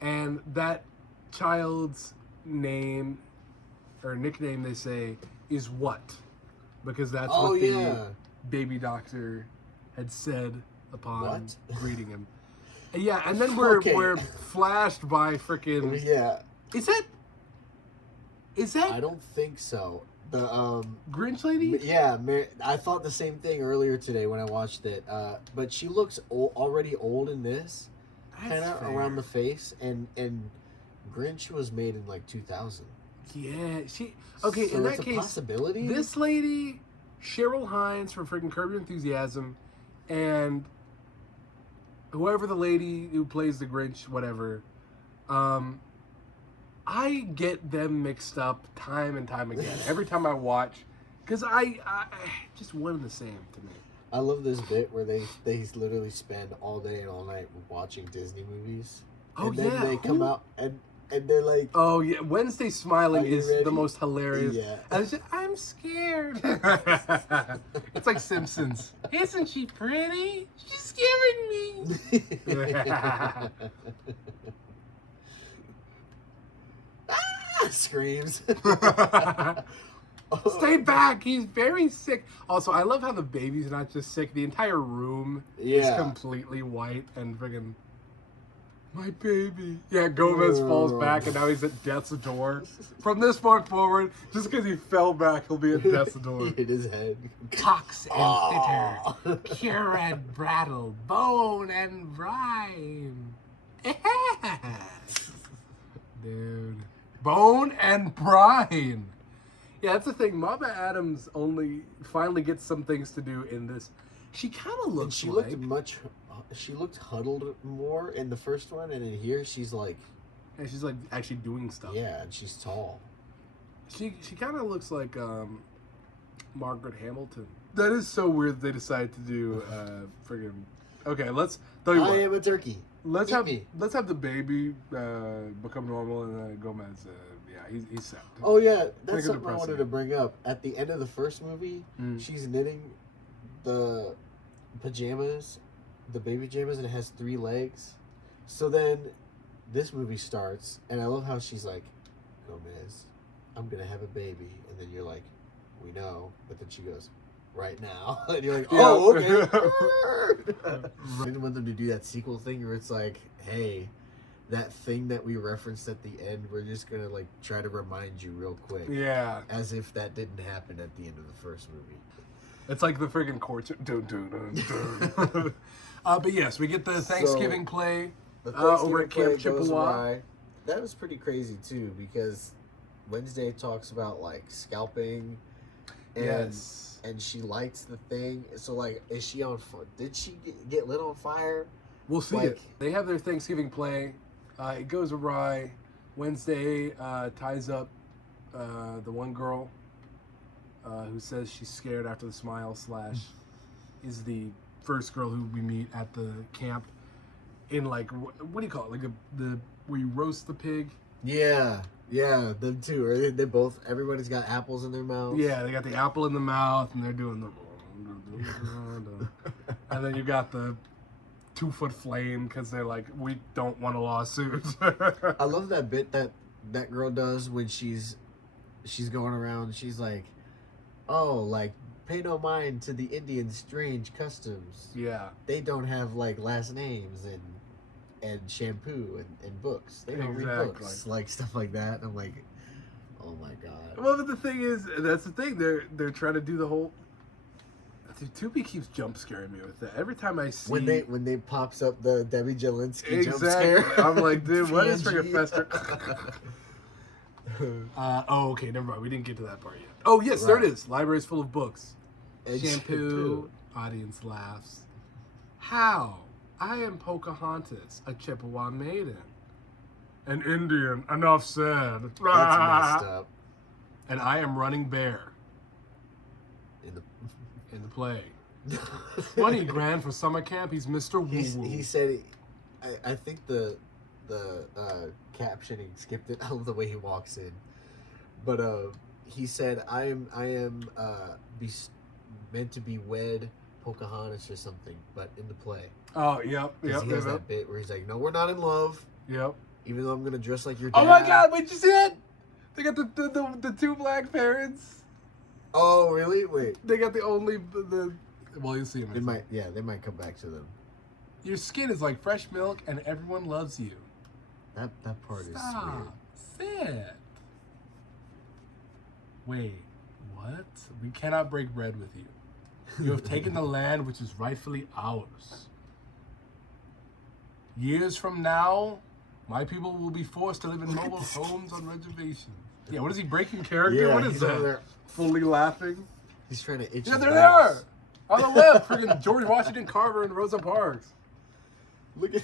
and that child's name or nickname they say is what, because that's Oh, what the yeah. baby doctor had said upon What? greeting him. And yeah, and then we're Okay. we're flashed by freaking. Yeah. Is that I don't think so. The Grinch lady? yeah, I thought the same thing earlier today when I watched it. But she looks already old in this, kind That's of fair. around the face, and Grinch was made in like 2000. Yeah, she. Okay, So in it's that a case, possibility. this lady, Cheryl Hines from freaking Curb Your Enthusiasm, and whoever the lady who plays the Grinch, whatever, I get them mixed up time and time again. Every time I watch, because I just one and the same to me. I love this bit where they literally spend all day and all night watching Disney movies. Oh, and then yeah, they come who- out and they're like, Oh yeah, Wednesday Smiling Are you is ready? the most hilarious. Yeah. And it's just, I'm scared. It's like Simpsons. Isn't she pretty? She's scaring me. screams. Stay back. He's very sick. Also, I love how the baby's not just sick. The entire room is Yeah. completely white and friggin' my baby. Yeah, Gomez falls back and now he's at death's door. From this point forward, just because he fell back, he'll be at death's door. He hit his head. Cox and Aw. fitter, cure and brattle, bone and brine. Dude. Bone and brine. Yeah, that's the thing. Mama Addams only finally gets some things to do in this. She kind of And looks she like... she looked huddled more in the first one, and in here she's like, And she's like actually doing stuff. yeah, and she's tall. She kind of looks like Margaret Hamilton. That is so weird they decided to do friggin'... Okay, let's... Tell you I what. am a turkey. Let's Eat have me. the baby become normal, and Gomez, he's set. Oh yeah, Make that's it something I depressing. wanted to bring up. At the end of the first movie, she's knitting the pajamas, the baby pajamas, and it has 3 legs. So then this movie starts, and I love how she's like, Gomez, I'm gonna have a baby, and then you're like, we know, but then she goes, right now, and you're like, oh, okay. I didn't want them to do that sequel thing where it's like, hey, that thing that we referenced at the end, we're just gonna like try to remind you real quick. Yeah. As if that didn't happen at the end of the first movie. It's like the friggin' courtship. But yes, we get the Thanksgiving play The Thanksgiving over at play Camp goes Chippewa. awry. That was pretty crazy too, because Wednesday talks about like scalping, and Yes. and she lights the thing. So like, is she on? Did she get lit on fire? We'll see Like- it. They have their Thanksgiving play. It goes awry. Wednesday ties up the one girl who says she's scared after the smile / is the first girl who we meet at the camp in like what do you call it, like the where you roast the pig. Yeah, them two. Or they both. Everybody's got apples in their mouths. Yeah, they got the apple in the mouth and they're doing the and then you got the 2-foot flame because they're like, we don't want a lawsuit. I love that bit that girl does when she's going around. She's like, oh, like, pay no mind to the Indians' strange customs. Yeah. They don't have like last names and shampoo and books. They don't read Exactly. books, like stuff like that. I'm like, oh my god. Well, but the thing is, that's the thing. They're trying to do the whole. Dude, Tubi keeps jump scaring me with that. Every time I see When they pops up the Debbie Jelinski jump exactly, scare. I'm like, dude, what is PNG. friggin' Fester? Oh, okay, never mind. We didn't get to that part yet. Oh, yes, there it Right. is. Library's full of books. And Shampoo. Audience laughs. How? I am Pocahontas, a Chippewa maiden. An Indian. Enough said. That's messed up. And I am running bear In the in the play. 20 grand for summer camp. He's Mr. Woo Woo. He said, I think the captioning skipped it. I love the way he walks in, but he said, I am meant to be wed Pocahontas or something, but in the play. Oh, yep, 'Cause yep, he has yep, that bit where he's like, no, we're not in love, yep. even though I'm gonna dress like your dad. Oh my God! Wait, you see that? They got the two black parents. Oh really? Wait. They got the only the. Well, you'll see them. They might come back to them. Your skin is like fresh milk, and everyone loves you. That part is weird. Stop. Sit. Wait. What? We cannot break bread with you. You have taken the land which is rightfully ours. Years from now, my people will be forced to live in mobile homes on reservations. Yeah, what is he breaking character? Yeah, What is he's over that? there. Fully laughing. He's trying to itch. Yeah, his there they balls. are. On the left, freaking George Washington Carver and Rosa Parks. Look at.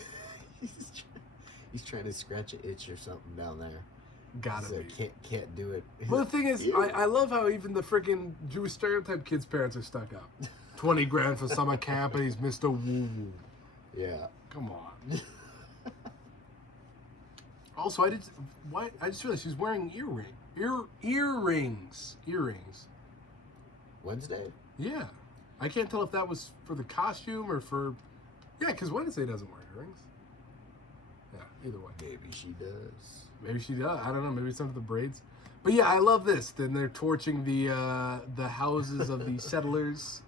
He's trying to scratch an itch or something down there. Gotta So be. can't do it. Well, the thing is, Ew. I love how even the freaking Jewish stereotype kids' parents are stuck up. 20 grand for summer camp, and he's Mr. Woo Woo. Yeah. Come on. Also, I just realized she's wearing earrings. Wednesday. Yeah, I can't tell if that was for the costume or for. Yeah, because Wednesday doesn't wear earrings. Yeah, either way. Maybe she does. Maybe she does. I don't know. Maybe it's under the braids. But yeah, I love this. Then they're torching the houses of the settlers,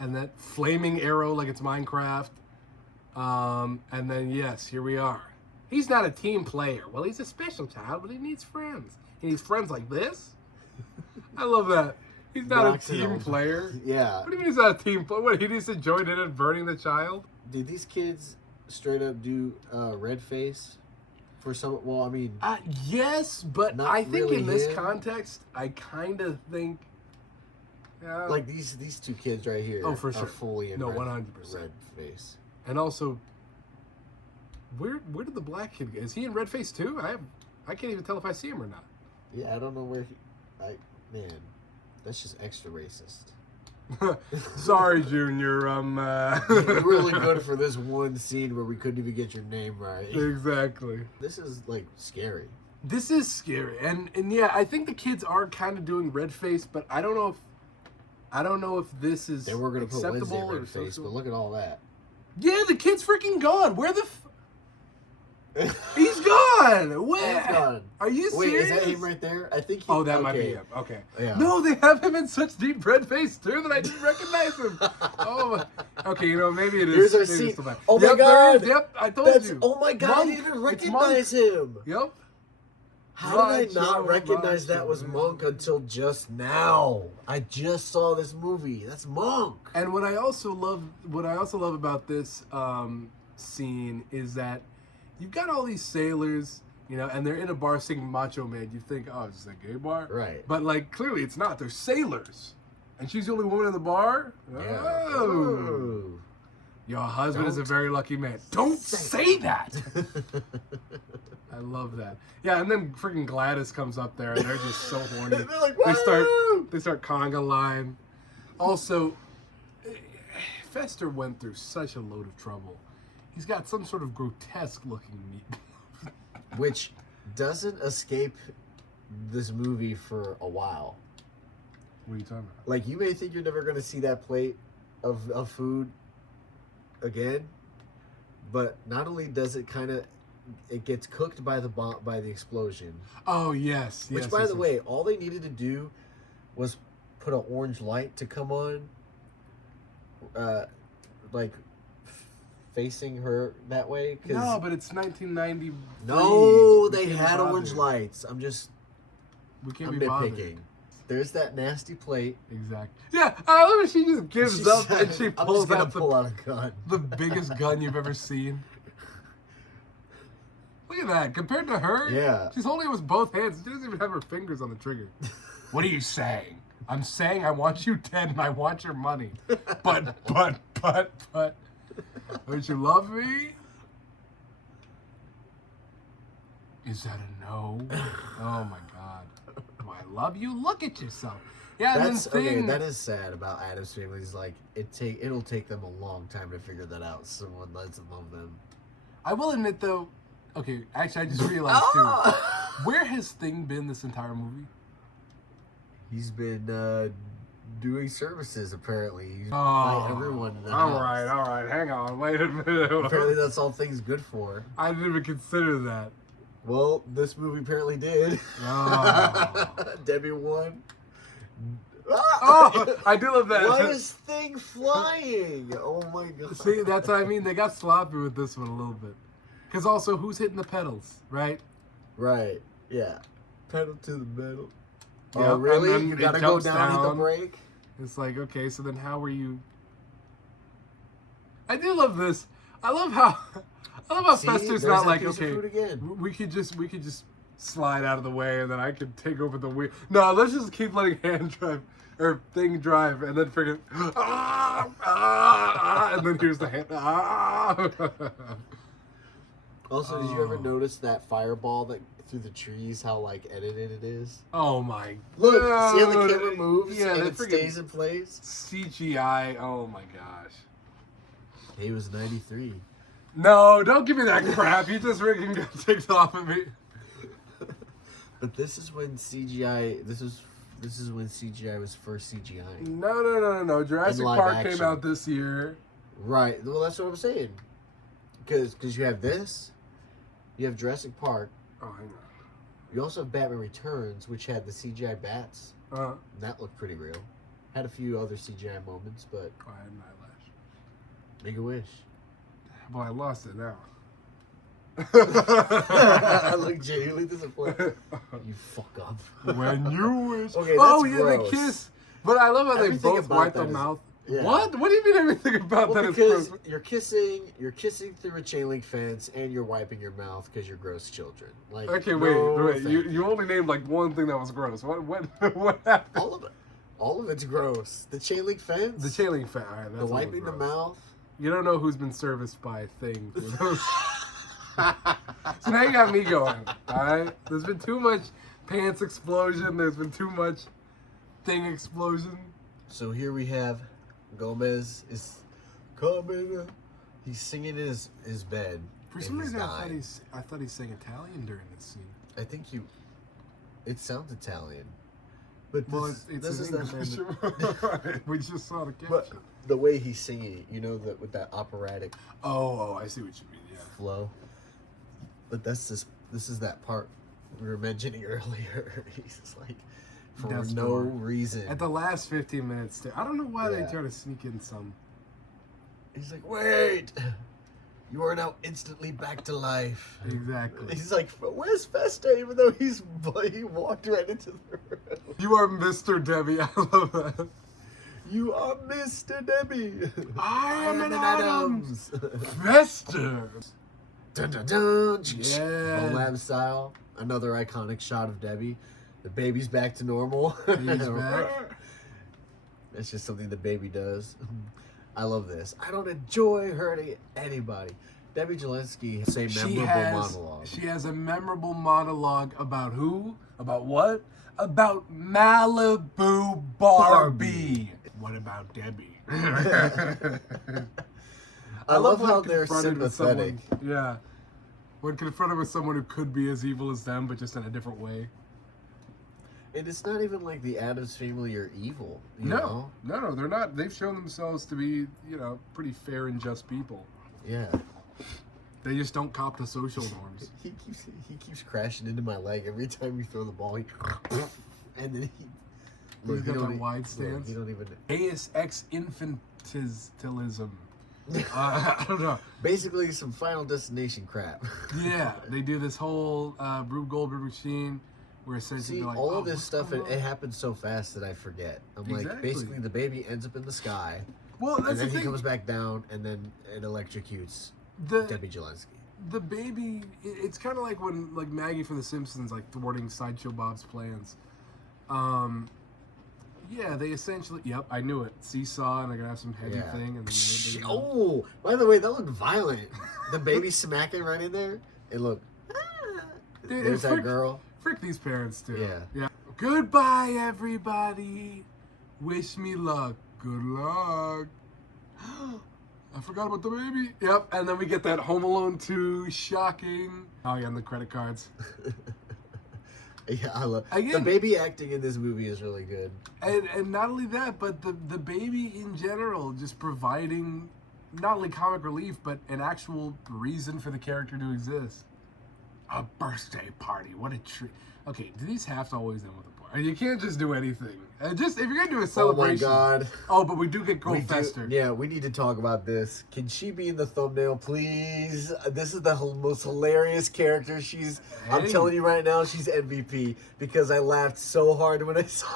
and that flaming arrow like it's Minecraft. And then yes, here we are. He's not a team player. Well, he's a special child, but he needs friends. He needs friends like this. I love that. He's not Blocks a it team all. player. Yeah. What do you mean he's not a team player? What, he needs to join in and burning the child? Did these kids straight up do red face for some? Well, I mean, Yes, but Not I think really in this him. context, I kind of think. Yeah. like these two kids right here. Oh, for are sure. fully in No, red, 100%. red face. And also, where did the black kid go? Is he in red face too? I can't even tell if I see him or not. Yeah, I don't know where he. Man, that's just extra racist. Sorry, Junior. You're really good for this one scene where we couldn't even get your name right. Exactly. This is like scary. This is scary, and yeah, I think the kids are kind of doing red face, but I don't know if this is They were gonna put Wednesday acceptable or red face, social. but look at all that. Yeah, the kid's freaking gone. Where the? He's gone. Where? He's gone. Are you Wait, serious? is that him right there? I think. Oh, that might be him. Okay. Yeah. No, they have him in such deep red face too that I didn't recognize him. Oh, my. Okay. You know, maybe it is. Here's our maybe it's scene. still back. Oh my Yep, there God. it is. Yep, I told That's. you. Oh my God! I Monk. didn't even It's Monk. recognize him. Yep. How did I not recognize that was Monk until just now? I just saw this movie. That's Monk. And what I also love about this scene is that you've got all these sailors, you know, and they're in a bar singing Macho Man. You think, oh, it's just a gay bar, Right? But like, clearly, it's not. They're sailors, and she's the only woman in the bar. Yeah. Oh. Your husband is a very lucky man. Don't say that. I love that. Yeah, and then freaking Gladys comes up there, and they're just so horny. They're like, they start conga line. Also, Fester went through such a load of trouble. He's got some sort of grotesque looking meat. Which doesn't escape this movie for a while. What are you talking about? Like, you may think you're never going to see that plate of food again, but not only does it kind of, it gets cooked by the explosion. Oh, yes. Which, by the way, all they needed to do was put an orange light to come on, like, facing her that way. No, but it's 1990. No, they had orange lights. I'm be bothered. nitpicking. There's that nasty plate. Exactly. Yeah, I love it. She just gives up and she I'm pulls just gonna out pull out a gun. the biggest gun you've ever seen. Look at that. Compared to her, Yeah. she's holding it with both hands. She doesn't even have her fingers on the trigger. What are you saying? I'm saying I want you dead and I want your money. But. Don't you love me? Is that a no? Oh my God. Do I love you? Look at yourself. Yeah, and That's then okay. thing. That is sad about Addams Family. Is like it'll take them a long time to figure that out. Someone doesn't love them. I will admit though. Okay, actually, I just realized too. Where has Thing been this entire movie? He's been doing services apparently. He's Oh, by everyone in the all house. right. Hang on, wait a minute. Apparently, that's all Thing's good for. I didn't even consider that. Well, this movie apparently did. Oh, Debbie won. oh I do love that. Why is Thing flying? Oh my God. See, that's what I mean. They got sloppy with this one a little bit. Because also, who's hitting the pedals, right? Right. Yeah. Pedal to the metal. Yep, Oh, really? and then You it gotta go jumps down, hit the down. brake? It's like, okay, so then how were you? I do love this. I love how See, Fester's there's not that like, piece of okay, food again. we could just slide out of the way and then I could take over the wheel. No, let's just keep letting Hand drive or Thing drive and then freaking and then here's the hand. Also, did you ever notice that fireball that through the trees, how like edited it is? Oh my! Look, see how the God. camera moves Yeah, and that it freaking stays in place? CGI. Oh my gosh! He was 93. No, don't give me that crap. You just freaking got ticked off at me. But this is when CGI. This is when CGI was first CGI. No. Jurassic live Park action. came out this year. Right. Well, that's what I'm saying. Because you have this, you have Jurassic Park. Oh, hang You also have Batman Returns, which had the CGI bats. on. And that looked pretty real. Had a few other CGI moments, but I had an eyelash. make a wish. Boy, I lost it now. I look genuinely disappointed. You fuck up. When you wish. Okay, oh that's yeah, gross. they kiss. But I love how Everything they both about wipe that their is- mouth. yeah. What? What do you mean everything about Well, that is because gross? you're kissing through a chain link fence, and you're wiping your mouth because you're gross children. Like, Okay, no, wait. thank You only named like one thing that was gross. What happened? all of it's gross. The chain link fence, The chain link fat. All right, that's the a little wiping the gross. mouth. You don't know who's been serviced by things. So now you got me going. All right. There's been too much pants explosion. There's been too much thing explosion. So here we have Gomez is coming. He's singing in his bed. For and some he's reason, dying. I thought he sang Italian during this scene. I think it sounds Italian. But Well, this it's is in that English. man. We just saw the caption. But the way he's singing it, you know, that with that operatic Oh, I see what you mean. Yeah. flow. But this is that part we were mentioning earlier. He's just like, for Death's no door. reason. At the last 15 minutes, I don't know why Yeah. they try to sneak in some. He's like, wait. You are now instantly back to life. Exactly. He's like, where's Fester? Even though he walked right into the room. You are Mr. Debbie. I love that. You are Mr. Debbie. I am an Addams. Fester. Dun, dun, dun. Yeah. Lab style. Another iconic shot of Debbie. The baby's back to normal. He's back. That's just something the baby does. I love this. I don't enjoy hurting anybody. Debbie Jelensky has a memorable monologue. She has a memorable monologue about who? About what? About Malibu Barbie. What about Debbie? I love how when they're confronted with sympathetic. someone- yeah. When confronted with someone who could be as evil as them, but just in a different way. And it's not even like the Addams family are evil. You know? No, they're not. They've shown themselves to be, pretty fair and just people. Yeah. They just don't cop to social norms. He keeps crashing into my leg every time you throw the ball. And then He's got don't that e- wide look, stance. He don't even. Deus ex infantilism. I don't know. Basically, some Final Destination crap. Yeah, they do this whole Rube Goldberg machine where essentially See, they're like, all oh, of this what's stuff, going it on?" happens so fast that I forget. I'm like, Exactly. basically, the baby ends up in the sky, Well, that's and then the he thing. comes back down, and then it electrocutes The Debbie Jelensky. the baby, it's kind of like when Maggie from The Simpsons thwarting Sideshow Bob's plans. Yeah, they essentially. Yep, I knew it. Seesaw, and they're gonna have some heavy Yeah. thing, and then Oh, by the way, that looked violent. The baby smacking right in there. It looked. Dude, There's that frick- girl. Frick these parents too. Yeah. Yeah. Goodbye, everybody. Wish me luck. Good luck. I forgot about the baby. Yep, and then we get that Home Alone 2 shocking. Oh yeah, and the credit cards. Yeah, I love the Again- baby acting in this movie is really good. And not only that, but the baby in general just providing not only comic relief, but an actual reason for the character to exist. A birthday party. What a treat. Okay, do these have to always end with a party? You can't just do anything. Just if you're gonna do a celebration. Oh my god. Oh, but we do get Girl We do- Fester. yeah, we need to talk about this. Can she be in the thumbnail, please? This is the most hilarious character. I'm Hey. telling you right now, she's MVP because I laughed so hard when I saw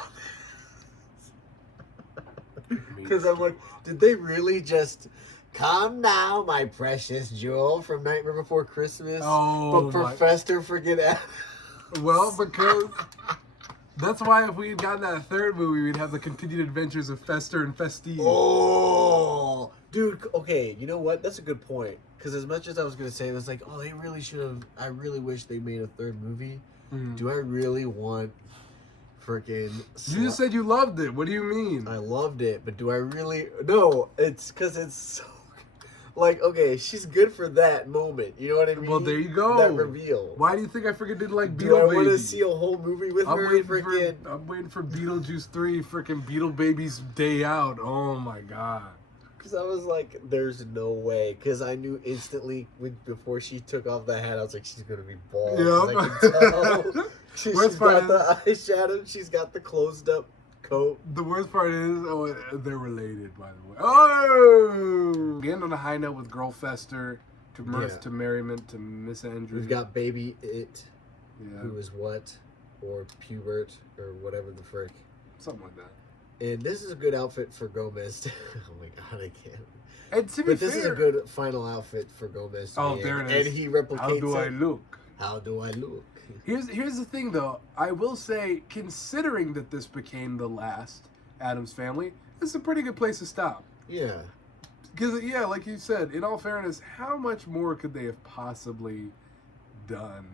this. Because I'm like, did they really just come now, my precious jewel from Nightmare Before Christmas? Oh, but for my- Fester, forget it. Well, because that's why if we had gotten that third movie, we'd have the continued adventures of Fester and Festive. Oh, dude. Okay, you know what? That's a good point. Because as much as I was gonna say, it was like, oh, they really should have. I really wish they made a third movie. Mhm. Do I really want freaking? You just said you loved it. What do you mean? I loved it, but do I really? No, it's because it's so. Like, okay, she's good for that moment. You know what I mean? Well, there you go. That reveal. Why do you think I freaking did like Do Beetle I Baby? want to see a whole movie with her? Freaking. I'm waiting for Beetlejuice 3, freaking Beetle Baby's Day Out. Oh my god. Because I was like, there's no way. Because I knew instantly before she took off the hat, I was like, she's going to be bald. 'Cause I can tell. She's Worst got part the eyeshadow. She's got the closed up coat. The worst part is, they're related, by the way. Oh! We end on a high note with Girl Fester, to Mirth, Yeah. to Merriment, to Miss Andrew. We've got Baby It, yeah, who is what? Or Pubert, or whatever the frick. something like that. And this is a good outfit for Gomez. Oh my god, I can't. And to be But this fair, is a good final outfit for Gomez. To Oh, be there in. it is. And he replicates How do I it. look? How do I look? Here's the thing, though. I will say, considering that this became the last Addams Family, this is a pretty good place to stop. Yeah. Because, yeah, like you said, in all fairness, how much more could they have possibly done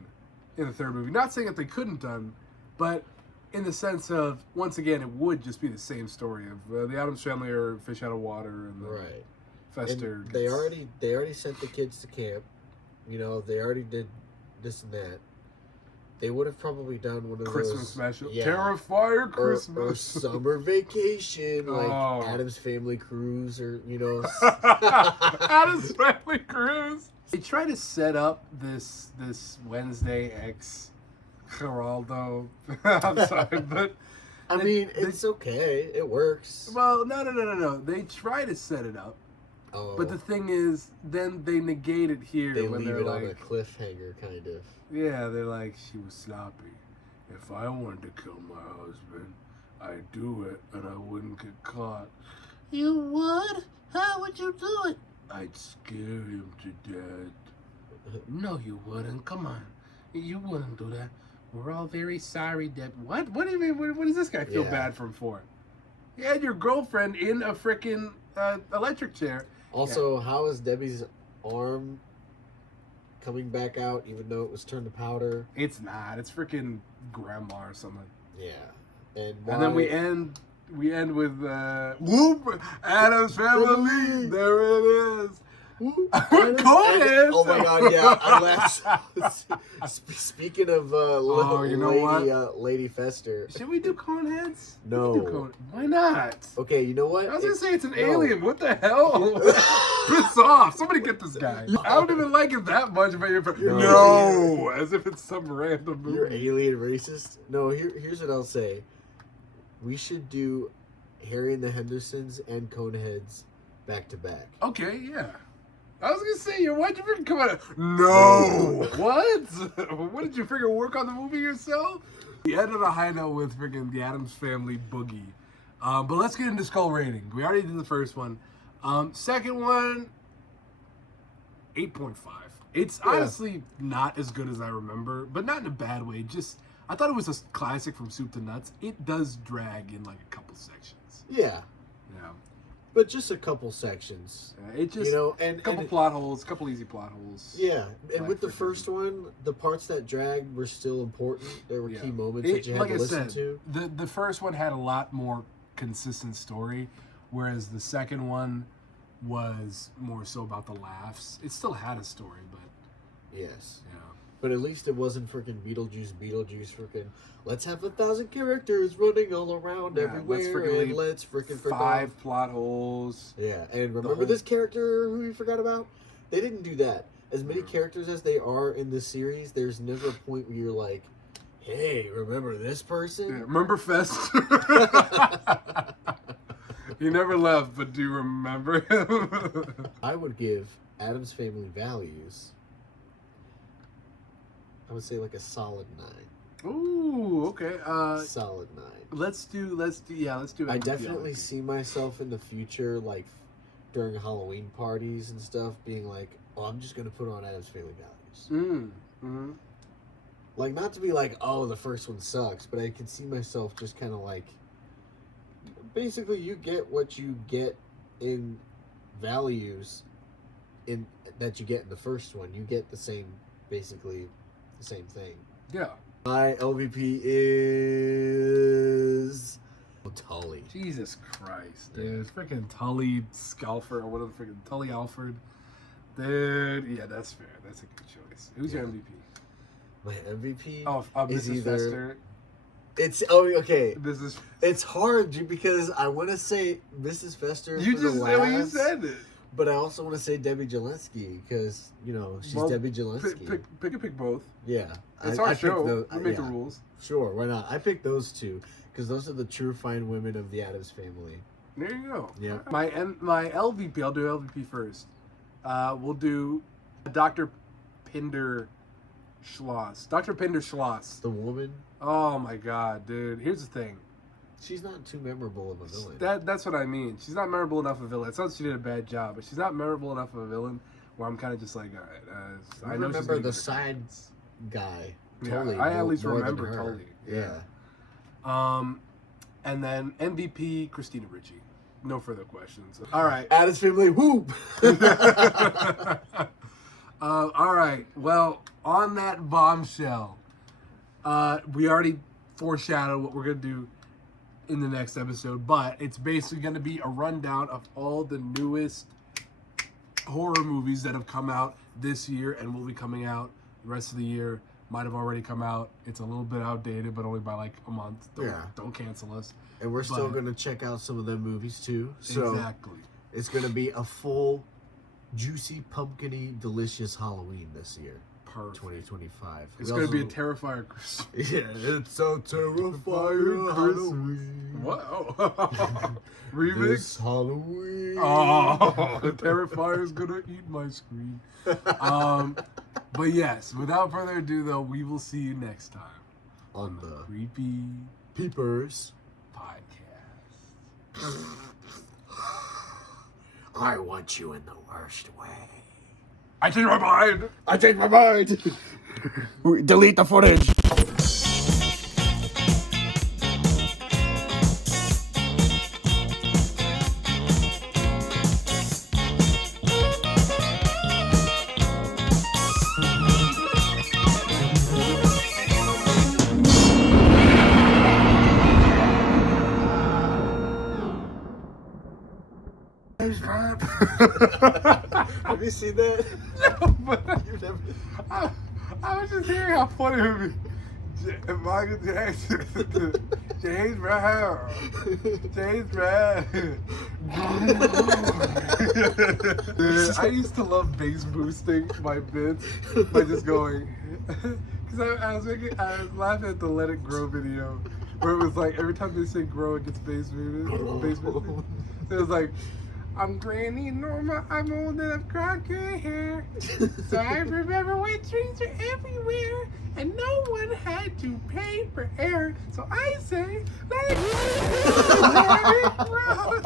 in the third movie? Not saying that they couldn't done, but in the sense of, once again, it would just be the same story of the Addams Family are fish out of water, and the Right. Fester. And they already sent the kids to camp. You know, they already did this and that. They would have probably done one of Christmas those special. yeah. Terrifier or Christmas. summer vacation, like Oh. Addams Family Cruise, or you know. Addams Family Cruise. They try to set up this Wednesday X Geraldo. I'm sorry, but I mean, it's okay. It works. well, no. They try to set it up Oh. But the thing is, then they negate it here they when leave they're it like, on a cliffhanger, kind of. yeah, they're like, she was sloppy. If I wanted to kill my husband, I'd do it and I wouldn't get caught. You would? How would you do it? I'd scare him to death. No, you wouldn't. Come on. You wouldn't do that. We're all very sorry, Deb. What? What do you mean? What does this guy feel Yeah. bad for? You had your girlfriend in a freaking electric chair. Also, how is Debbie's arm coming back out, even though it was turned to powder? It's not. It's freaking grandma or something. Yeah. And then we end with whoop, Addams Family. There it is. Conan. Oh my god, yeah. I laughed. Speaking of you know Lady Fester. Should we do Coneheads? No. We can do Cone- Why not? Okay, you know what? I was gonna say it's an No. alien. What the hell? Piss off! Somebody get this guy. I don't even like it that much, but you're no, as if it's some random movie. You're alien racist. No, here's what I'll say. We should do Harry and the Hendersons and Coneheads back to back. Okay, yeah. I was gonna say, why'd you freaking come out of... No! What? What did you figure, work on the movie yourself? We ended on a high note with freaking the Addams Family Boogie. But let's get into Skull rating. We already did the first one. Second one, 8.5. It's honestly not as good as I remember, but not in a bad way. Just, I thought it was a classic from soup to nuts. It does drag in like a couple sections. Yeah. Yeah. But just a couple sections. It just, You know, and a couple plot holes, a couple easy plot holes. Yeah, and Like with the freaking- first one, the parts that dragged were still important. There were Yeah. key moments that you had like to I listen said, to. The first one had a lot more consistent story, whereas the second one was more so about the laughs. It still had a story, but Yes. yeah. But at least it wasn't freaking Beetlejuice, freaking, let's have 1,000 characters running all around Yeah, everywhere, let's freaking and leave let's freaking forget. 5 plot holes. Yeah, and remember whole- this character who you forgot about? They didn't do that. As many characters as they are in this series, there's never a point where you're like, hey, remember this person? Yeah, remember Fest? He never left, but do you remember him? I would give Addams Family Values, I would say like a solid 9. Ooh, okay. Solid 9. Let's do I definitely see myself in the future, like during Halloween parties and stuff, being like, oh, I'm just going to put on Addams Family Values. Mm-hmm. Like, not to be like, oh, the first one sucks, but I can see myself just kind of like, basically, you get what you get in Values in that you get in the first one. You get the same, basically, the same thing. Yeah. My LVP is Tully. Jesus Christ, dude. It's freaking Tully Scalford, or whatever, freaking Tully Alford. Dude, yeah, that's fair. That's a good choice. Who's your MVP? My MVP Mrs. is either Fester. it's okay. Mrs. It's hard because I want to say Mrs. Fester. You for just the said what you laughs, said it. but I also want to say Debbie Jelinski because she's Well, Debbie Jelinski. Pick both. Yeah, It's I our picked show. We make yeah, the rules. Sure, why not? I picked those two because those are the true fine women of the Addams Family. There you go. Yeah. My LVP. I'll do LVP first. We'll do Dr. Pinder Schloss. Dr. Pinder Schloss. The woman, Oh my God, dude. Here's the thing. she's not too memorable of a villain. That's what I mean. She's not memorable enough of a villain. It's not that she did a bad job, but she's not memorable enough of a villain where I'm kind of just like, all right. I know she's remember gonna the get her side comments. guy. Yeah, Tully, I at least more than remember her. Tully. Yeah. And then MVP Christina Ricci. No further questions. All right. Addams Family, whoop! All right. Well, on that bombshell, we already foreshadowed what we're gonna do in the next episode, but it's basically gonna be a rundown of all the newest horror movies that have come out this year and will be coming out the rest of the year. Might have already come out. It's a little bit outdated, but only by like a month. Don't cancel us. And we're still But- going to check out some of them movies too. So Exactly. it's going to be a full, juicy, pumpkin-y, delicious Halloween this year. Perfect. 2025. It's gonna be a Terrifier Christmas. Yeah, it's so terrifying Halloween. What? Remix? This Halloween. Oh, the Terrifier's gonna eat my screen. But yes, without further ado, though, we will see you next time On the Creepy Peepers Podcast. I want you in the worst way. I changed my mind. I changed my mind. Delete the footage. Have you seen that? No, but You've never. I was just hearing how funny it would be. Michael Jackson, James Brown, James Brown. Dude, I used to love bass boosting my bits by just going, because I was laughing at the Let It Grow video, where it was like every time they say grow, it gets bass boosted. It was like, I'm Granny Norma, I'm old and I've got gray hair. So I remember when trees were everywhere and no one had to pay for air. So I say, let it grow.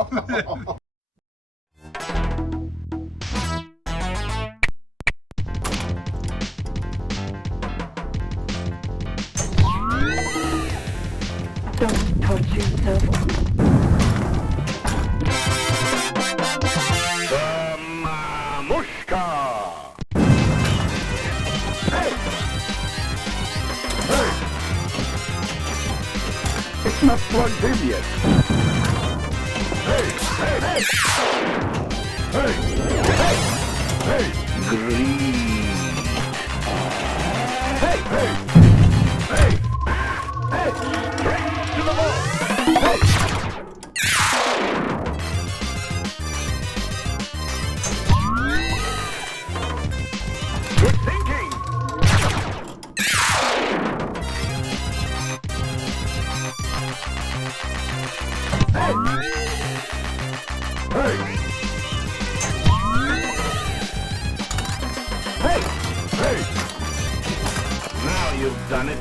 Don't touch yourself. It's not plugged in yet. Hey! Green. Hey! Straight to the ball! Good thinking! Hey! Now you've done it.